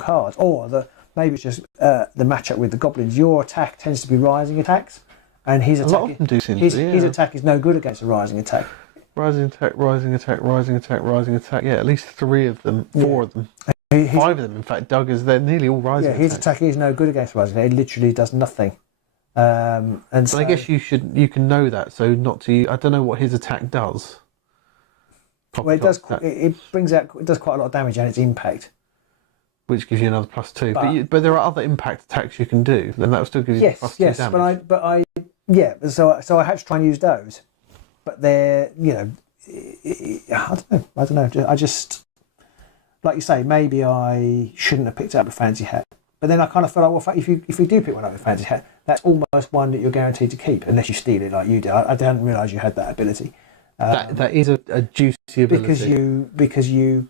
cards, or maybe it's just the matchup with the goblins. Your attack tends to be rising attacks, and his attack is no good against a rising attack. Rising attack, rising attack, rising attack, rising attack. Yeah, at least 3 of them, 4 of them. 5 of them, in fact. Doug they're nearly all rising attacks. His attack is no good against rising attack. It literally does nothing. So I guess you can know that, so not to. I don't know what his attack does. Well, it does. It does quite a lot of damage, and its impact, which gives you another +2. But there are other impact attacks you can do, and that will still give you +2 damage. So I had to try and use those. But they're, I don't know. I just, like you say, maybe I shouldn't have picked up a Fancy Hat. But then I kind of feel like, well, if you do pick one up with Fancy Hat, that's almost one that you're guaranteed to keep, unless you steal it like you did. I didn't realise you had that ability. That is a juicy ability. Because you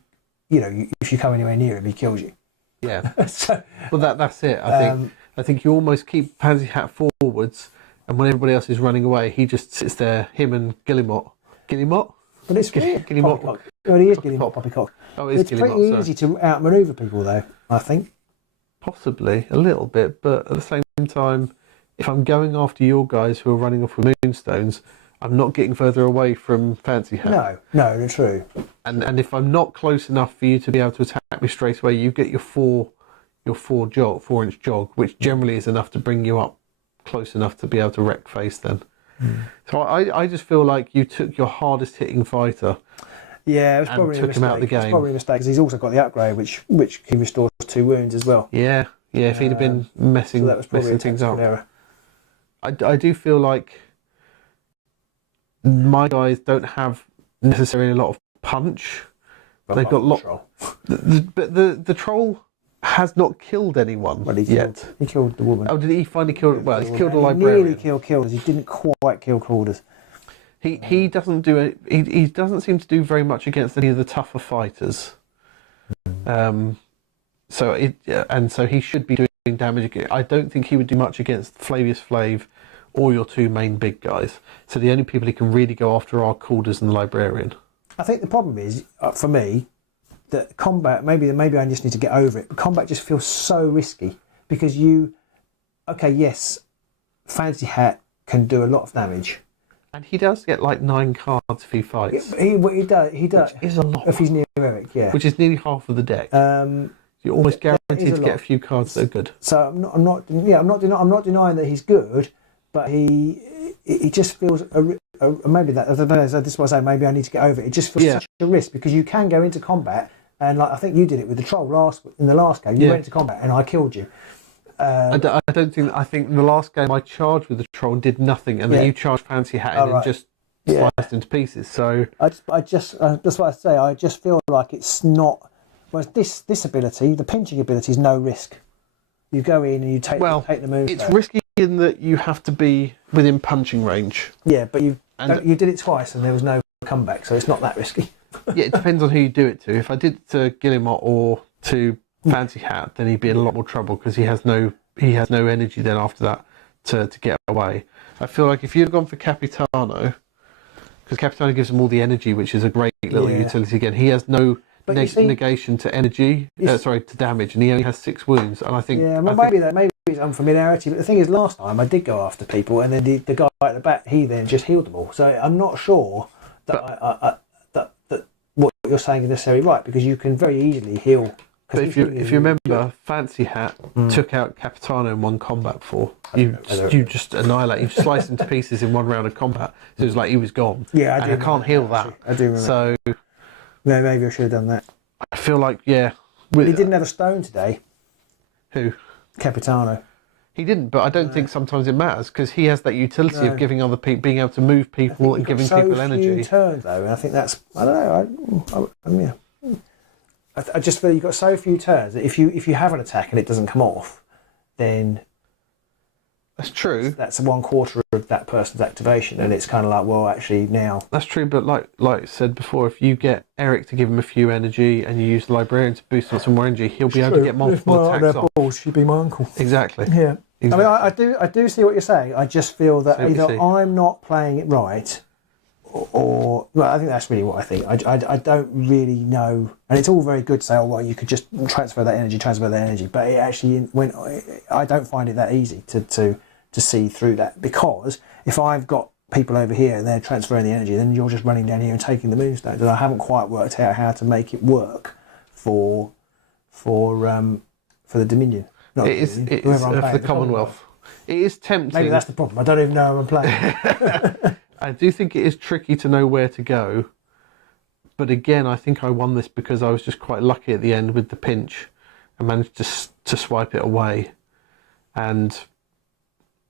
if you come anywhere near him, he kills you. Yeah. So, well, that's it. I think you almost keep Fancy Hat forwards. And when everybody else is running away, he just sits there, him and Guillemot. Guillemot? But it's Guillemot. Well, he is Guillemot, Poppycock. Oh, it is Guillemot. It's pretty easy to outmaneuver people, though, I think. Possibly, a little bit. But at the same time, if I'm going after your guys who are running off with Moonstones, I'm not getting further away from Fancy Hat. No, true. And if I'm not close enough for you to be able to attack me straight away, you get your 4-inch jog, which generally is enough to bring you up close enough to be able to wreck face then. So I just feel like you took your hardest hitting fighter it was probably took him out of the game. It's probably a mistake because he's also got the upgrade which he restores 2 wounds as well. If he'd have been messing things up. Error. I do feel like my guys don't have necessarily a lot of punch. They've got a lot. But the troll has not killed anyone yet. He killed the woman. Oh, did he finally kill? Well, he's killed a librarian. He nearly killed Kilders. He didn't quite kill Kilders. He doesn't do it. He doesn't seem to do very much against any of the tougher fighters. So he should be doing damage. I don't think he would do much against Flavius Flav or your 2 main big guys. So the only people he can really go after are Calders and the Librarian. I think the problem is for me that combat. Maybe I just need to get over it. But combat just feels so risky because Fancy Hat can do a lot of damage. And he does get like 9 cards if he fights. He does. Which is a lot. If he's near Eric, yeah. Which is nearly half of the deck. You're almost guaranteed to get a few cards that are good. So I'm not denying that he's good, but he just feels maybe that. This is what I say. Maybe I need to get over it. It just feels such a risk because you can go into combat and I think you did it with the troll in the last game. You went into combat and I killed you. I think in the last game I charged with the troll and did nothing, and then you charged Fancy Hat and just sliced into pieces. So I just that's what I say. I just feel like it's not. Whereas this ability, the pinching ability, is no risk. You go in and you take the move. It's risky in that you have to be within punching range. Yeah, but you did it twice and there was no comeback, so it's not that risky. It depends on who you do it to. If I did it to Guillemot or to Fancy Hat, then he'd be in a lot more trouble because he has no energy then after that to get away. I feel like if you'd gone for Capitano, because Capitano gives him all the energy, which is a great little utility again. He has no But you see, negation to energy, to damage, and he only has 6 wounds. And I think maybe it's unfamiliarity. But the thing is, last time I did go after people, and then the guy at the back, he then just healed them all. So I'm not sure that that what you're saying is necessarily right, because you can very easily heal. But if you remember, Fancy Hat took out Capitano in one combat before. You just annihilate. You slice him to pieces in one round of combat. So it was like he was gone. Yeah, I can't heal that. I do remember. So no, maybe I should have done that. I feel like He didn't have a stone today. Who? Capitano. He didn't, but I don't think sometimes it matters, because he has that utility of giving other people, being able to move people and giving people energy. Few turns though, and I think that's, I don't know. I just feel you've got so few turns that if you have an attack and it doesn't come off, then that's true. That's 1/4 of that person's activation, and it's kind of like, well, actually now. That's true, but like I said before, if you get Eric to give him a few energy and you use the Librarian to boost on some more energy, he'll be able to get multiple attacks off. Balls, she'd be my uncle. Exactly. Yeah. Exactly. I mean, I do see what you're saying. I just feel that either I'm not playing it right, or well, I think that's really what I think. I don't really know, and it's all very good to say, oh well, you could just transfer that energy, but it actually I don't find it that easy to see through that, because if I've got people over here and they're transferring the energy, then you're just running down here and taking the Moonstone, and I haven't quite worked out how to make it work for the Dominion. It is for the Commonwealth. It is tempting. Maybe that's the problem. I don't even know who I'm playing. I do think it is tricky to know where to go. But again, I think I won this because I was just quite lucky at the end with the pinch and managed to swipe it away. And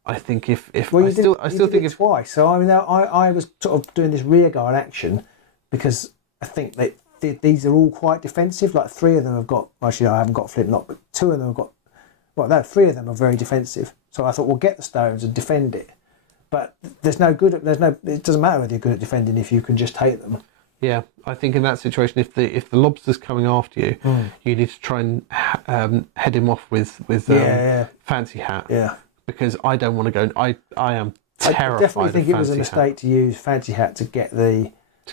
I think if I still think it's twice. So I mean, I was sort of doing this rearguard action because I think that these are all quite defensive. Like 3 of them have got. Actually, I haven't got flintlock, but 2 of them have got. Well, no, 3 of them are very defensive. So I thought, well, get the stones and defend it. But it doesn't matter whether you're good at defending if you can just take them. Yeah, I think in that situation, if the lobster's coming after you, you need to try and head him off with Fancy Hat. Yeah. Because I don't want to go. I am terrified. I definitely think it was a mistake to use Fancy Hat to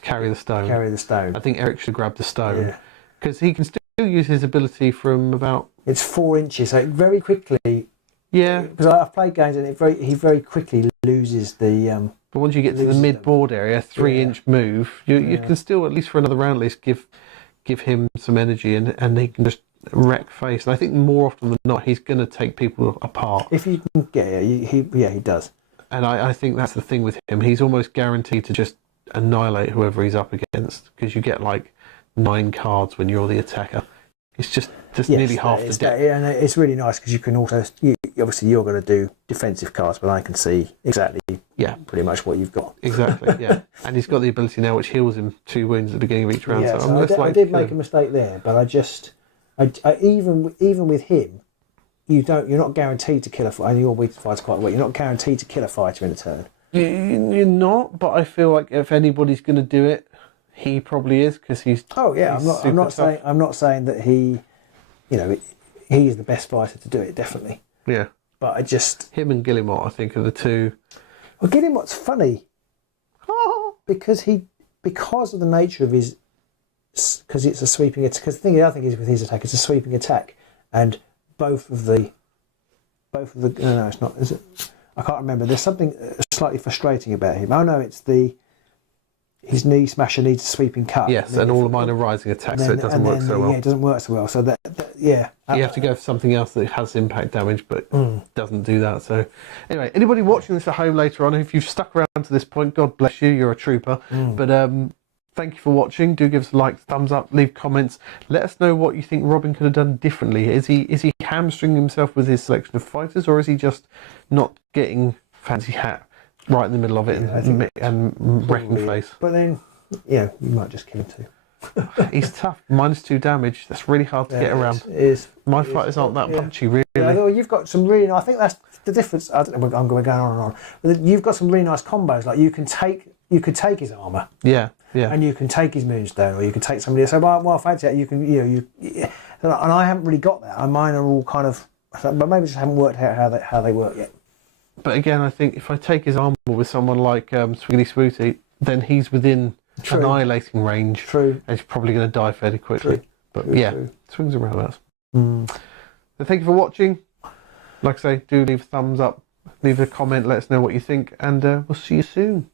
carry the stone. I think Eric should grab the stone because he can still use his ability from about. It's 4 inches, so very quickly. Yeah, because I've played games and he very quickly loses the. But once you get to the mid-board area, 3-inch move, you can still, at least for another round, at least give him some energy and he can just wreck face. And I think more often than not, he's going to take people apart. If you can he does. And I think that's the thing with him. He's almost guaranteed to just annihilate whoever he's up against, because you get like 9 cards when you're the attacker. It's just nearly half the deck. And it's really nice because you can also, obviously you're going to do defensive cards, but I can see exactly pretty much what you've got. Exactly, yeah. And he's got the ability now which heals him 2 wounds at the beginning of each round. Yeah, so I did make a mistake there, but I even with him, you're not guaranteed to kill a fighter. I think your weak fighter's quite weak. You're not guaranteed to kill a fighter in a turn. You're not, but I feel like if anybody's going to do it, he probably is, because he's. Oh yeah, I'm not saying that he, he's the best fighter to do it, definitely. Yeah. But I just him and Guillemot, I think, are the two. Well, Guillemot's funny because of the nature of his, because it's a sweeping attack. Because the thing I think is with his attack, it's a sweeping attack, and both of the. No, it's not. Is it? I can't remember. There's something slightly frustrating about him. Oh no, it's his knee smasher needs a sweeping cut. Yes, and all of mine are rising attacks, so it doesn't work so well. Yeah, it doesn't work so well. So you have to go for something else that has impact damage, but doesn't do that. So anyway, anybody watching this at home later on, if you've stuck around to this point, God bless you, you're a trooper. But thank you for watching. Do give us a like, thumbs up, leave comments. Let us know what you think Robin could have done differently. Is he hamstringing himself with his selection of fighters, or is he just not getting Fancy Hat right in the middle of it and wrecking face? But then, you might just kill him too. He's tough. -2 damage. That's really hard to get around. It is. My fighters aren't that punchy, really. Yeah, you've got some really. I think that's the difference. I don't know. I'm going on and on. But you've got some really nice combos. Like you could take his armor. Yeah. And you can take his Moonstone, or you can take somebody else. So, well, fancy that. You can, and I haven't really got that. And mine are all kind of, but maybe just haven't worked out how they work yet. But again, I think if I take his armor with someone like Swiggity Swooty, then he's within annihilating range. True. And she's probably going to die fairly quickly. True. But True, yeah, true. swings and roundabouts. Mm. So thank you for watching. Like I say, do leave a thumbs up, leave a comment, let us know what you think, and we'll see you soon.